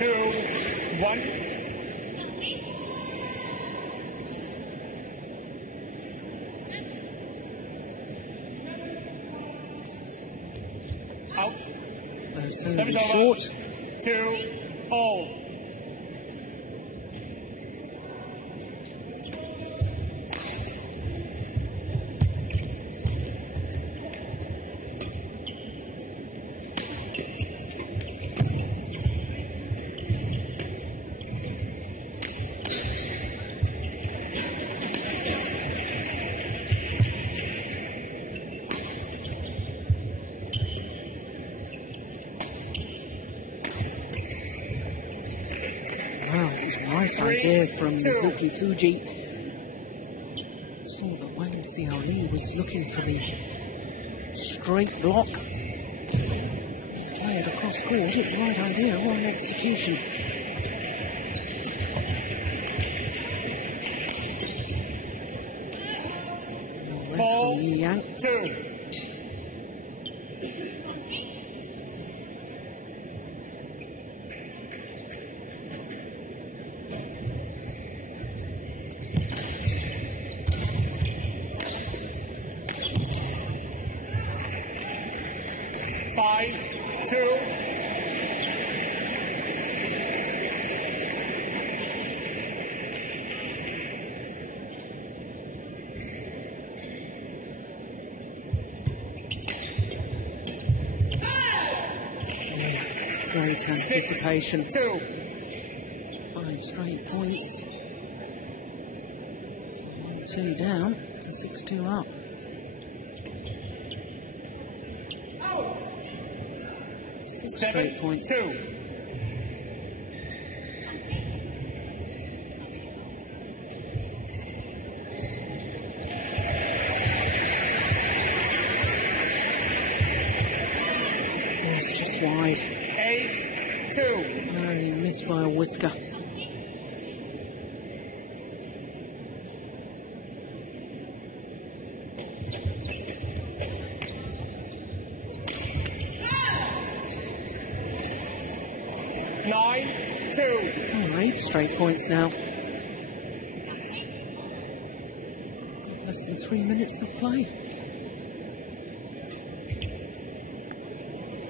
2-1. Out. So Service over. short. 2-all. Wow, it was the right idea from Mitsuki Fuji. Saw that Wang Xiaoli was looking for the straight block. Play it across court, it was the right idea, wrong execution. Red from Yu Yang. 4-2. Great anticipation. 6-2. 5 straight points. 1-2 down to 6-2 up. Six straight points. 7-2. It's just wide. 8-2. Oh, he missed by a whisker. Oh, 8 straight points now. Less than 3 minutes of play.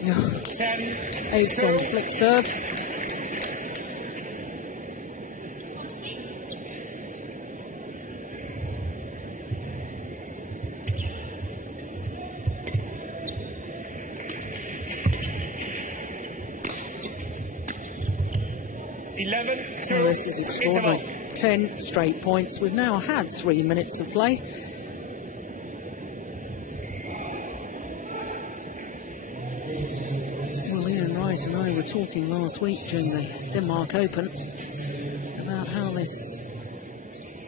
10. Ace on flick serve. Oh, this is extraordinary. 10 straight points. We've now had 3 minutes of play. Well, Ian Wright and I were talking last week during the Denmark Open about how this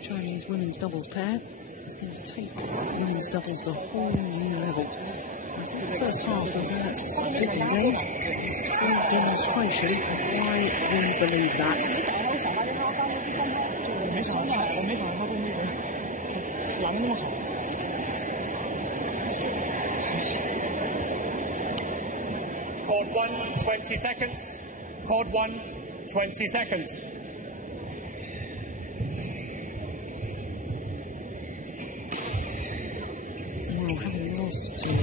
Chinese women's doubles pair is going to take women's doubles to a whole new level. The first half of that football game, demonstration of why we believe that. 没想到小花就让他发挥第三拍，就我没想到他对那个拦的那么好。Chord 1, 20 seconds. Chord 1, 20 seconds. Well, having lost to the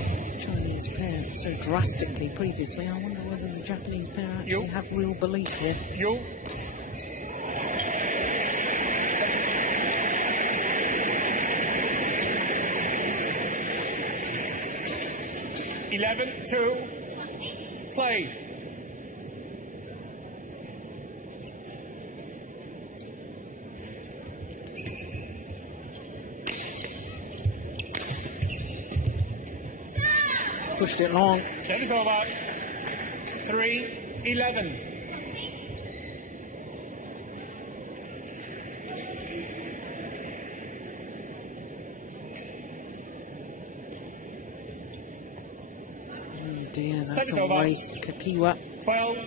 Chinese pair so drastically previously, I wonder whether the Japanese pair actually have real belief here. You. Eleven, 2, play. Pushed it long. Service over. 3, 11. Oh dear, that's Service a over. waste. Kakiwa 12,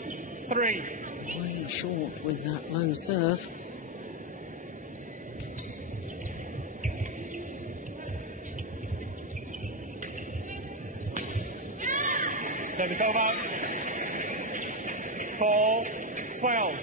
3. way short with that low serve. Service over. 4, 12.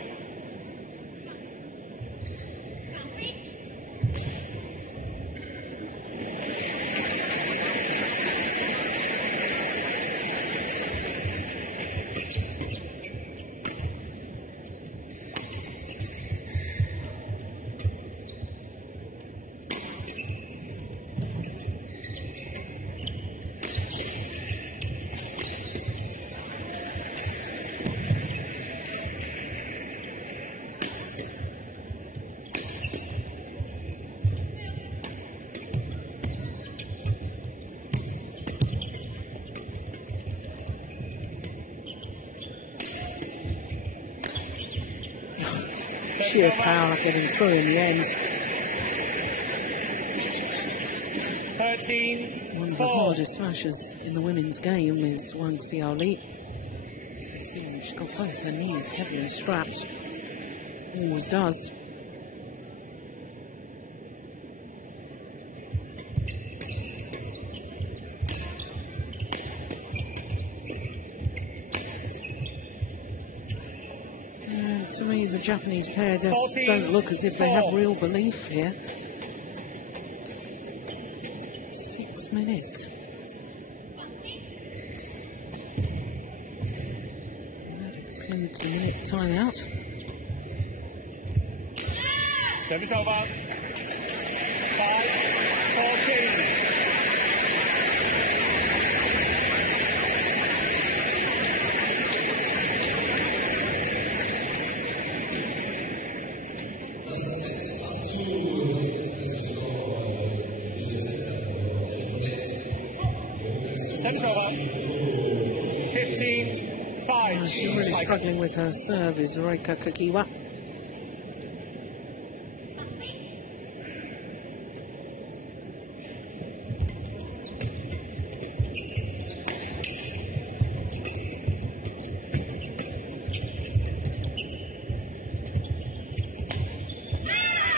Sheer power getting through in the end. 13, One of the 4. hardest smashers in the women's game is Wang Xiaoli. See, she's got both her knees heavily strapped. Always does. To me, the Japanese pair just 14, don't look as if they have 4. real belief here. 6 minutes. That includes a minute timeout. Service over. 5, 14. Service over. 15, 5. She's really struggling with her serve, is Reika Kakiwa.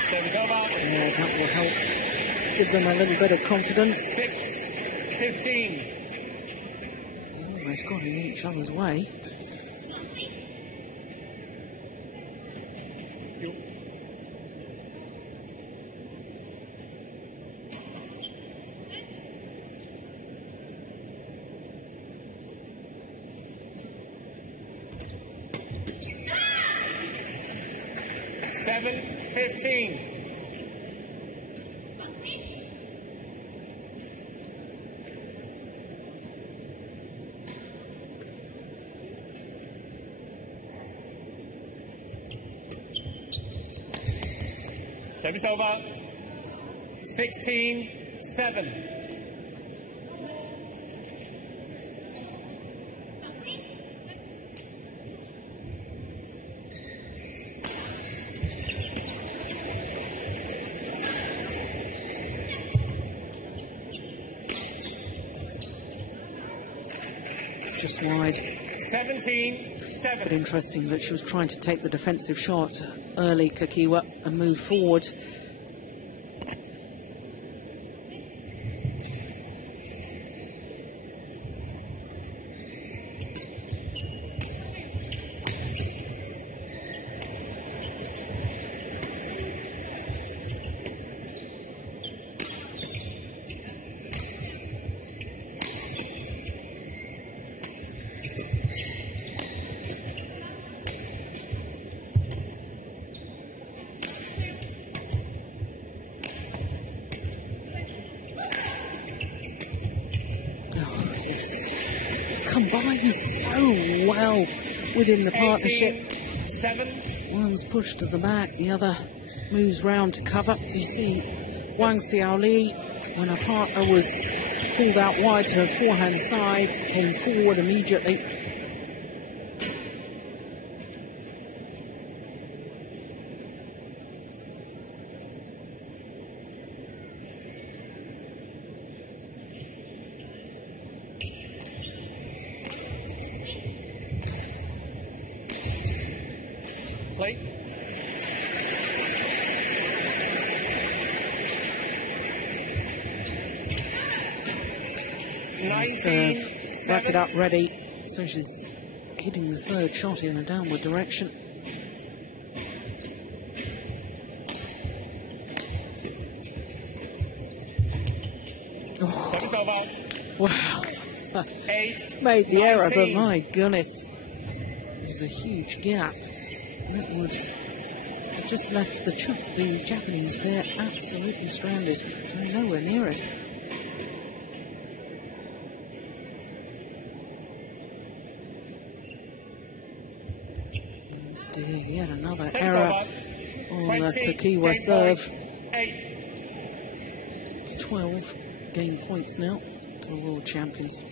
Service over. Yeah, that will help give them a little bit of confidence. 6, 15. Almost got in each other's way. Seven, 15. Service over. 16, 7. Just wide. 17-7. But interesting that she was trying to take the defensive shot early, Kakiwa, and move forward. Combines so well within the partnership. 7. One's pushed to the back, the other moves round to cover. You see Wang Xiaoli, when her partner was pulled out wide to her forehand side, came forward immediately. Play. Rack it up, ready. So she's hitting the third shot in a downward direction. Service over. Wow. 8. Made the error, but 19. my goodness. There's a huge gap. That would have just left the Japanese pair absolutely stranded. Nowhere near it. And yet another error on the Kakiwa serve. 12 game points now to the world champions.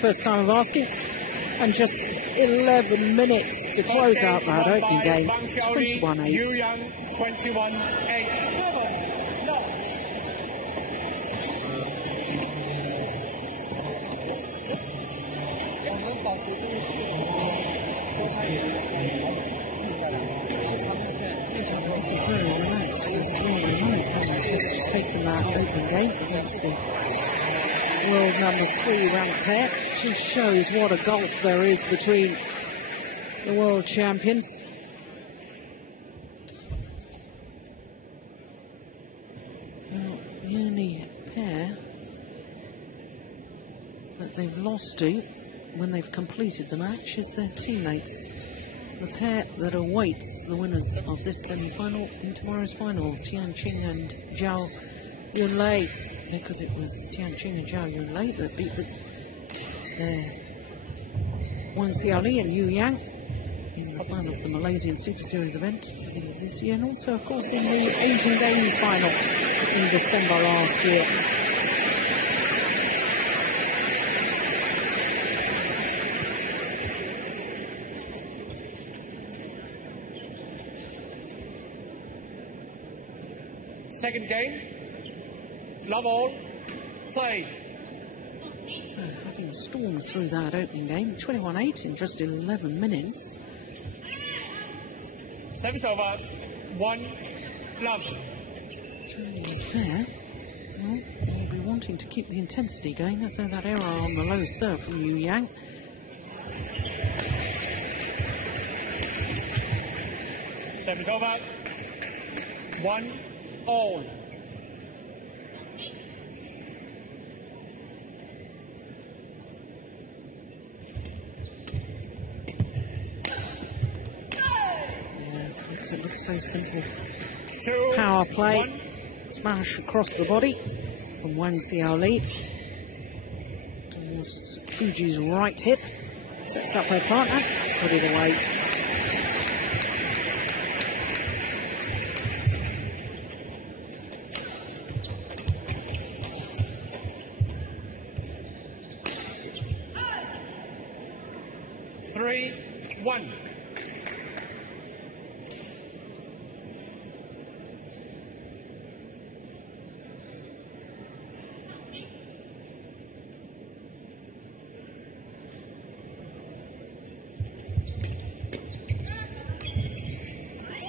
First time of asking, and just 11 minutes to close out that opening game. 21-8. 21-8. Very relaxed as well. Just taken that open game against the world #3 ranked pair. Just shows what a gulf there is between the world champions. Now, the only pair that they've lost to when they've completed the match is their teammates. The pair that awaits the winners of this semi-final in tomorrow's final, Tianqing and Zhao Yunlei, because it was Tianqing and Zhao Yunlei that beat Wang Xiaoli and Yu Yang in the final of the Malaysian Super Series event this year, and also, of course, in the Asian Games final in December last year. Second game, love all, play. So having stormed through that opening game, 21-8 in just 11 minutes. Service over, 1 love. Chinese pair, well, they'll be wanting to keep the intensity going after that error on the low serve from Yu Yang. Service over, 1 all. Yeah, makes it look so simple. 2 Power play, 1. smash across the body from Wang Xiaoli towards Fuji's right hip. Sets up her partner, put it away.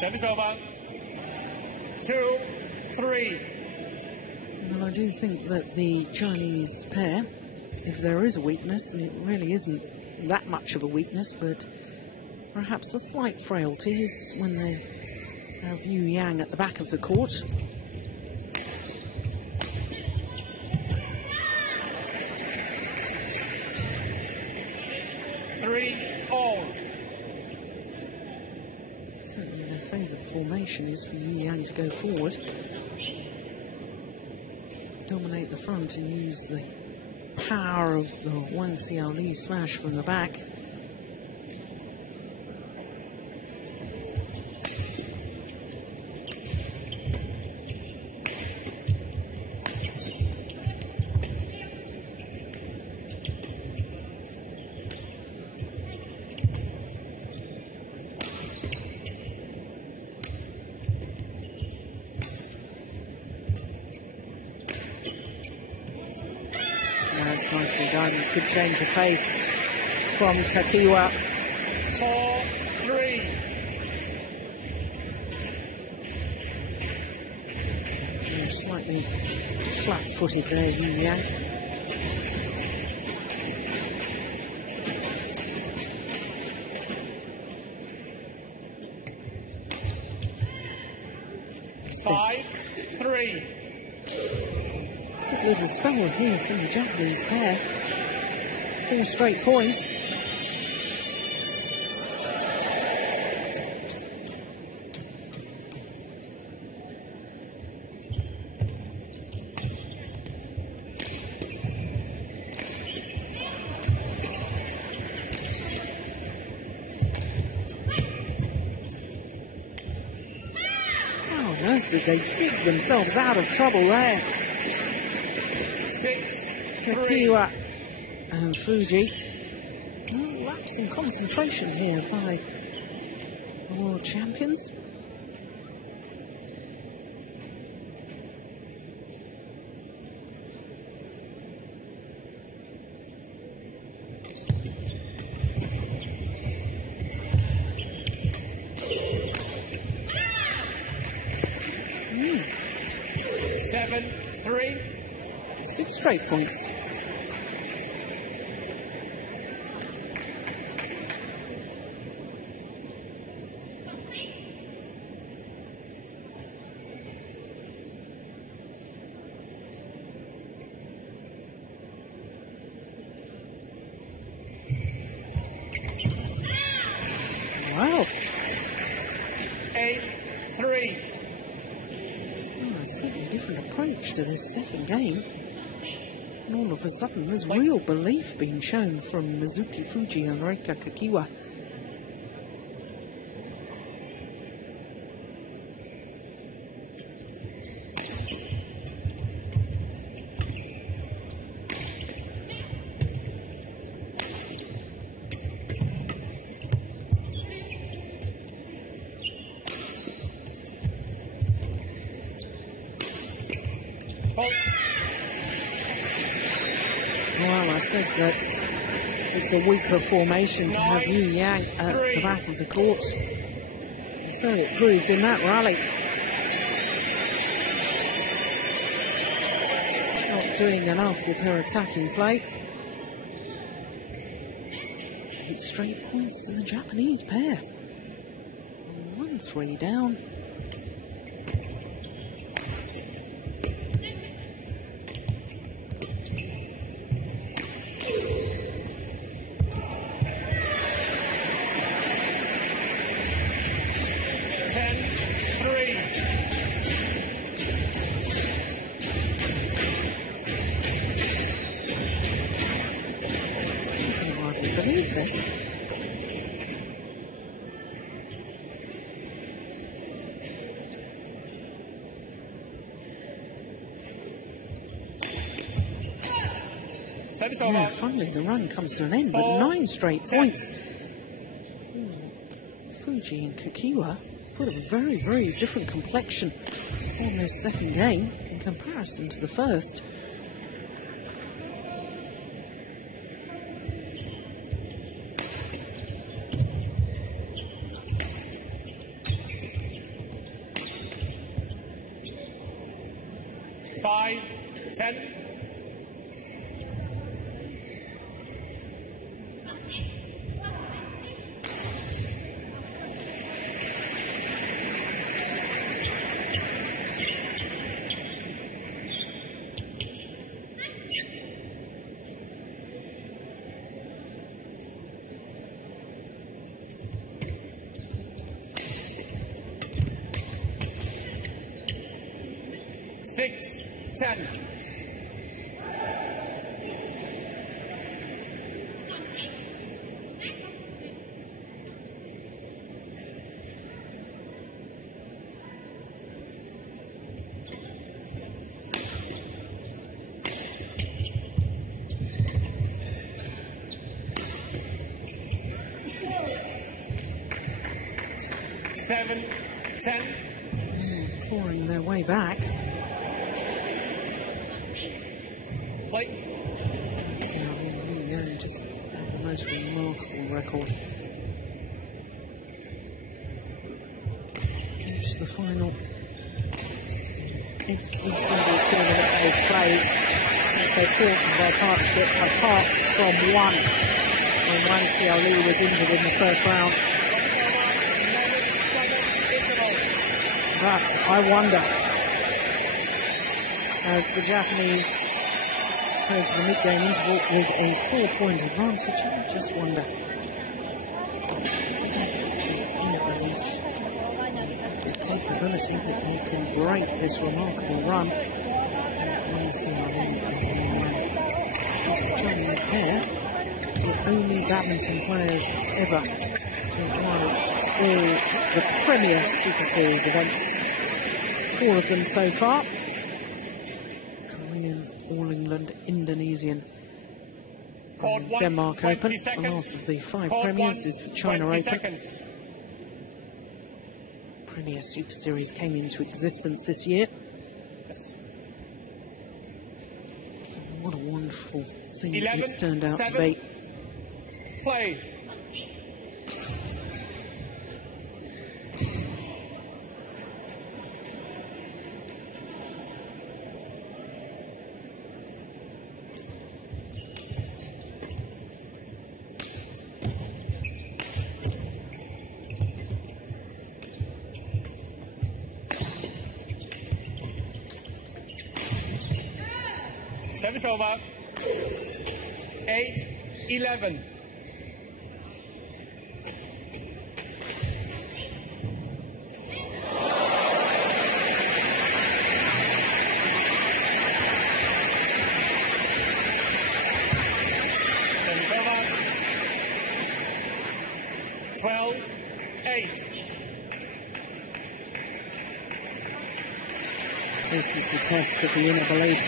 Service over. 2-3. Well, I do think that the Chinese pair, if there is a weakness, and it really isn't that much of a weakness, but perhaps a slight frailty, is when they have Yu Yang at the back of the court. Certainly their favourite formation is for Yu Yang to go forward, dominate the front and use the power of the Wang Xiaoli smash from the back. That's nicely done. Good change of pace from Kakiwa. 4-3. Slightly flat-footed there, Yu Yang. Good little spell here from the Japanese pair. 4 straight points. How on earth did they dig themselves out of trouble there? 6-3. Kakiwa and Fuji. Lapse in concentration here by the world champions. Mm. 7-3. 6 straight points. Wow. 8-3. Certainly a different approach to this second game. And all of a sudden, there's real belief being shown from Mizuki Fuji and Reika Kakiwa. Well, I said that it's a weaker formation to have Yu Yang at the back of the court. And so it proved in that rally. Not doing enough with her attacking play. 8 straight points to the Japanese pair. 1-3 down. Believe this. Yeah, finally the run comes to an end, but 9 straight points. Fuji and Kakiwa put a very, very different complexion on this second game in comparison to the first. 5-10. Six, 10. Seven, 10. Clawing their way back. Just the most remarkable record. Just the final 50 single tournament they've played since they formed their partnership, apart from one when Wang Xiaoli was injured in the first round. But I wonder, as the Japanese to the mid-game interval with a 4-point advantage, I just wonder the capability that they can break this remarkable run. This Chinese pair, the only badminton players ever to have won all the Premier Superseries events, 4 of them so far. All England, Indonesian, Denmark Open. The last of the 5 premiers is the China Open. Premier Superseries came into existence this year. What a wonderful thing it's turned out to be. Play. Service over. 8-11. Service over. 12-8. This is the test of the inner belief.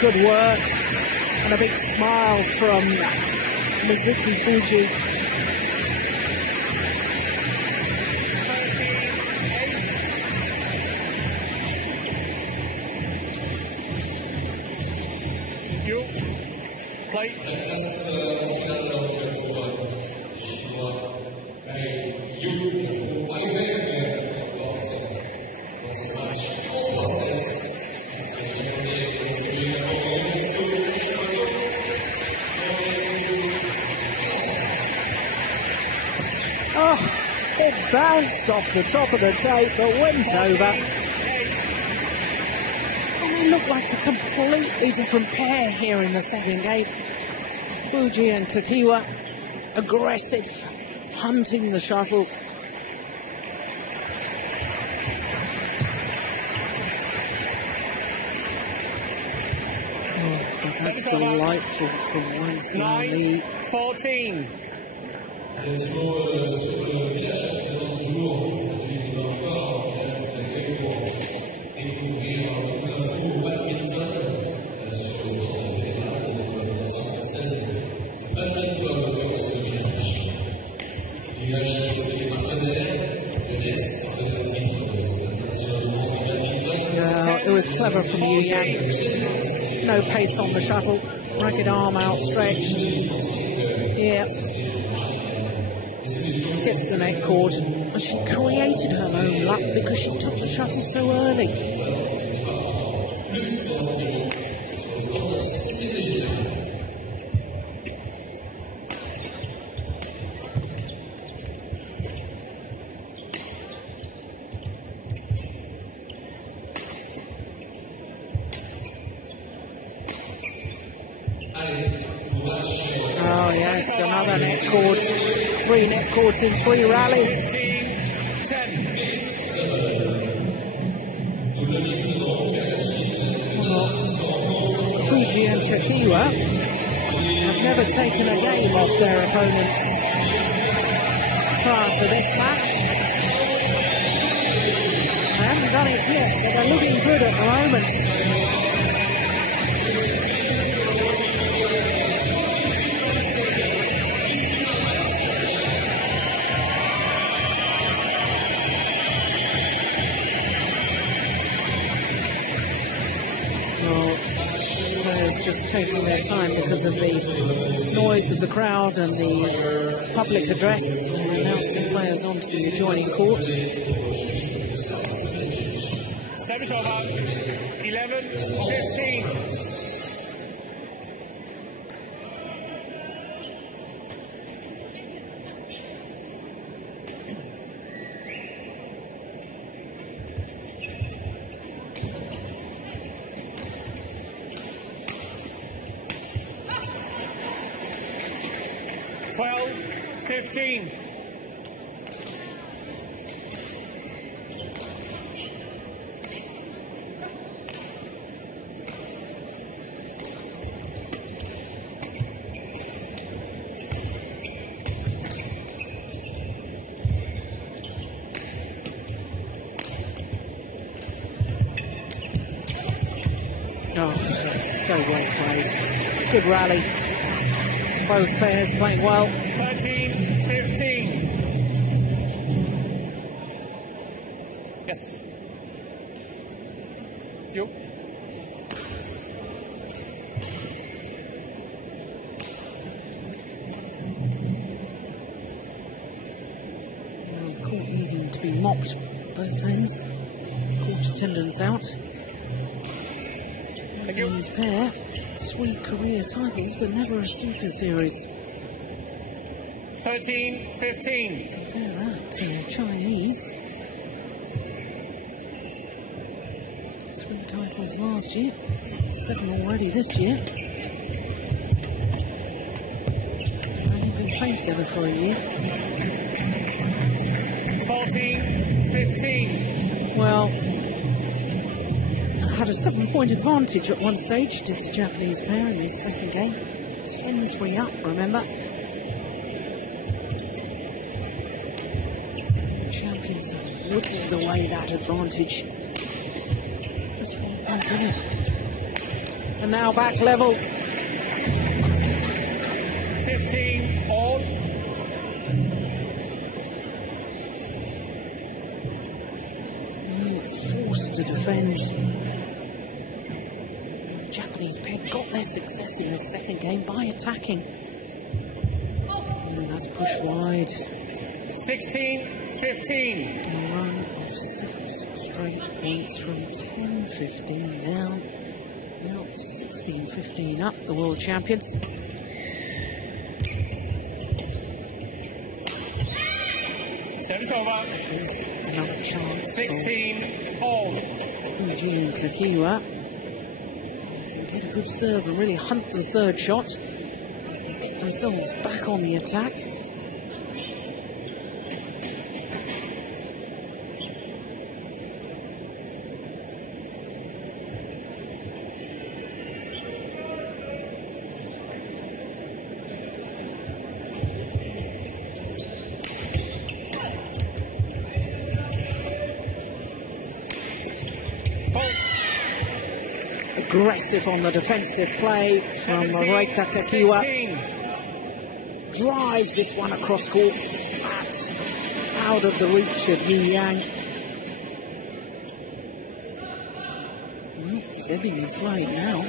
Good work and a big smile from Mizuki Fuji. You play. It bounced off the top of the tape but went over. And they look like a completely different pair here in the second game. Fuji and Kakiwa, aggressive, hunting the shuttle. Oh, that's delightful from Wang Xiaoli. 9-14. Sur le village championnat du jour, il va encore découvrir toute l'info badminton sur le stand fédéral de la française Badminton World Superseries. Village, c'est les partenaires, Yonex, c'est le titre de cette internationale de France de badminton. it was clever from Yu Yang. No pace on the shuttle, ragged arm outstretched. Here, gets the net cord. And she created her own luck because she took the shuttle so early. Oh yes, another net cord. 3 net cords in 3 rallies. Well, Fuji and Kakiwa have never taken a game off their opponents prior to this match. They haven't done it yet, but they're looking good at the moment. Just taking their time because of the noise of the crowd and the public address. And now some players onto the adjoining court. Service over. 11-15. Oh, so well played. Good rally. Both pairs playing well. 13-15. Yes. You. Well, court needing to be mopped both ends. Court attendance out. These pair, 3 career titles, but never a Super Series. 13-15. Yeah, that Chinese. 3 titles last year, 7 already this year. Only been playing together for a year. 14-15. Well, had a 7-point advantage at one stage, did the Japanese pair in this second game. 10-3 up, remember. The champions have whittled away that advantage. Just 1 point in it. And now back level. 15 all. Forced to defend. Japanese pair got their success in the second game by attacking. And that's pushed wide. 16-15. A run of 6 straight points from 10-15 down. Now 16-15 up, the world champions. Service over. There's another chance. 16 all. Fuji and Kakiwa get a good serve and really hunt the third shot. Get themselves back on the attack. Aggressive on the defensive play from Reika Kakiwa. Drives this one across court, flat, out of the reach of Yu Yang. He's ebbing in flight now.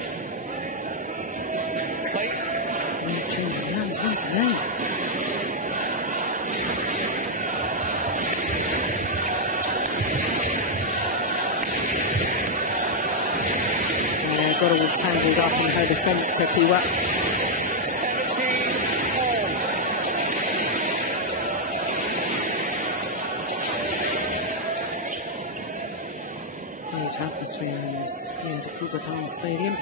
Changing hands once again. Got all tangled up in her defence, Kakiwa. 17 all. Great atmosphere in this Kubatana Stadium.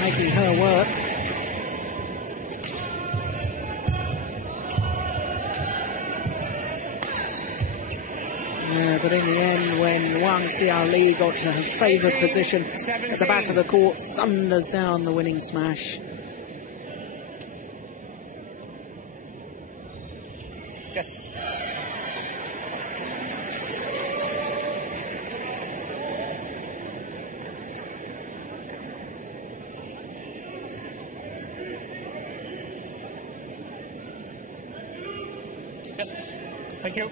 Making her work. Yeah, but in the end, when Wang Xiaoli got to her favoured position at the back of the court, thunders down the winning smash. Yes. Yes, thank you.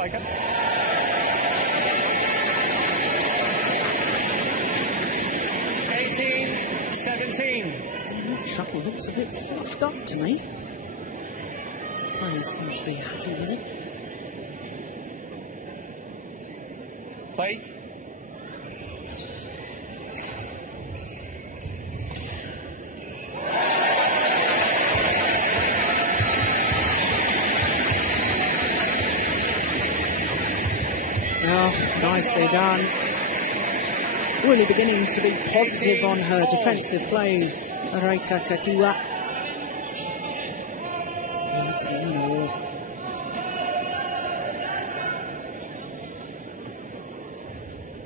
Okay. 18-17. Shuttle looks a bit fluffed up to me. Players seem to be happy with it. Play. Well, nicely done. Really beginning to be positive on her defensive play, Reika Kakiwa. 18 all.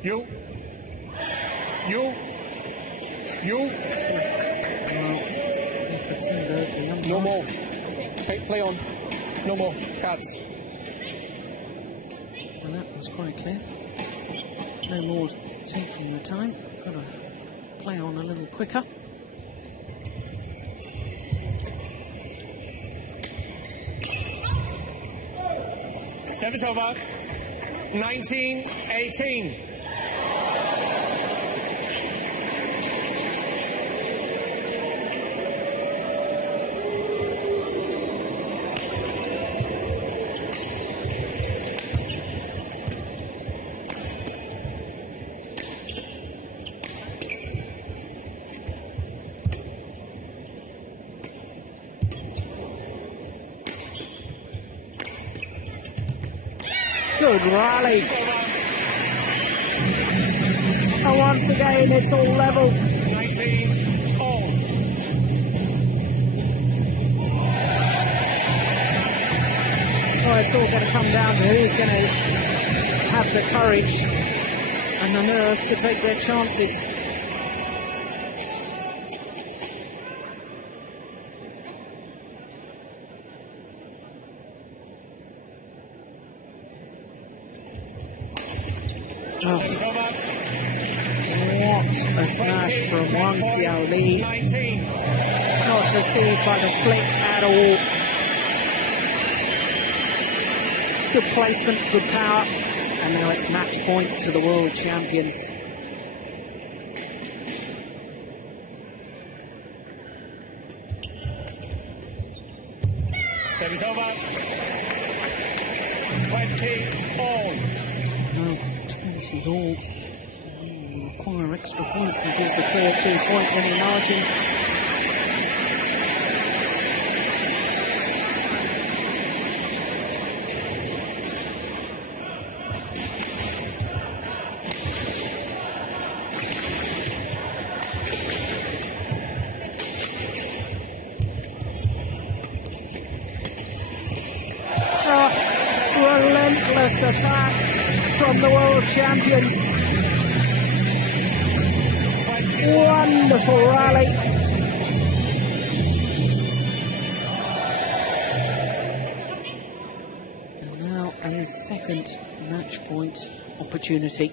You. No more. Play on. No more cards. Well, that was quite clear. No more taking your time. Got to play on a little quicker. Service over. 19-18. Good rally. And once again, it's all level. 19 all. Oh, it's all going to come down to who's going to have the courage and the nerve to take their chances. Oh. What a smash from Wang Xiaoli. Not deceived by the flick at all. Good placement, good power. And now it's match point to the world champions. Service over. 20 all. Oh, 20 all. Require extra points since it's a clear 2-point winning margin. Relentless attack from the world champions. Wow. wonderful rally. And now a second match point opportunity.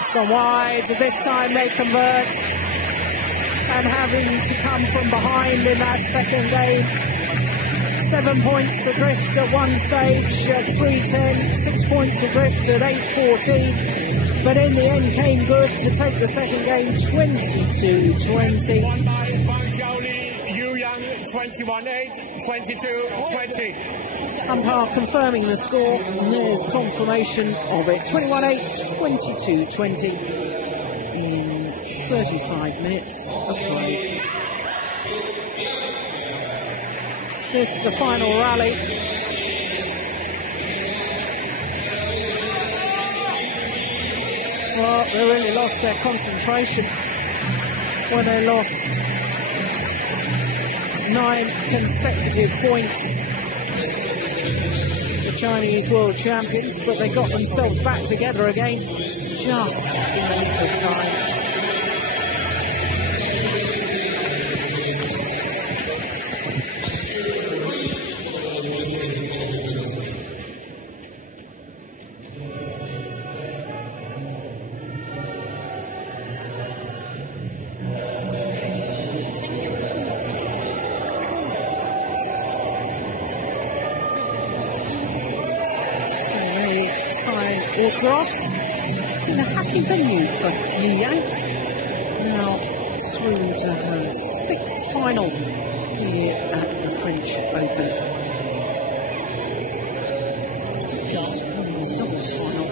It's gone wide. This time they convert. And having to come from behind in that second game. 7 points adrift at one stage at 3:10, 6 points adrift at 8:14, but in the end came good to take the second game 22-20. Won by Wang Xiaoli, Yu Yang, 21-8, 22-20. Umpire confirming the score, and there's confirmation of it. 21-8, 22-20 in 35 minutes of play. This is the final rally. Well, they really lost their concentration when they lost 9 consecutive points. The Chinese world champions, but they got themselves back together again just in the nick of time. Autographs in a happy venue for Yu Yang. Now through to her 6th final here at the French Open. Women's doubles final.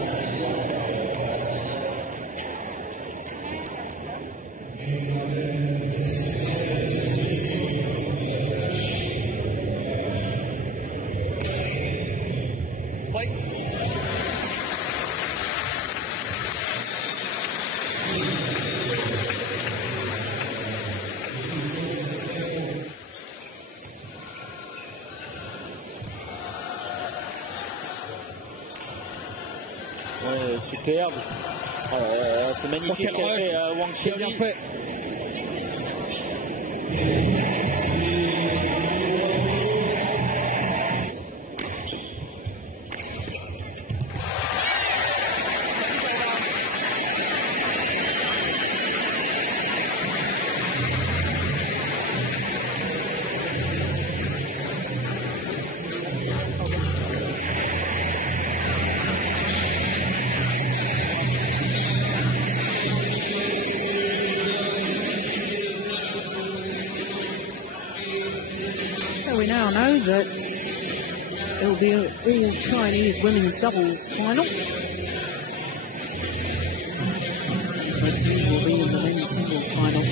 Superbe. C'est magnifique ce qu'a fait Wang Xiaoli. We now know that it will be an all-Chinese women's doubles final. But it will be in the men's singles final.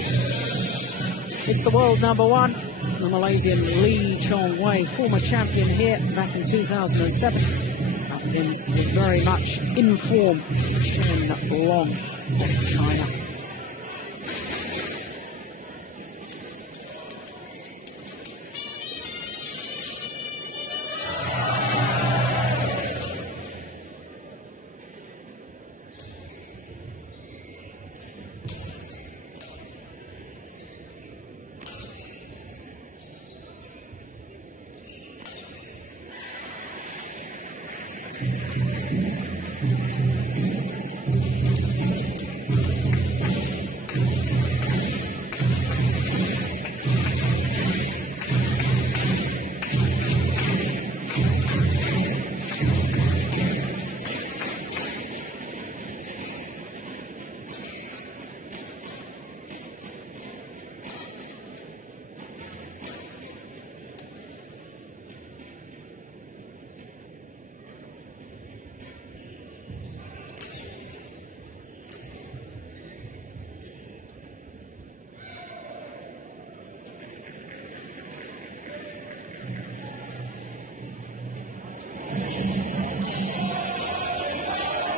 It's the world number one, the Malaysian Lee Chong-wei, former champion here back in 2007, up against the very much in form Chen Long of China.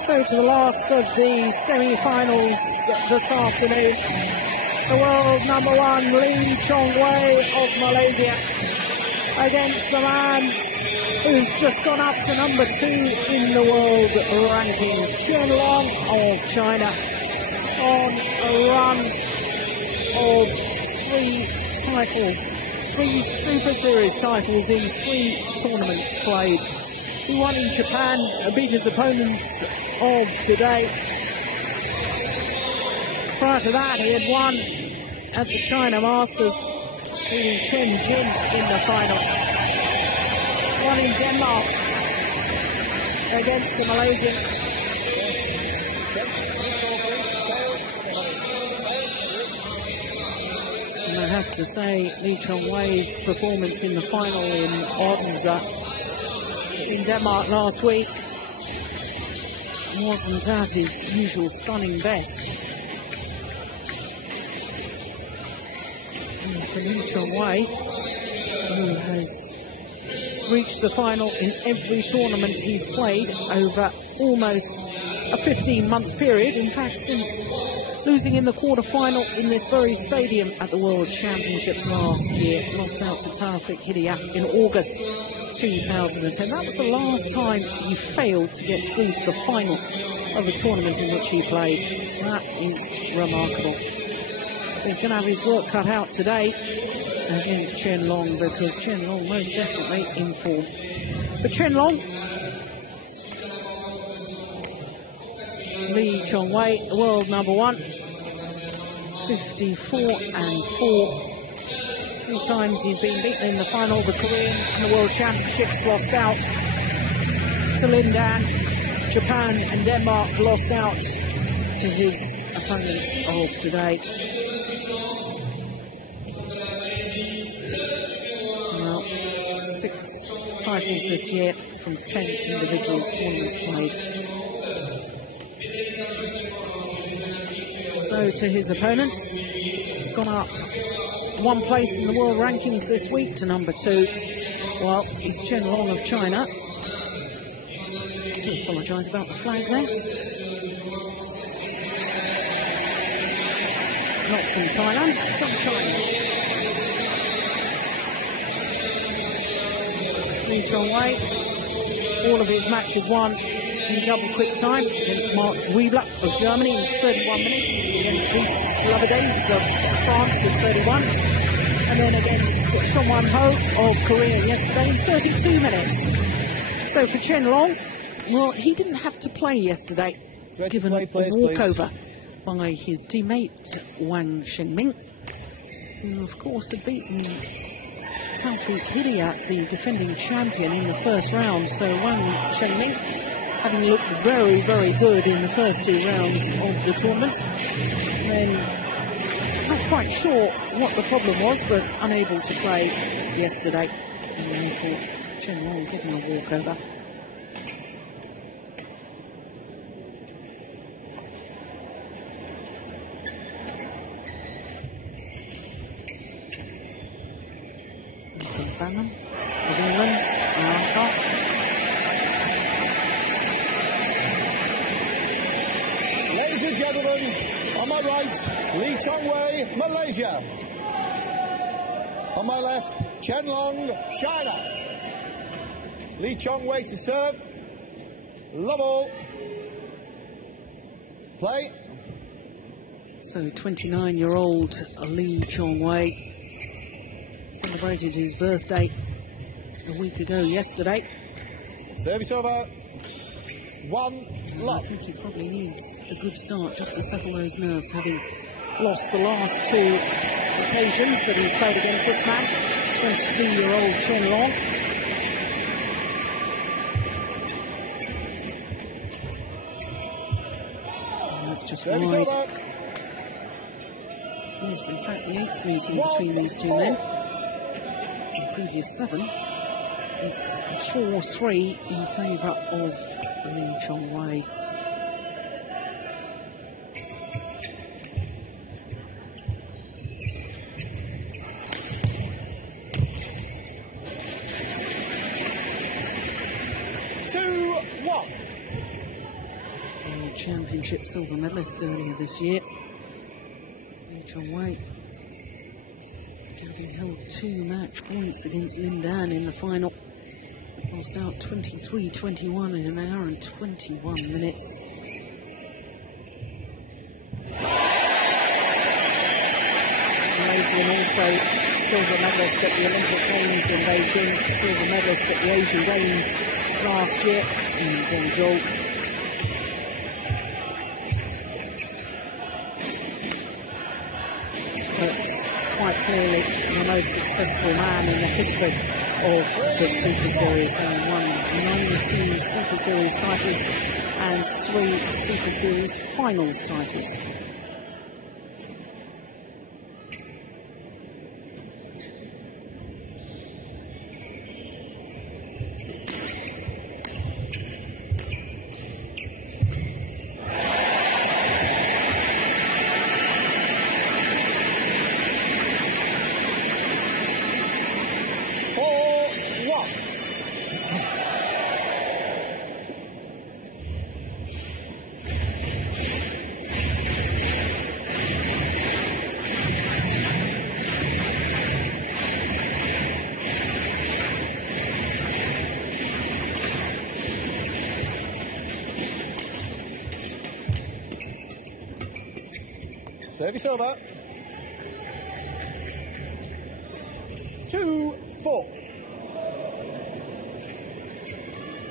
So to the last of the semi-finals this afternoon. The world number one, Lee Chong-wei of Malaysia, against the man who who's just gone up to number 2 in the world rankings. Qianlong of China on a run of 3 titles, 3 Super Series titles in 3 tournaments played. He won in Japan, beat his opponent of today. Prior to that, he had won at the China Masters, beating Chen Jin in the final. Won in Denmark against the Malaysian. And I have to say, Lee Chong-wei's performance in the final in Odense in Denmark last week wasn't at his usual stunning best. And for Lee Chong-wei, who has reached the final in every tournament he's played over almost a 15-month period. In fact, since losing in the quarter-final in this very stadium at the World Championships last year, lost out to Taufik Hidayat in August 2010. That was the last time he failed to get through to the final of a tournament in which he played. That is remarkable. He's going to have his work cut out today against Qianlong, because Qianlong most definitely in form. But Qianlong, Lee Chong-wei, world number 1, 54-4. 4 times he's been beaten in the final. The Korean and the World Championships lost out to Lin Dan. Japan and Denmark lost out to his opponents of today. Now, 6 titles this year from 10 individual tournaments played. So to his opponents, gone up 1 place in the world rankings this week to number 2. Well, it's Qianlong of China. I apologise about the flag there. Not from Thailand, from China. Lee Chong-wei, all of his matches won in double quick time against Mark Zwiebler of Germany in 31 minutes, against Brice Lavadez of France in 31, and then against Shom Wan-ho of Korea yesterday in 32 minutes. So for Qianlong, well, he didn't have to play yesterday, given a walkover by his teammate Wang Shengming, who of course had beaten Taufik Hidayat, the defending champion, in the first round. So Wang Shengming, having looked very, very good in the first 2 rounds of the tournament, then not quite sure what the problem was, but unable to play yesterday. And therefore, Qianlong given a walkover. Bannon of England, Ladies and gentlemen, on my right, Lee Chong-wei, Malaysia. On my left, Qianlong, China. Lee Chong-wei to serve. Love all. Play. So 29-year-old Lee Chong-wei celebrated his birthday a week ago yesterday. Service over. 1 love. I think he probably needs a good start just to settle those nerves, having lost the last 2 occasions that he's played against this man, 22-year-old Qianlong. That's just Service wide. over. Yes, in fact, the 8th meeting between these 2 men. The previous 7, it's 4-3 in favour of Lee Chong-wei. World Championship silver medalist earlier this year, Lee Chong-wei, having held 2 match points against Lin Dan in the final, Passed out 23-21 in an hour and 21 minutes. Malaysian also silver medalist at the Olympic Games in Beijing, silver medalist at the Asian Games last year in Guangzhou. But quite clearly the most successful man in the history of the Super Series, having won 19 Super Series titles and 3 Super Series Finals titles. Service over. 2-4.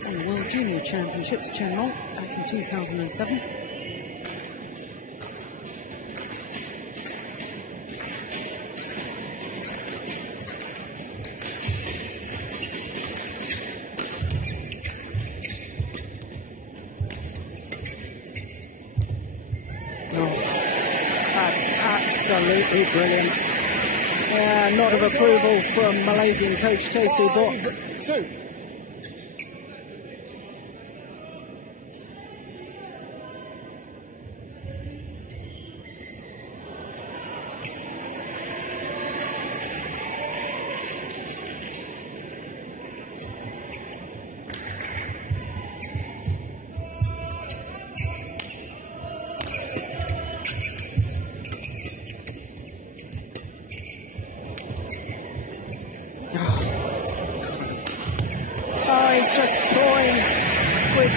On the World Junior Championships, Chen Long, back in 2007. Absolutely brilliant. Nod of approval from Malaysian coach Tosu Bok. 5-2.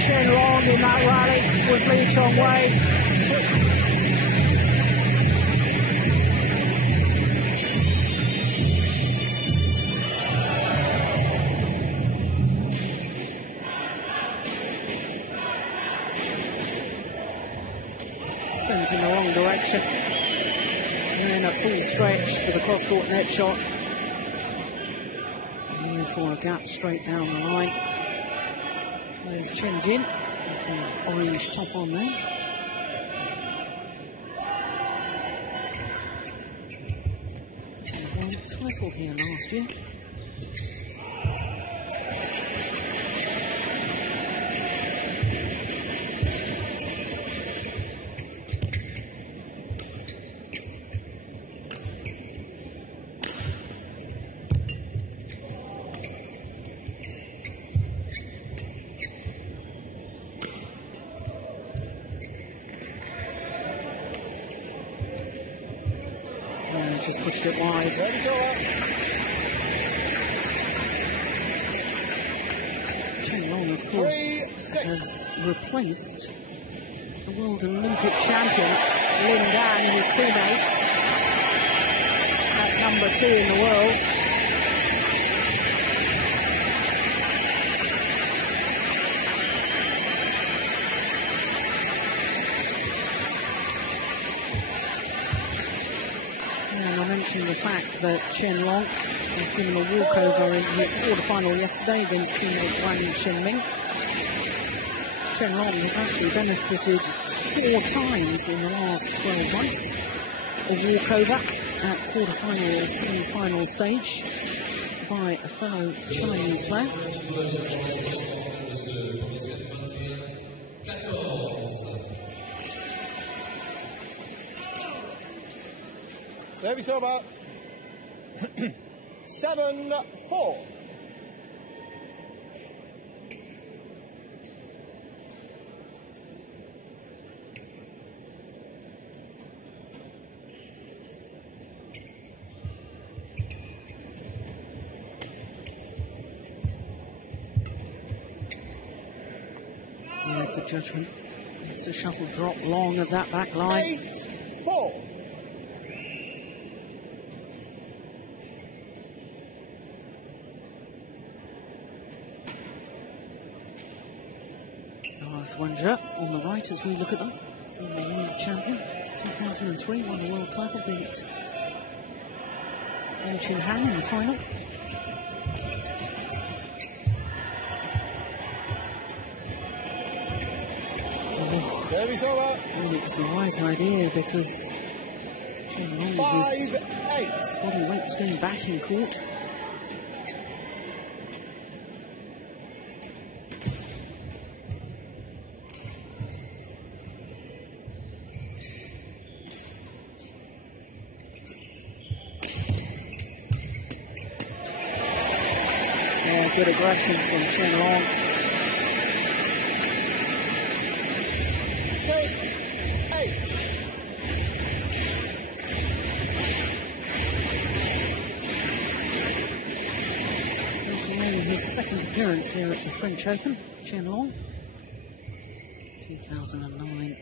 Chen Long in that rally was Lee Chong Wei. Sent in the wrong direction. And then a full stretch for the cross-court net shot. And for a gap straight down the line. There's Chen Jin with the orange top on there. He won the title here last year. Just pushed it wide. Chen Long, of course, has replaced the world Olympic champion, Lin Dan, his teammate, at number 2 in the world. The fact that Chen Long was given a walkover in his quarterfinal yesterday against teammate Wang Shenming. Chen Long has actually benefited 4 times in the last 12 months of walkover at quarterfinal or semi-final stage by a fellow Chinese player. Service over. 7-4. Yeah, good judgment. It's a shuttle drop long of that back line. 8-4. Wanja on the right as we look at them. Former world champion, 2003, won the world title, beat Chin Han in the final. Service over. And it was the right idea because Chen Long, his 5-8. body weight was going back in court. Good aggression from Chen Long. 6-8. Making his second appearance here at the French Open, Chen Long. 2009.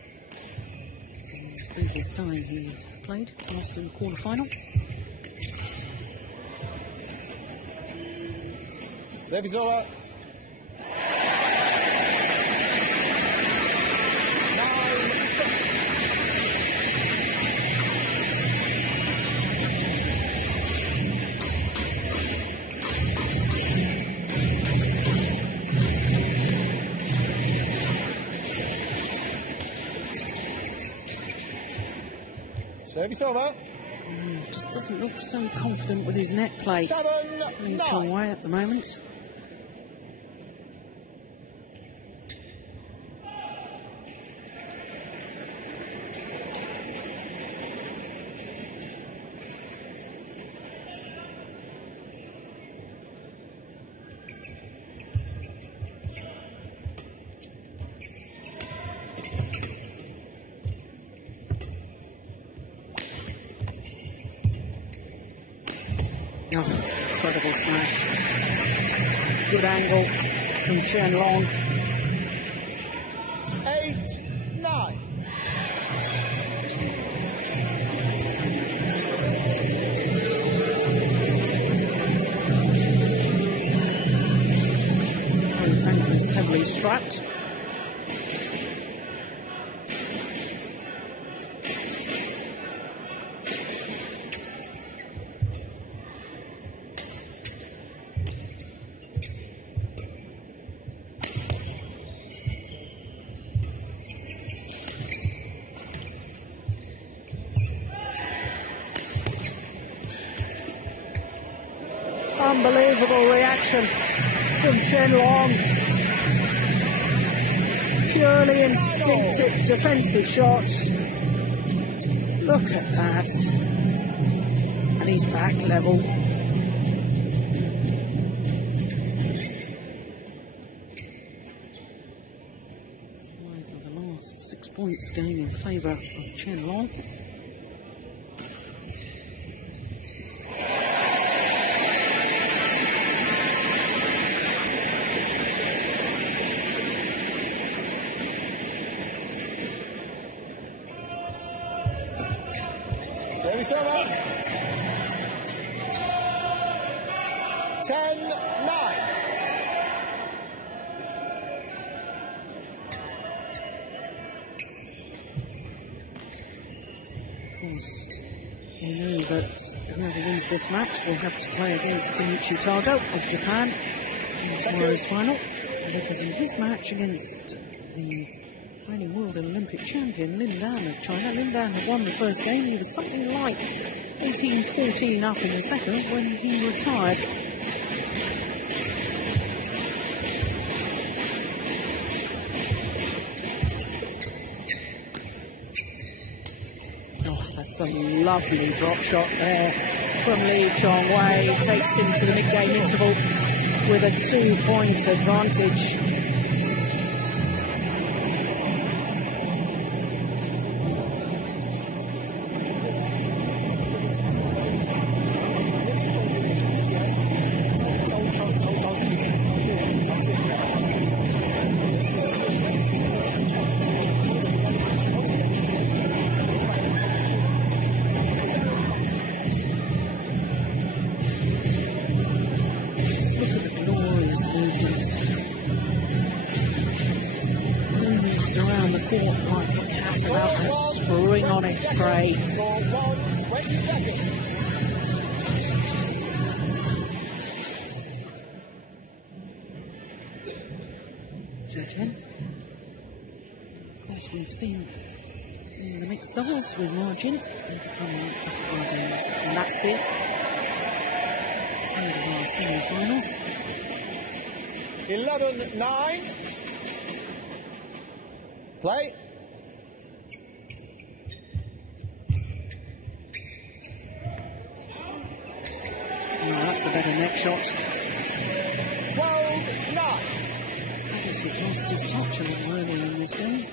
The previous time he played, lost in the quarter-final. Service over. 9-6. Service over. Just doesn't look so confident with his net play. 7-9. Chong-Wei at the moment. Oh, incredible smash. Good angle from Chen Long. 8-9. Franklin's heavily strapped. Unbelievable reaction from Chen Long. Purely instinctive defensive shots. Look at that. And he's back level. 5 of the last 6 points going in favour of Chen Long. Service over. 10-9. Of course, we know that whoever wins this match will have to play against Kenichi Tago of Japan in tomorrow's final, because in his match against the reigning world and Olympic champion Lin Dan of China, Lin Dan had won the first game. He was something like 18-14 up in the second when he retired. Oh, that's a lovely drop shot there from Lee Chong-Wei. Takes him to the mid-game interval with a 2-point advantage. moves around the court like a cat about to spring on its prey. Score 1, 20 seconds. Of course, we've seen in the mixed doubles with Margin, and that's it. Third of our semi-finals. 11-9. Play. That's a better neck shot. 12-9. I guess he lost his touch a little earlier in this game.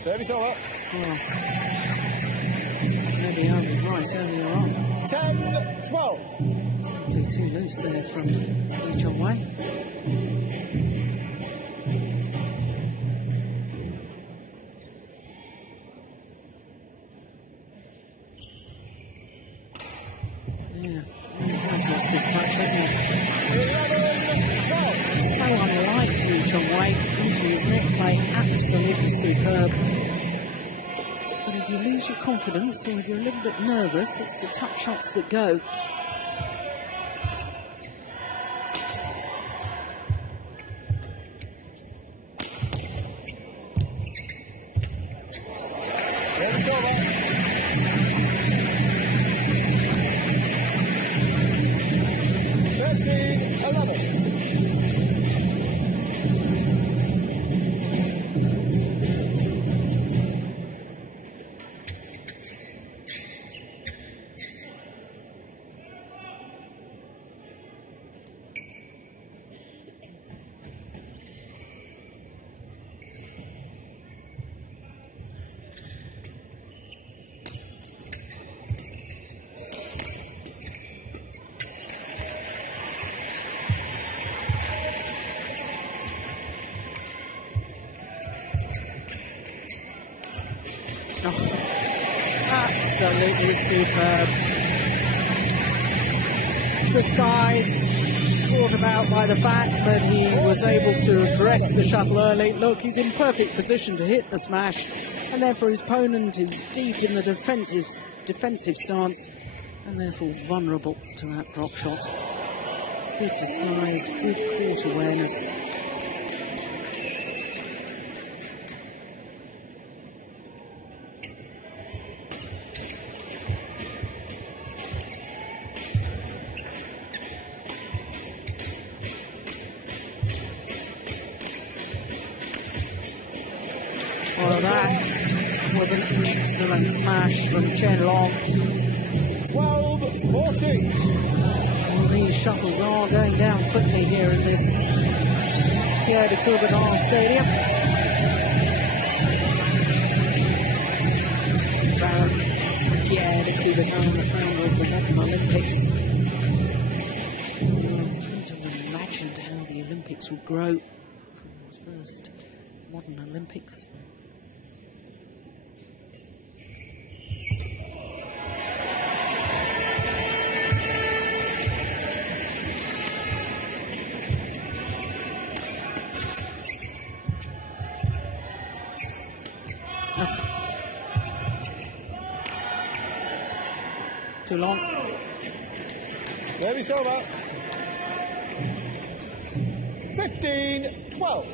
Service over. Well, maybe I was right earlier on. 10-12. Simply too loose there from Lee Chong-wei. Yeah, he has lost his touch, hasn't he? 11-12. So unlike Lee Chong-wei, isn't it? Playing absolutely superb. But if you lose your confidence or if you're a little bit nervous, it's the touch shots that go. Service over. 13-11. Oh, absolutely superb. Disguise brought about by the fact that he was able to address the shuttle early. Look, he's in perfect position to hit the smash, and therefore his opponent is deep in the defensive stance, and therefore vulnerable to that drop shot. Good disguise, good court awareness. Well, that was an excellent smash from Chen Long. 12-14. Well, these shuttles are going down quickly here in this Pierre de Coubertin Stadium. Pierre de Coubertin, the founder of the modern Olympics. I couldn't have imagined how the Olympics would grow from its first modern Olympics. Too long. Service over. 15-12.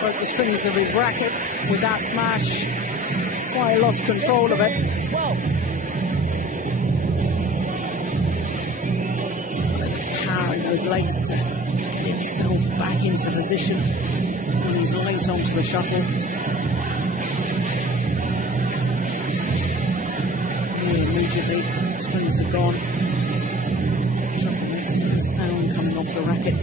Broke the strings of his racket with that smash. That's why he lost control of it. 12. Powering those legs to get himself back into position when he's late onto the shuttle. immediately. Strings are gone. Shuttle makes a little sound coming off the racket.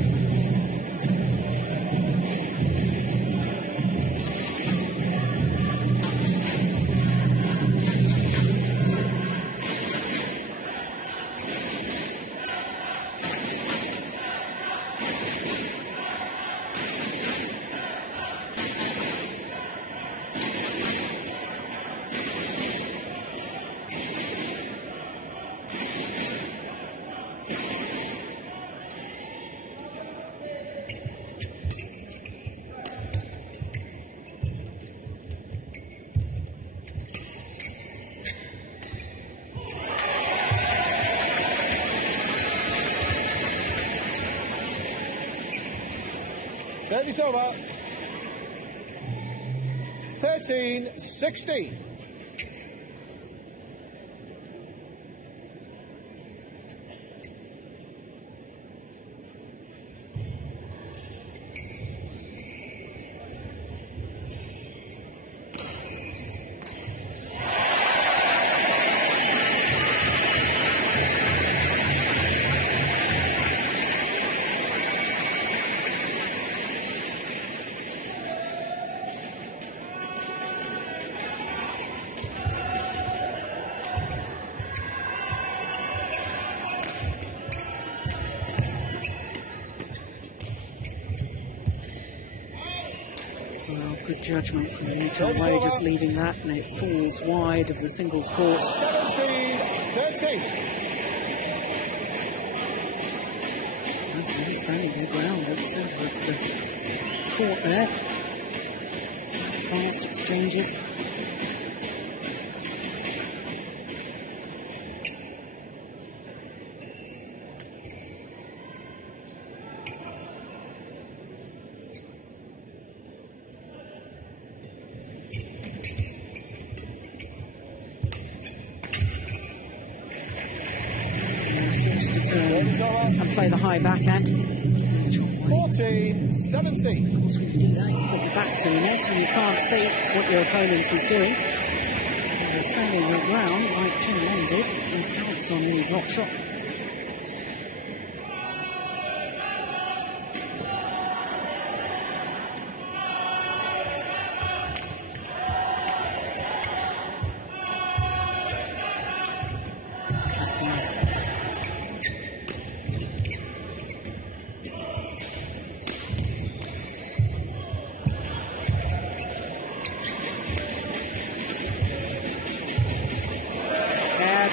Service over. 13-16. Good judgment from Lee Chong-wei, just leaving that, and it falls wide of the singles court. 17-13. He's standing their ground at the centre of the court there. Fast exchanges. And play the high backhand. 14-17. Of course, when you do that, you put your back to the net and you can't see what your opponent is doing. And they're standing their ground like Chen Long did, and counts on the drop shot. That's nice.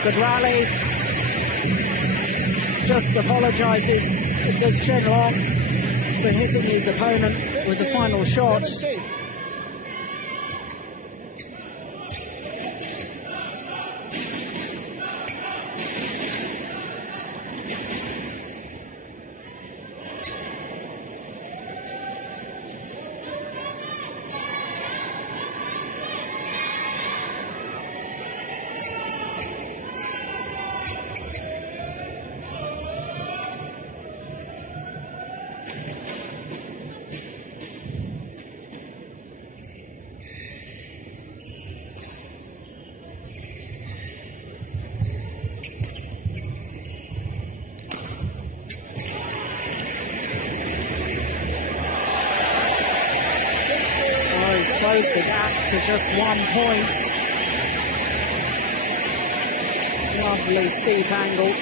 Good rally. Just apologises, does Chen Long, for hitting his opponent with the final shot. 17. Close the gap to just 1 point. Lovely steep angle.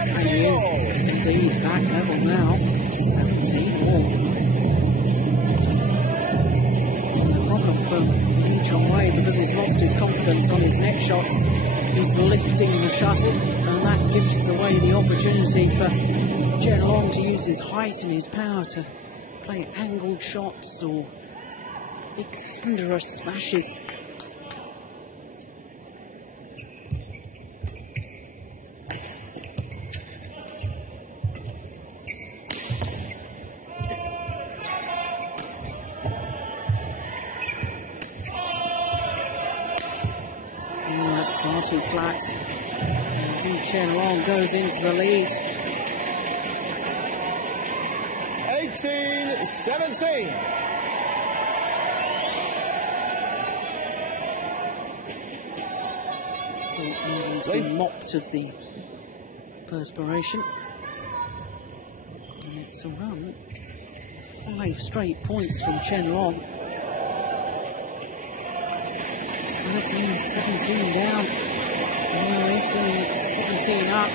And he is indeed back level now. 17 all. The problem for Lee Chong-wei, because he's lost his confidence on his net shots, he's lifting the shuttle, and that gives away the opportunity for Chen Long to use his height and his power to play angled shots or big thunderous smashes. flat. Indeed, Chen Long goes into the lead. 18-17. Needing to be mopped of the perspiration. And it's a run. 5 straight points from Chen Long. It's 13-17 down. Now 18-17 up.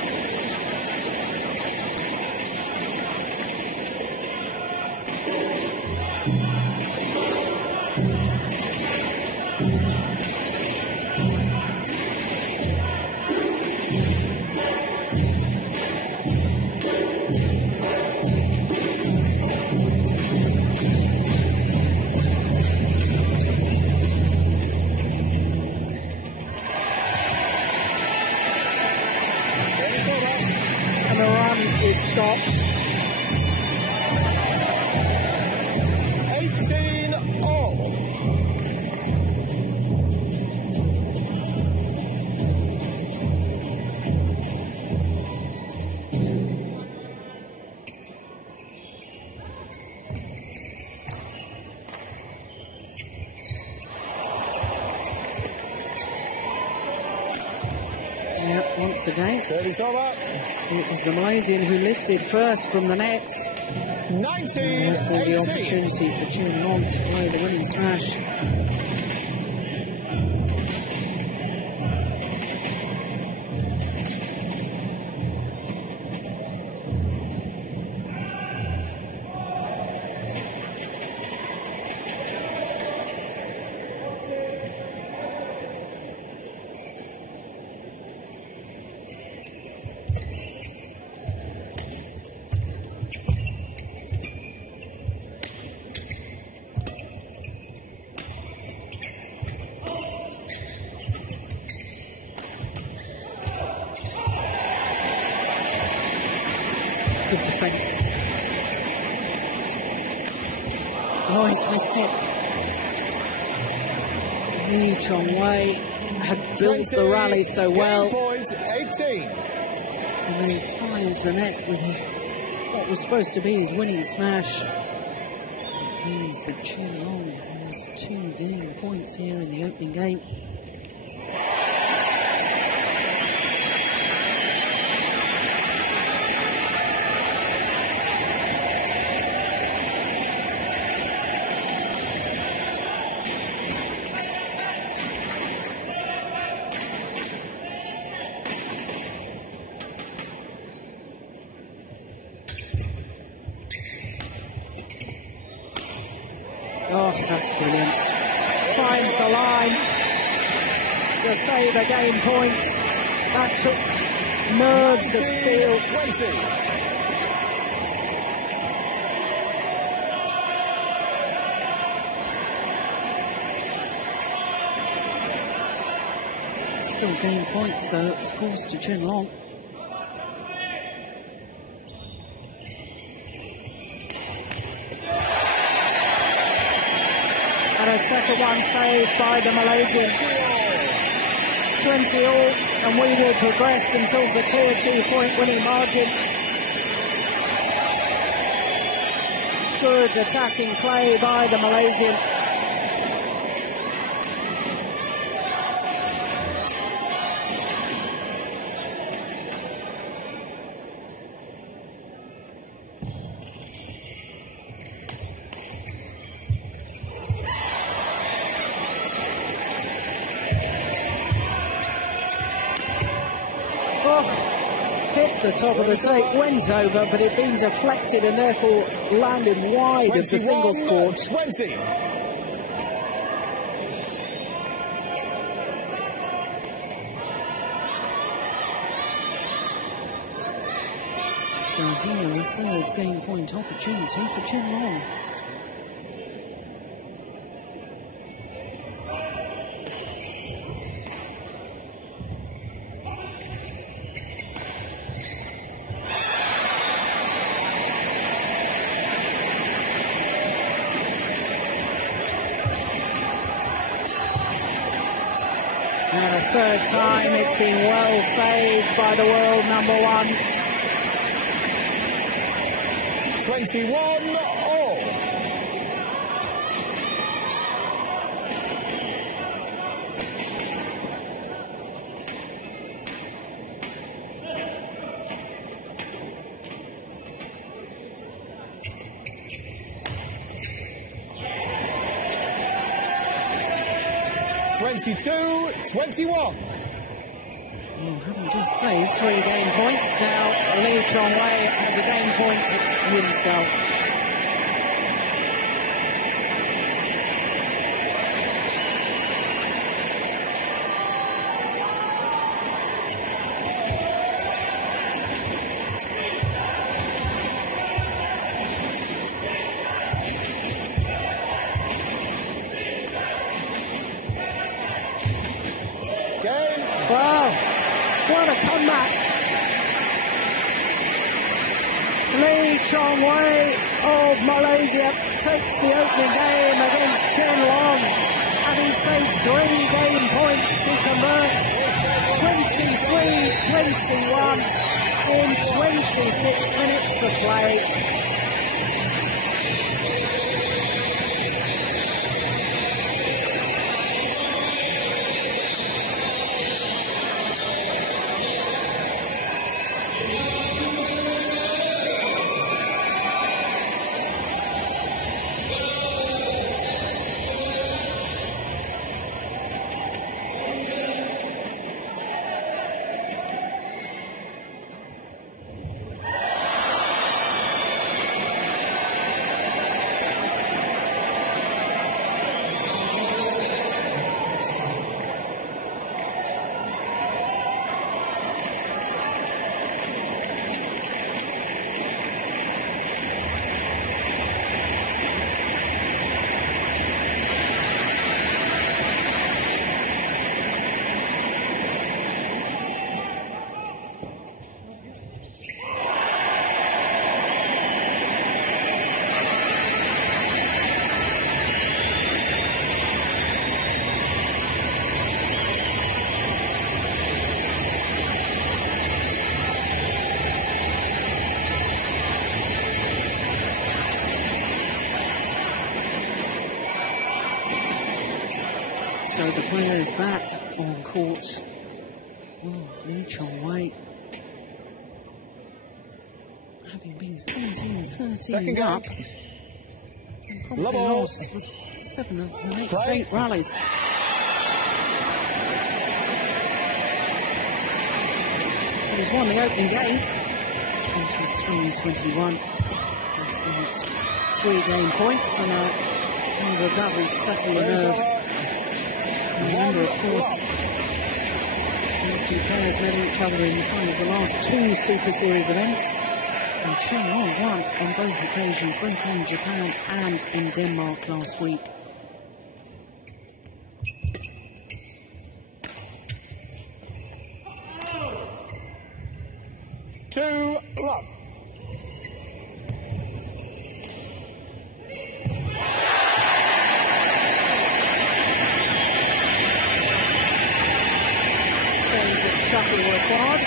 Stopped. 18-all. Yeah, once again. Service over. It was the Malaysian who lifted first from the nets. 19-18. For the opportunity for Chen Long to play the winning smash. Good defence. Oh, he's missed it. Lee Chong-wei had built the rally so well. Point 18. And then he finds the net with what was supposed to be his winning smash. It means that Chen Long has 2 game points here in the opening game. Oh, that's brilliant. Finds the line to save a game points. That took nerves of steel. 20. Still game points, though, of course, to Chen Long. And a second one saved by the Malaysian. 20 all, and we will progress until the clear 2-point winning margin. Good attacking play by the Malaysian. Hit the top of the tape, went over, but it been deflected and therefore landed wide of the singles court. 20. So here, a third game point opportunity for Chen Long. And a third time, it's been well saved by the world number one. 21 all. Having just saved 3 game points, now Lee Chong-wei has a game point himself. Wow, what a comeback. Lee Chong-wei of Malaysia takes the opening game against Chen Long. Having saved 3 game points, he converts 23-21 in 26 minutes of play. So the players back on court. Oh, Lee Chong-wei, having been 17-13 up, and probably lost 7 of the next 8 rallies. He's won the opening game, 23-21. Received 3 game points and a double settle the nerves. Remember, of course, these 2 players met each other in front of the last 2 Super Series events. And Chen Long won on both occasions, both in Japan and in Denmark last week. Two love. Shuffle required.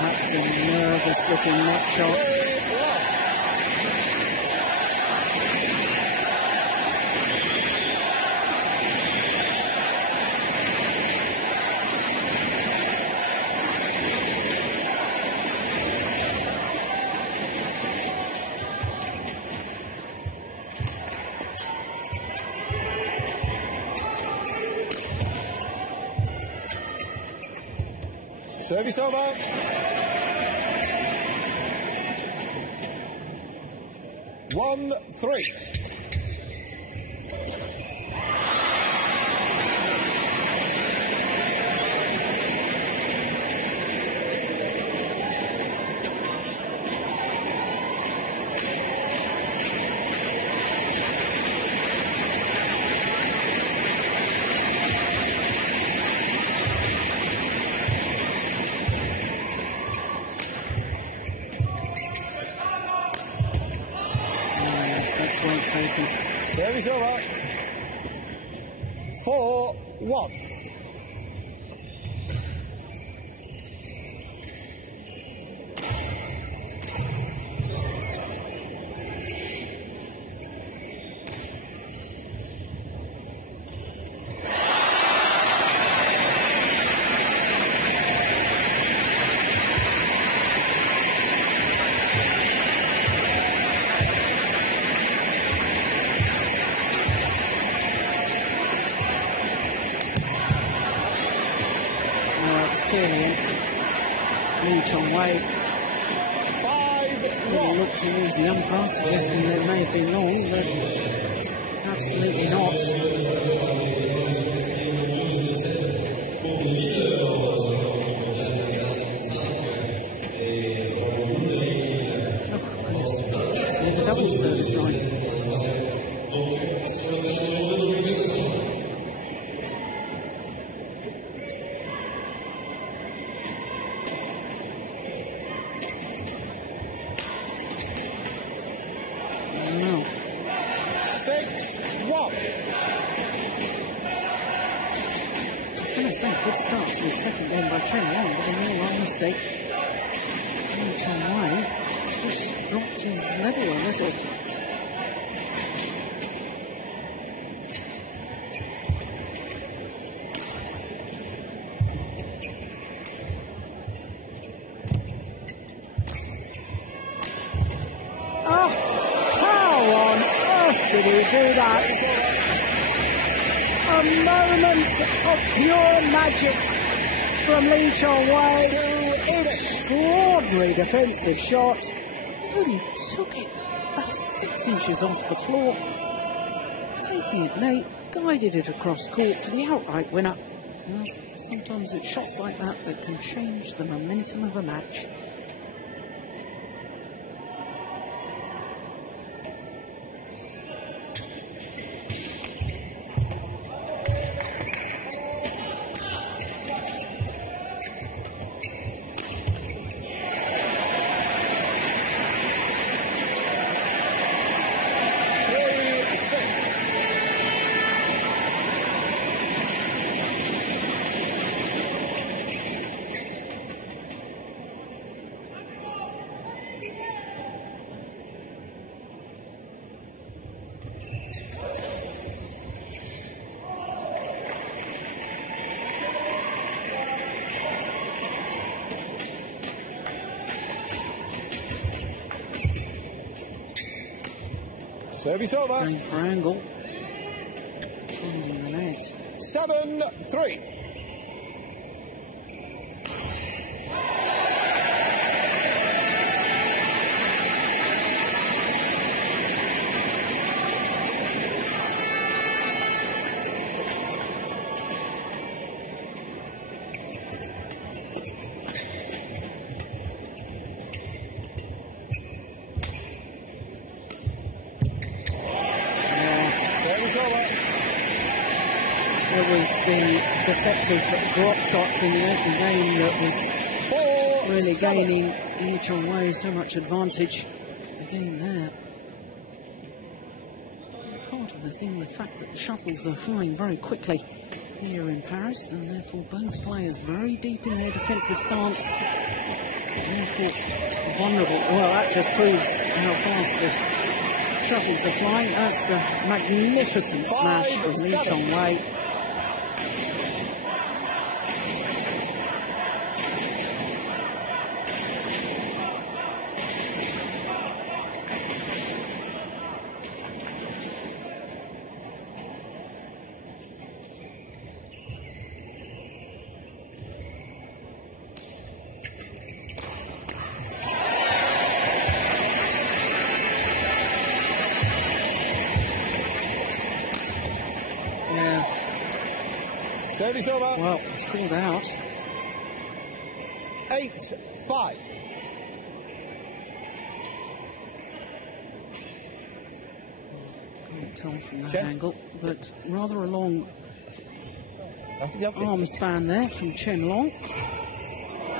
That's a nervous looking net shot. Service over. One, 3. well taken. Service over. 4-1. Lee Chong-wei really looked towards the umpire, suggesting that it may have been long, but absolutely not. Oh, goodness. The double service line. Good start to the second game by Chen Long, but a real long mistake. Lee Chong-wei just dropped his level a little. Oh, how on earth did he do that? A moment of pure magic from Lee Chong-wei. Extraordinary defensive shot. He only took it about 6 inches off the floor. Taking it late, guided it across court for the outright winner. Well, sometimes it's shots like that that can change the momentum of a match. Service over. Going for angle. Finding the net. 7-3. It was the deceptive drop shots in the open game that was really gaining Lee Chong-wei so much advantage. Again there. Part of the thing, the fact that the shuttles are flying very quickly here in Paris, and therefore both players very deep in their defensive stance. Therefore vulnerable. Well, that just proves how fast the shuttles are flying. That's a magnificent smash from Lee Chong-wei. Service over. Well, it's called out. 8-5. Can't tell from that angle, but rather a long arm span there from Chen Long.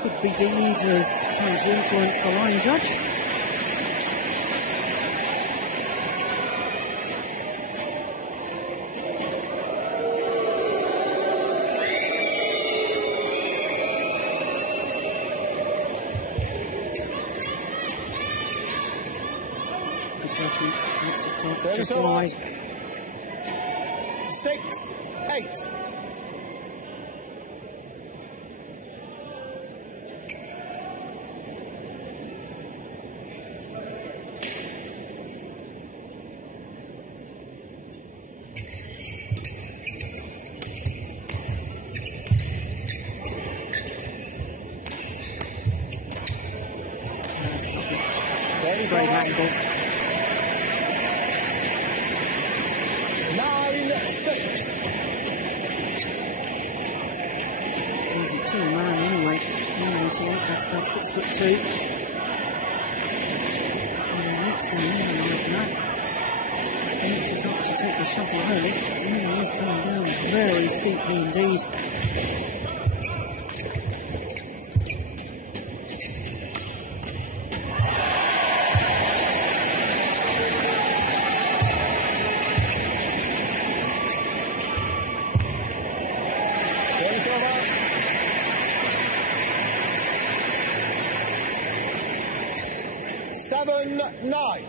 Could be deemed as trying to influence the line judge. Judgment. That's a card Service just over. wide. 6-8. Great angle. 9-6. He's a tall man anyway. 188, that's about 6'2". And he looks in there like that. Finishes up to take the shuttle early. And he's coming down very steeply indeed. Seven, 9.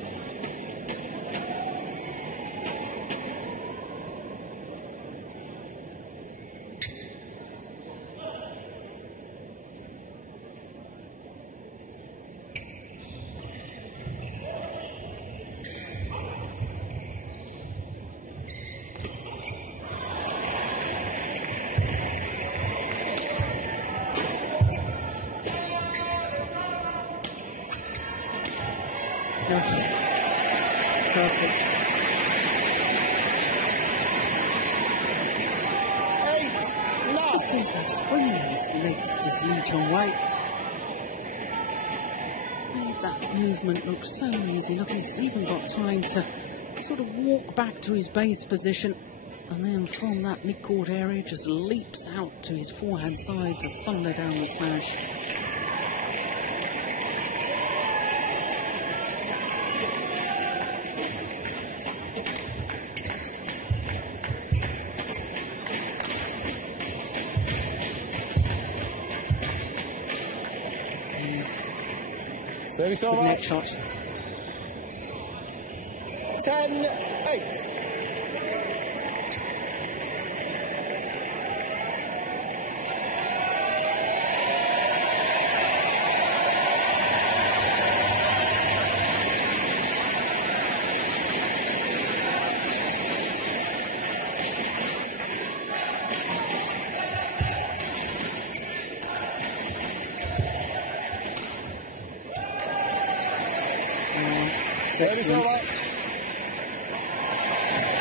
Perfect. 8-9. Just seems to have spring in his legs, does Lee Chong-wei. Made that movement look so easy. Look, he's even got time to sort of walk back to his base position, and then from that mid-court area just leaps out to his forehand side to thunder down the smash. Service Good over. neck shot. 10-8. Excellent.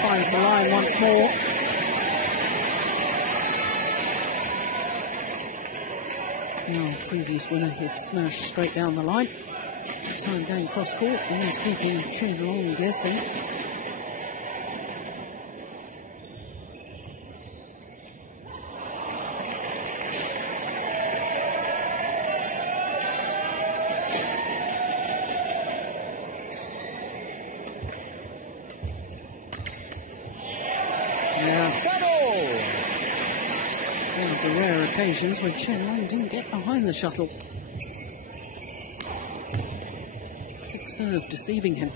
Finds the line once more. Now, previous winner had smashed straight down the line. Time going cross court, and he's keeping tuned along, guessing. One of the rare occasions when Chen Long didn't get behind the shuttle. Quick serve deceiving him.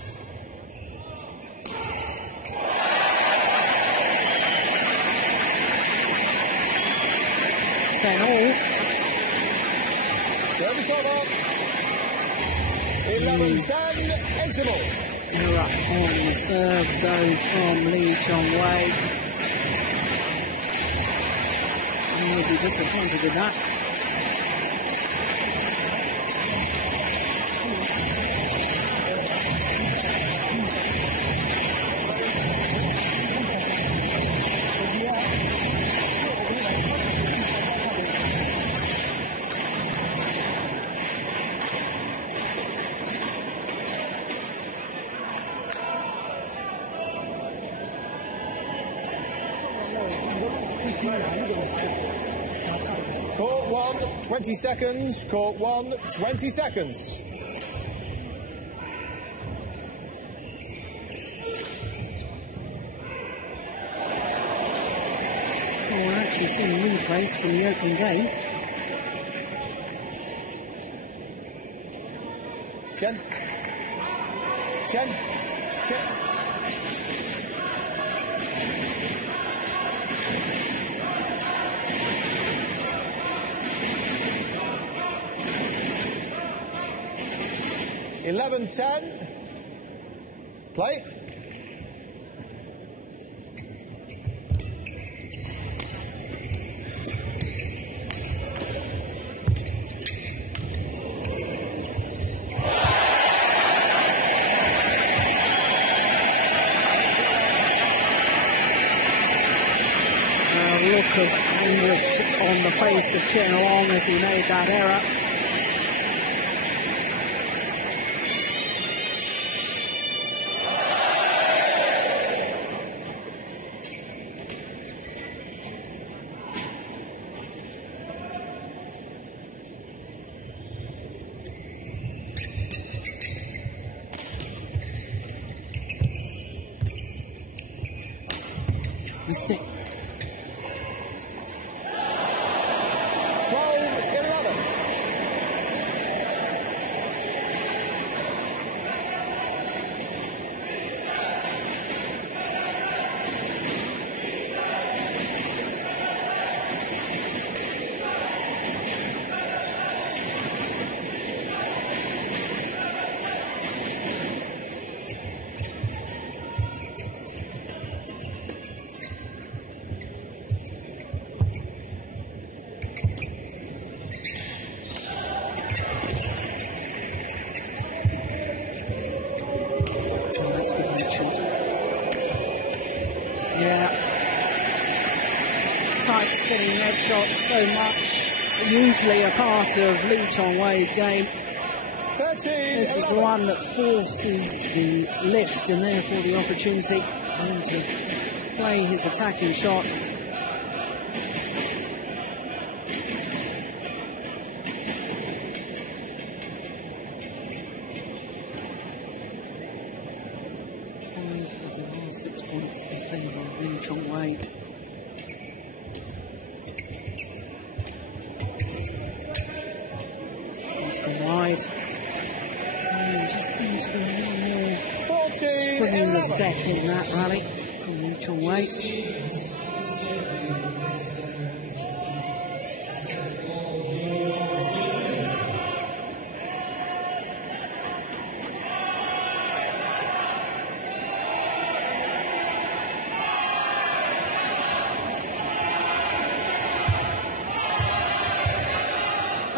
All. Service over. 11-10, 8-all. You're up on the serve though from Lee Chong-wei. He'll be disappointed with that. Court 1, 20 seconds. Court 1, 20 seconds. Well, we're actually seeing replays from the open game. Chen. watch it. (11-10). Play. Look of anguish on the face of Chen Long as he made that error. Mistake. 12-11. Tight spinning leg shot, so much usually a part of Lee Chong-wei's game. 13. This is the one that forces the lift and therefore the opportunity for him to play his attacking shot. Of the last 6 points in favour of Lee Chong-wei. Wide. Just seems to be a little more spring in the step in that rally from Lee Chong-wei.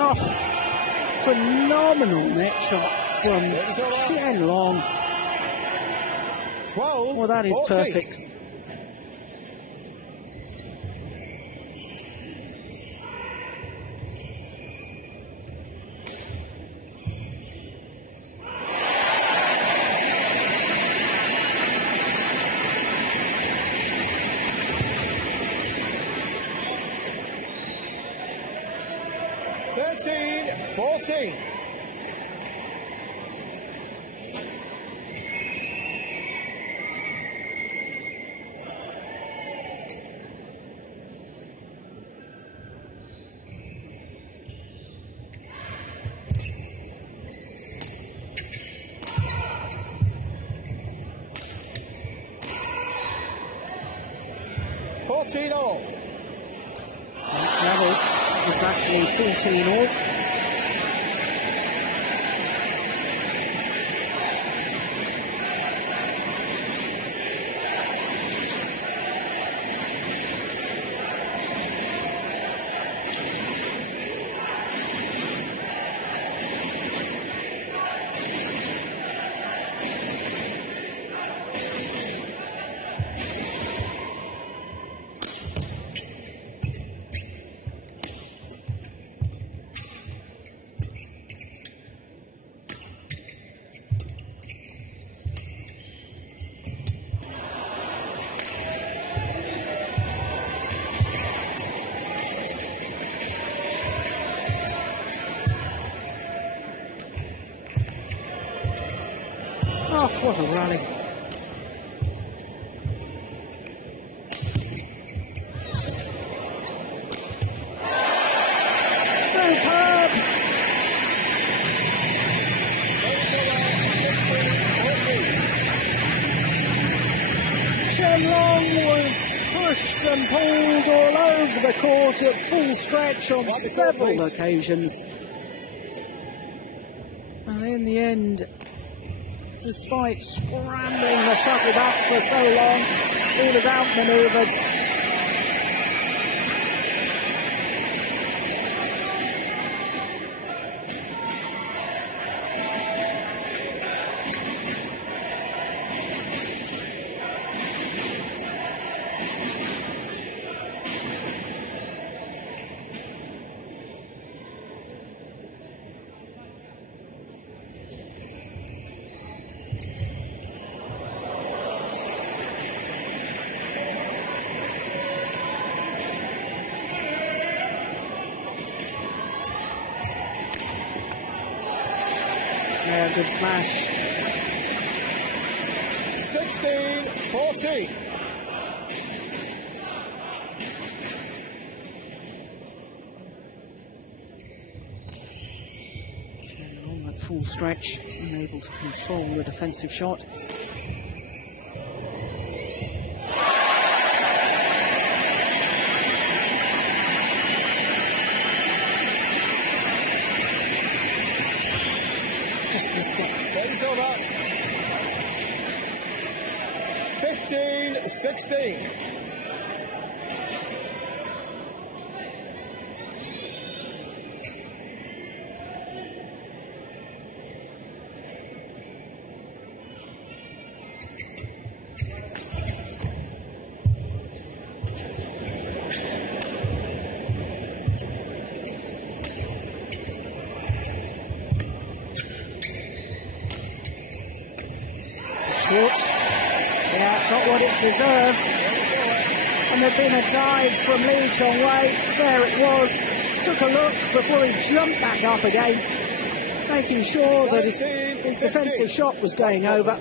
Oh. Phenomenal net shot from Chen Long. 12. Well, that is 14. perfect. All. That level is actually 14 all. Oh, what a rally. Superb! Chen Long was pushed and pulled all over the court at full stretch on several occasions. And in the end, despite scrambling the shuttle back for so long, he was outmanoeuvred. Yeah, good smash. 16-14. On that full stretch, unable to control the defensive shot. Just missed it. Service over. 15-16. Short. Yeah, got what it deserved. And there'd been a dive from Lee Chong-wei. There it was. Took a look before he jumped back up again, making sure that his defensive shot was going over.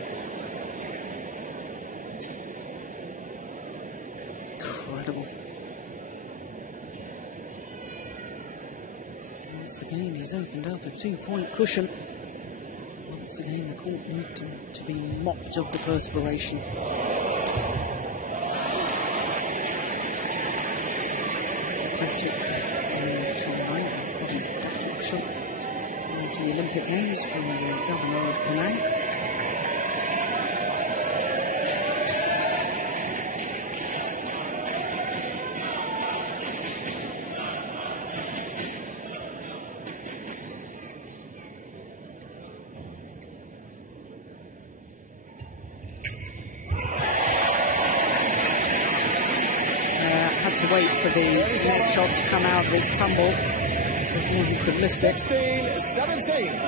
Incredible. Once again, he's opened up a 2-point cushion. Once again, the court needed to be mopped of the perspiration. To the Olympic Games from the governor of Penang. Had to wait for the next shot to come out of its tumble before he could lift it. 16-17.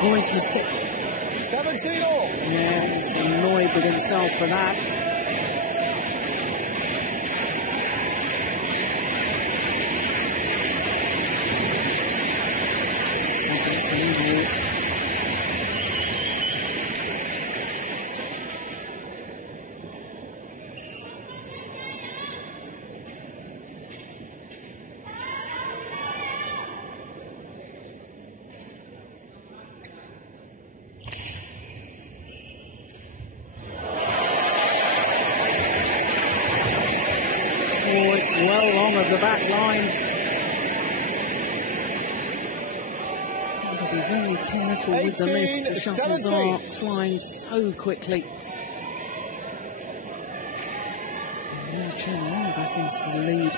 Boy's mistake. 17-all. Yeah, he's annoyed with himself for that. Seconds lead. Well long of the back line. Got to be very careful with the lifts. The shuttles are flying so quickly. And now Chen Long back into the lead.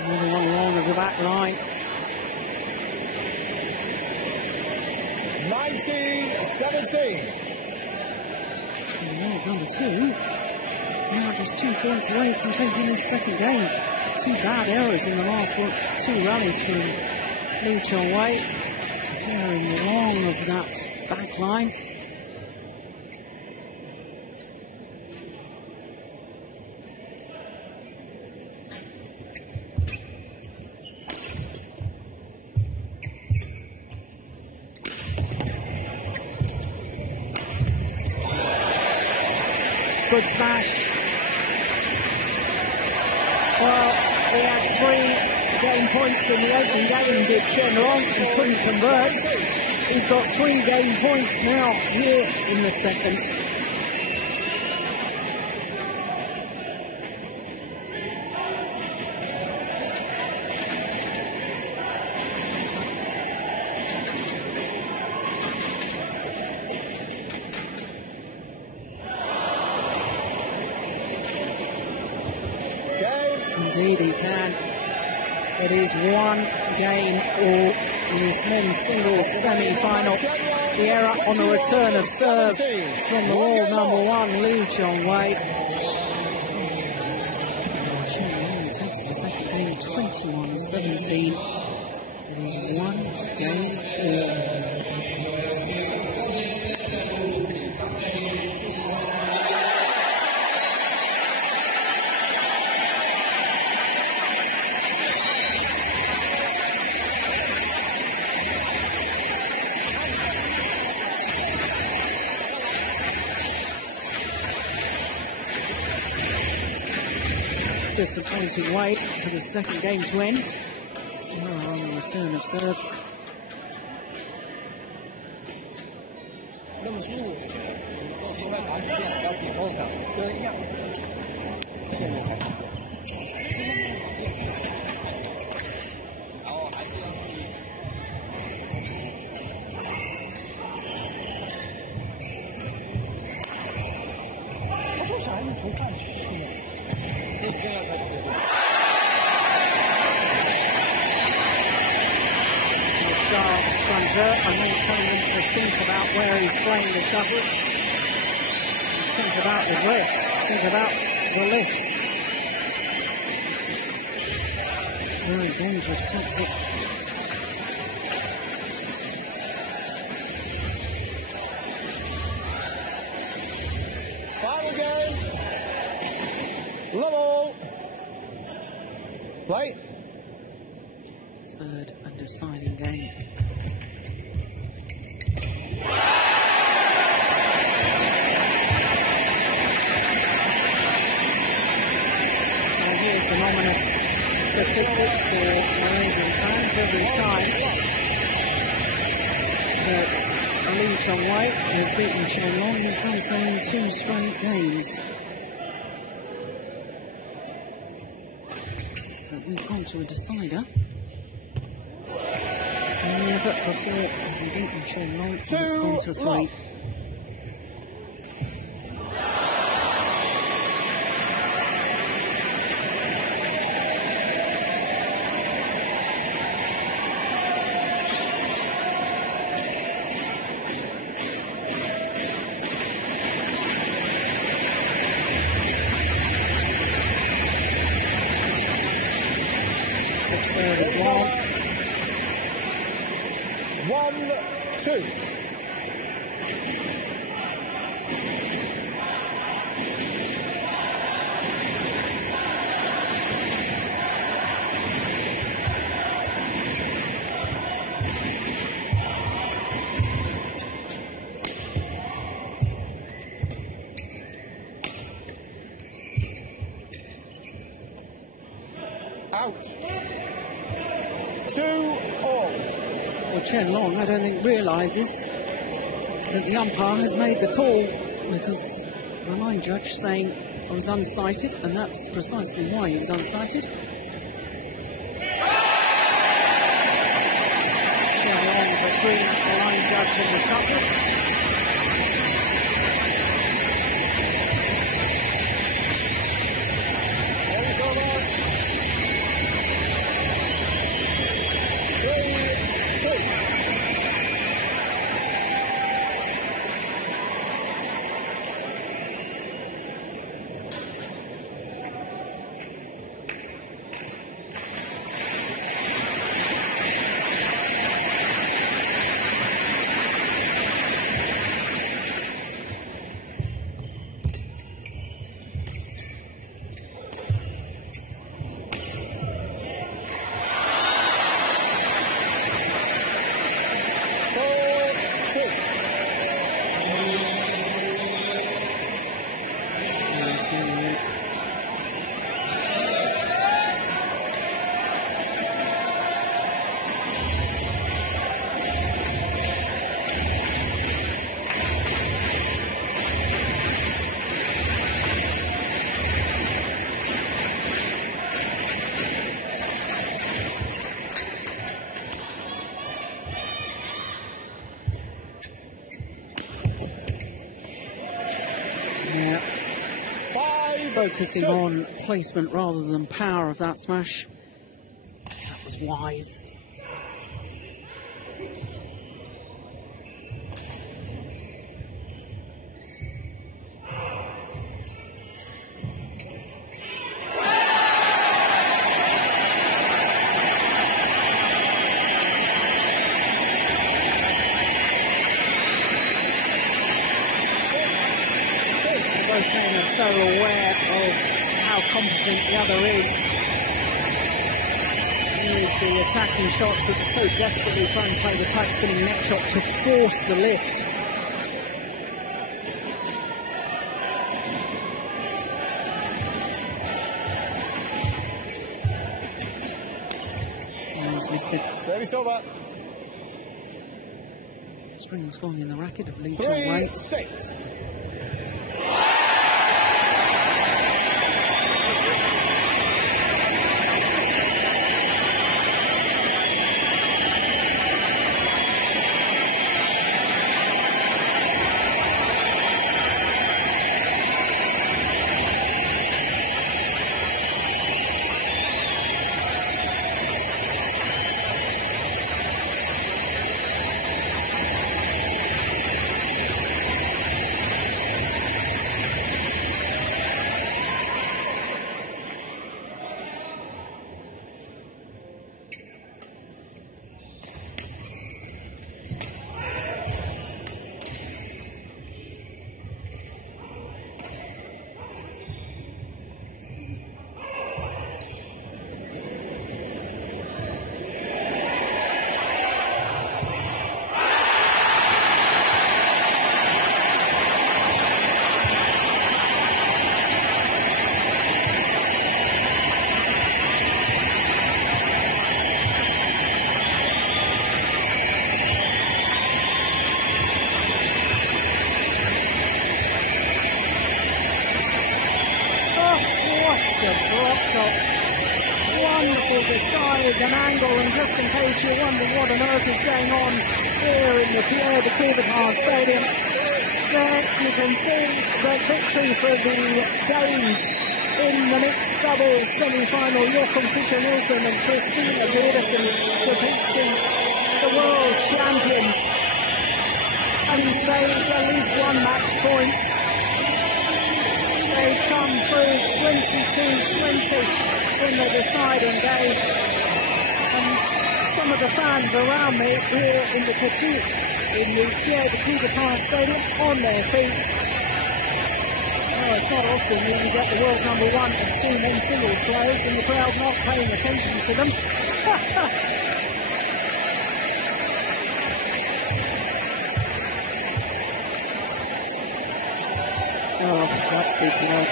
Another one long of the back line. 19-17. Number two. Now just 2 points away from taking his second game. 2 bad errors in the last two rallies from Lee Chong-wei. clearing long of that back line. Good smash. Well, he had 3 game points in the opening game, did Chen Long. He couldn't convert. He's got 3 game points now here in the second. Indeed he can. It is 1 game all in this men's singles semi-final. The error on a return of serve from the world number 1, Lee Chong-wei. Chong-wei takes the second game 21-17. It is 1 game all. Disappointing wait for the second game to end. Oh, on the return of serve. And then telling him to think about where he's playing the shuttle. Think about the drift. Think about the lifts. Very dangerous tactic. Final game. Level. Play. Third and deciding game. An ominous statistic for Malaysian fans every time that Lee Chong-wei has beaten Chen Long. He's done so in 2 straight games. But we've gone to a decider. And never before has he beaten Chen Long. It's gone to 3. Serve is long. 1-2. Out. 2-all. Well, Chen Long, I don't think, realises that the umpire has made the call, because the line judge saying I was unsighted, and that's precisely why he was unsighted. Chen Long between the line judge and the shuttle. focusing on placement rather than power of that smash. That was wise. So aware of how competent the other is. With the attacking shots that are so desperately trying to play the tight spinning neck shot to force the lift. Almost missed it. Service over. Spring going in the racket of Lee Chong-wei. 3-6. Wonderful disguise and angle, and just in case you're wondering what on earth is going on here in the Pierre de Coubertin Stadium, there you can see the victory for the Danes in the mixed doubles semi-final. Joachim Fischer-Nielsen and Christina Pedersen defeating the world champions and saved at least one match point. They come through 22-20 in the deciding game, and some of the fans around me here in the Pierre de Coubertin Stadium on their feet. Oh, it's not often that you get the world number one and two men singles players and the crowd not paying attention to them. Oh, that's superb.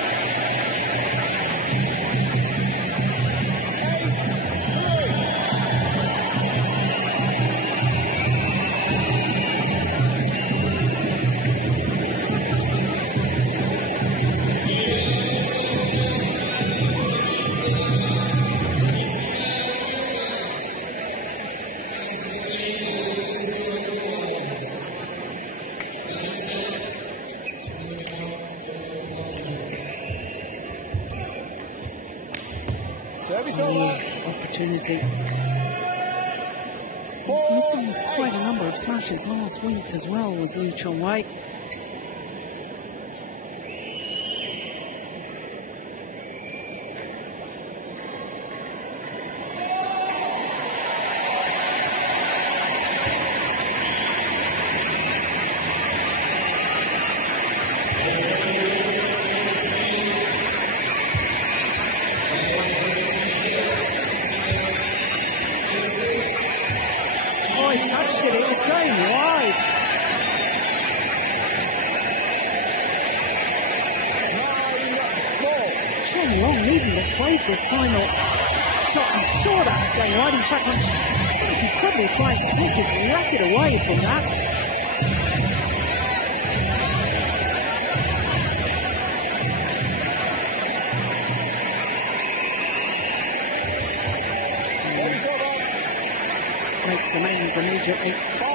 Opportunity. He's missing quite a number of smashes last week as well as Lee Chong-wei. This final shot, I'm sure that was going wide. In fact, I think he's probably trying to take his racket away from that. Makes amends immediately. 5-9.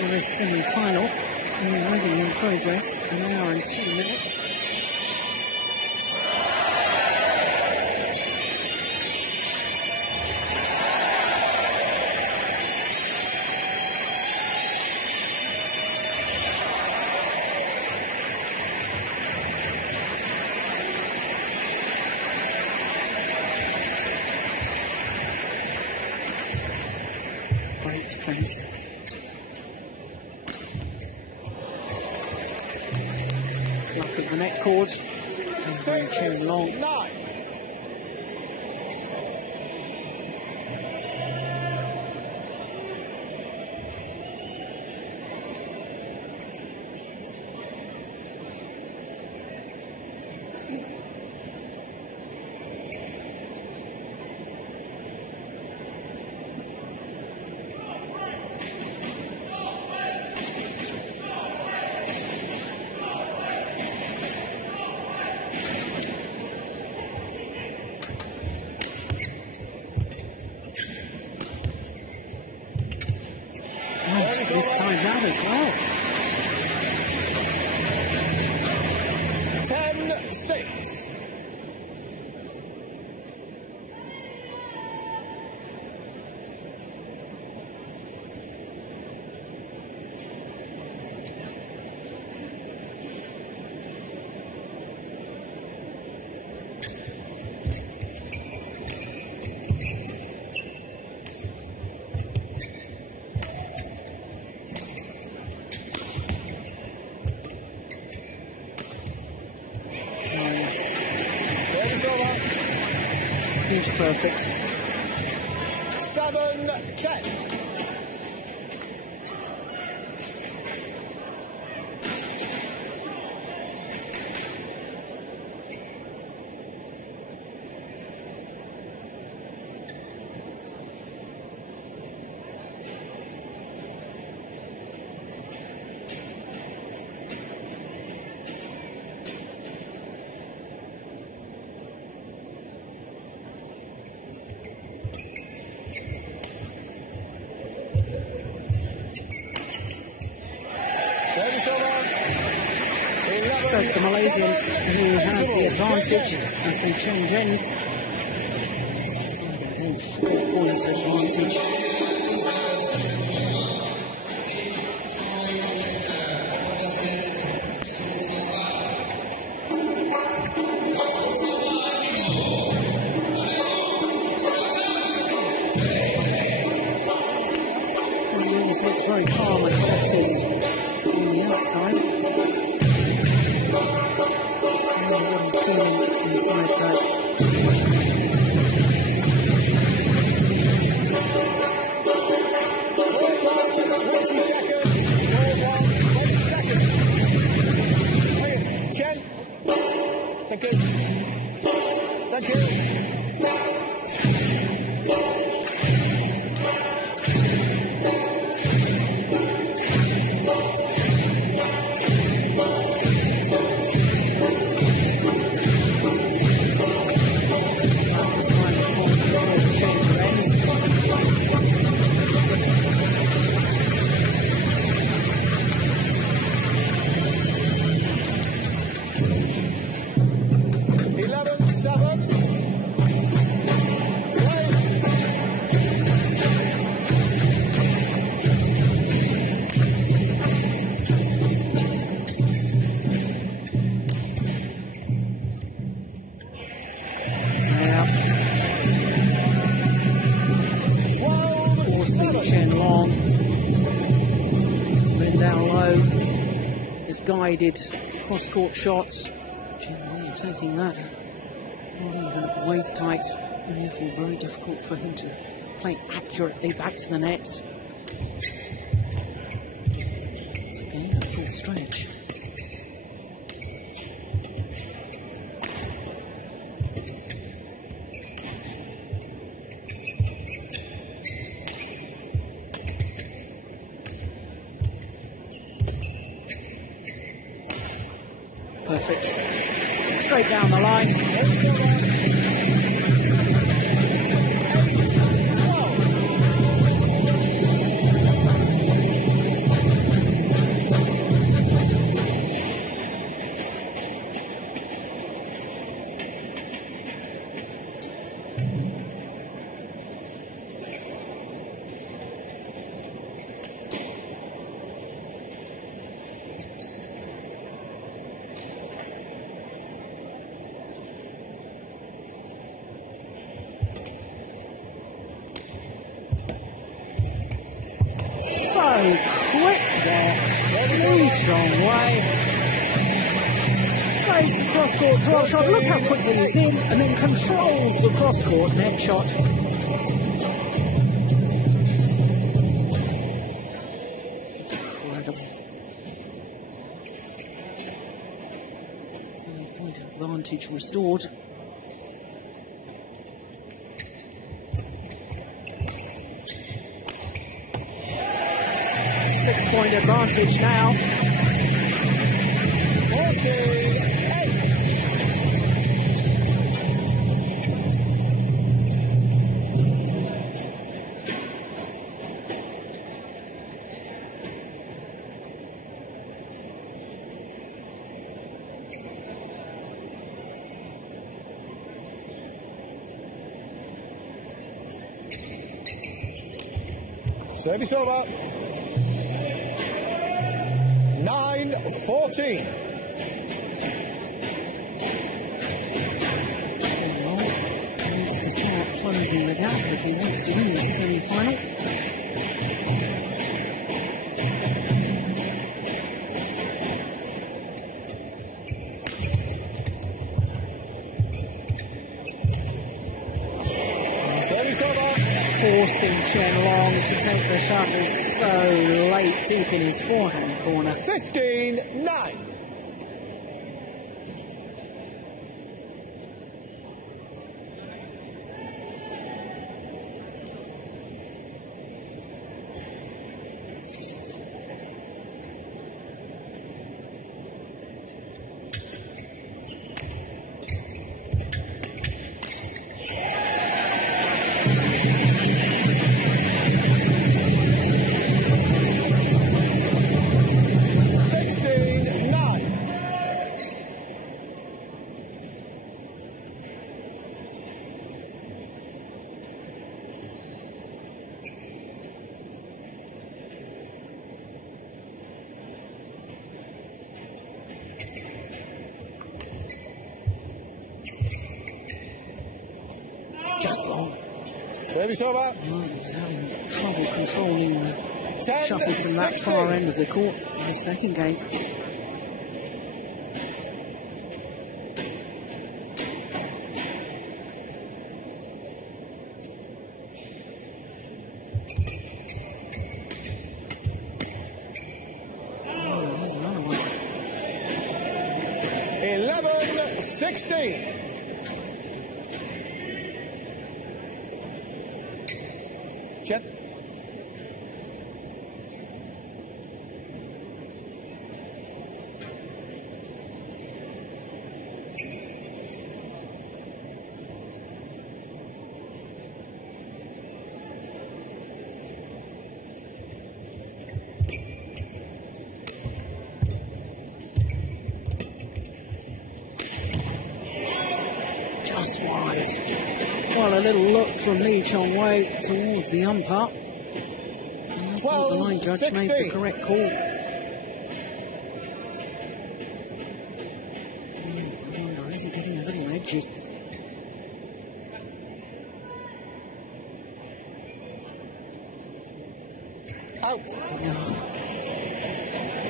for this semi-final. Already in progress, an hour and 2 minutes. Great defense. Look at the net cord. Very chain long. 9. This time out as well. 10-6. He's perfect. 7-10. So it's the Malaysian who has the advantage as they change ends. Again, 4-point advantage. Williams looks very calm and collected on the outside. What he's feeling inside that. Thank you. Thank you. Guided cross-court shots. Generally taking that not even waist height, and therefore very difficult for him to play accurately back to the net. It's again a full stretch. Perfect. Straight down the line. quick there. Lee Chong-wei plays the cross-court drop shot. Look how quickly he's in, and then controls the cross-court net shot. Incredible. 3-point advantage restored. 6-point advantage now. 14-8. Service over. 9-14. He needs to start closing the gap if he wants to win this semi-final. Service over. Forcing Chen Long to take the shuttle so late, deep in his forehand corner. 15-9. Just Long. Service over. Oh, he's having trouble controlling the 10, shuttle from that 16. far end of the court in the second game. Oh, there's another one. 11-16. Chet. Just wide. Well, a little look from Lee Chong-wei towards the umpire. And I thought the line judge made the 12-16. correct call. I wonder, is he getting a little edgy? Out.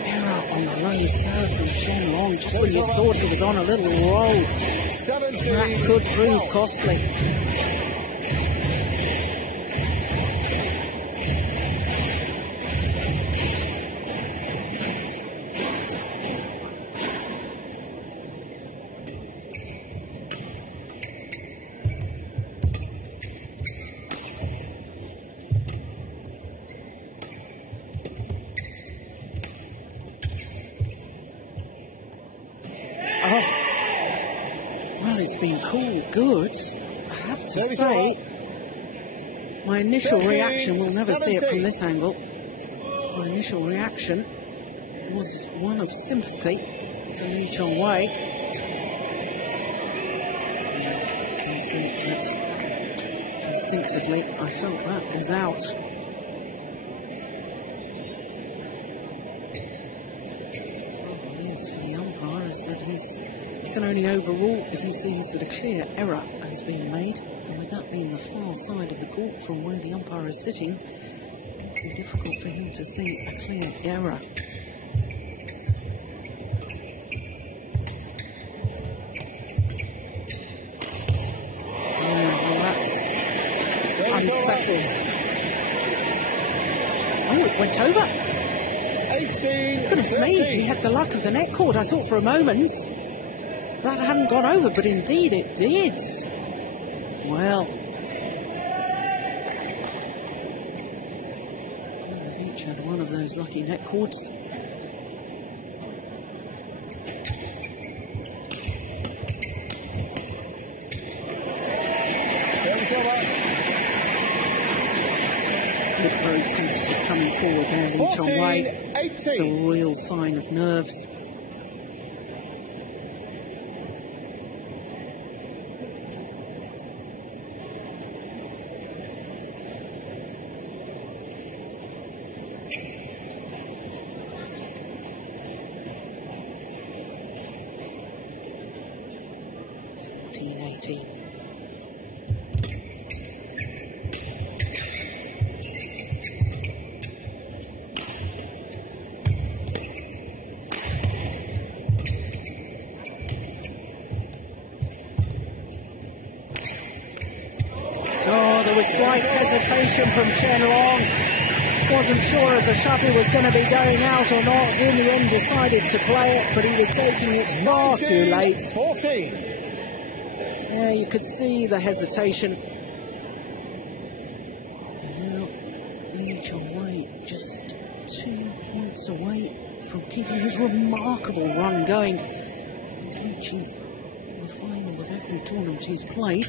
Error on the low serve from Chen Long. Just when you thought he was on a little roll. 17. That could prove costly. Well, it's been cool, good. I have to Service say, over. my initial 13, reaction, we'll never see it 17. from this angle, my initial reaction was one of sympathy to Lee Chong-wei. You can see that instinctively I felt that was out. For the umpire is that he can only overrule if he sees that a clear error has been made, and with that being the far side of the court from where the umpire is sitting, be difficult for him to see a clear error. Unsettled. Oh, it went over. 18. Goodness me, he had the luck of the net cord. I thought for a moment that hadn't gone over, but indeed it did. Well, each had one of those lucky net cords. Looked very tentative coming forward there, Lee Chong-wei. It's a real sign of nerves. Slight hesitation from Chen Long. Wasn't sure if the shuttle was going to be going out or not. In the end decided to play it, but he was taking it far too late. 14. Yeah, you could see the hesitation. Now, Lee Chong-wei just 2 points away from keeping his remarkable run going, reaching the final of every tournament he's played.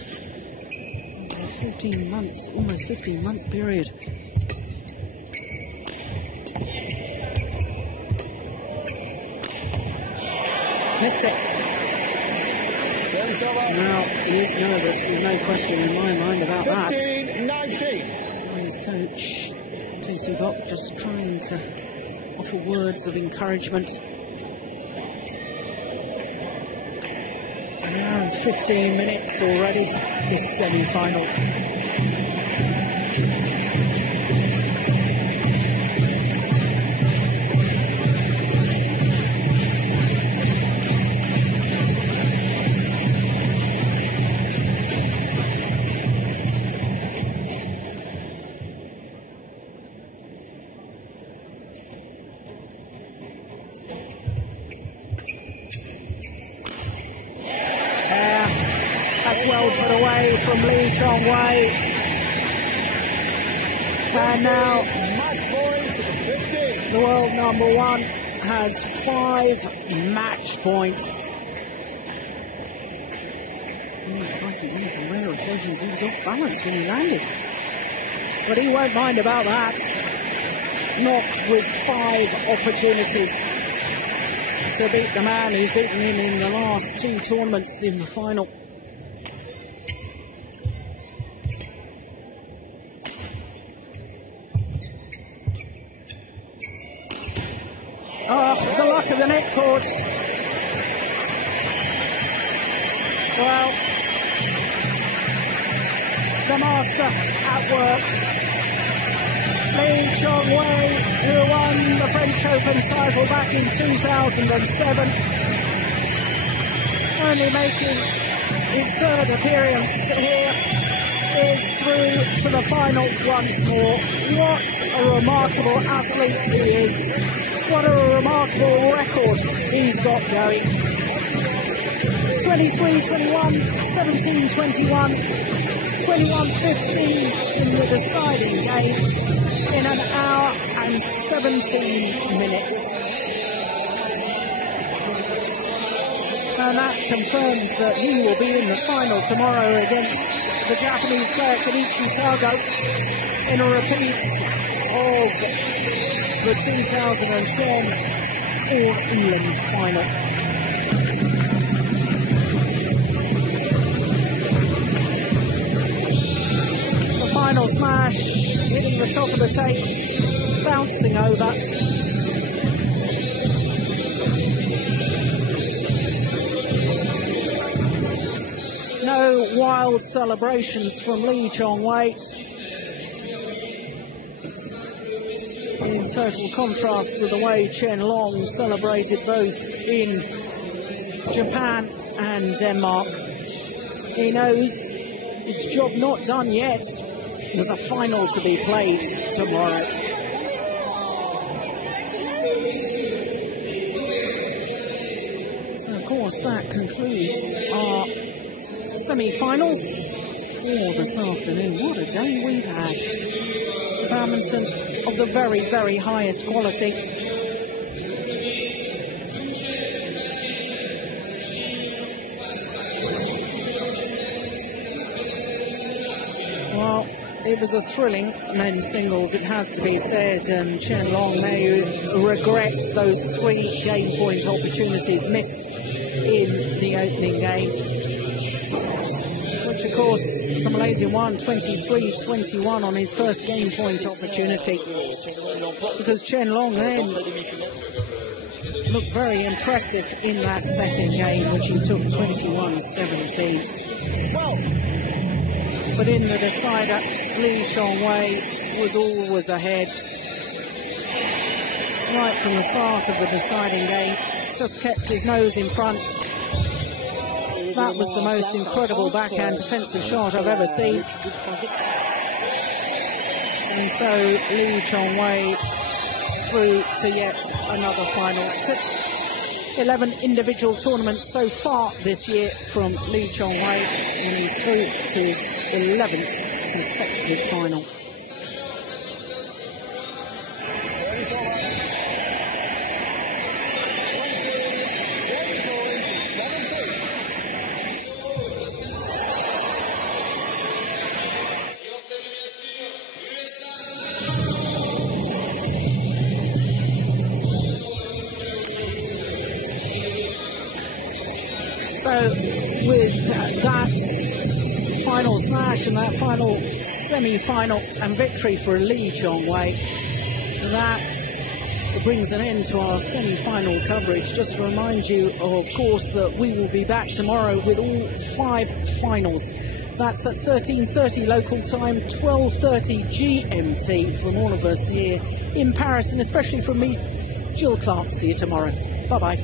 14 months, almost 15-month period. Missed it. Now, he is nervous, there's no question in my mind about 15, that. 19. His coach, Tae Soo-bok, just trying to offer words of encouragement. An hour and 15 minutes already, this semi-final. Well put away from Lee Chong-wei. And now the world number one has 5 match points. One of the rare occasions he was off balance when he landed. But he won't mind about that. Not with 5 opportunities to beat the man who's beaten him in the last 2 tournaments in the final. Oh, the luck of the net cord. Well, the master at work. Lee Chong-wei, who won the French Open title back in 2007, only making his 3rd appearance here, is through to the final once more. What a remarkable athlete he is. What a remarkable record he's got going. 23-21, 17-21, 21-15 in the deciding game in an hour and 17 minutes. And that confirms that he will be in the final tomorrow against the Japanese player Kenichi Tago in a repeat of the 2010 All-England final. The final smash, hitting the top of the tape, bouncing over. No wild celebrations from Lee Chong-wei. total contrast to the way Chen Long celebrated both in Japan and Denmark. He knows his job not done yet. There's a final to be played tomorrow. So, of course, that concludes our semi-finals for this afternoon. What a day we've had. Badminton of the very, very highest quality. Well, it was a thrilling men's singles, it has to be said, and Chen Long may regret those 3 game point opportunities missed in the opening game. Which, of course, the Malaysian won 23-21 on his first game point opportunity, because Chen Long then looked very impressive in that second game, which he took 21-17. But in the decider, Lee Chong-wei was always ahead. Right from the start of the deciding game, just kept his nose in front. That was the most incredible backhand defensive shot I've ever seen. And so Lee Chong-wei through to yet another final. 11 individual tournaments so far this year from Lee Chong-wei, and he's through to his 11th consecutive final. So with that final smash and that final semi-final and victory for Lee Chong-wei, that brings an end to our semi-final coverage. Just to remind you, of course, that we will be back tomorrow with all 5 finals. That's at 13:30 local time, 12:30 GMT from all of us here in Paris, and especially from me, Jill Clark. See you tomorrow. Bye-bye.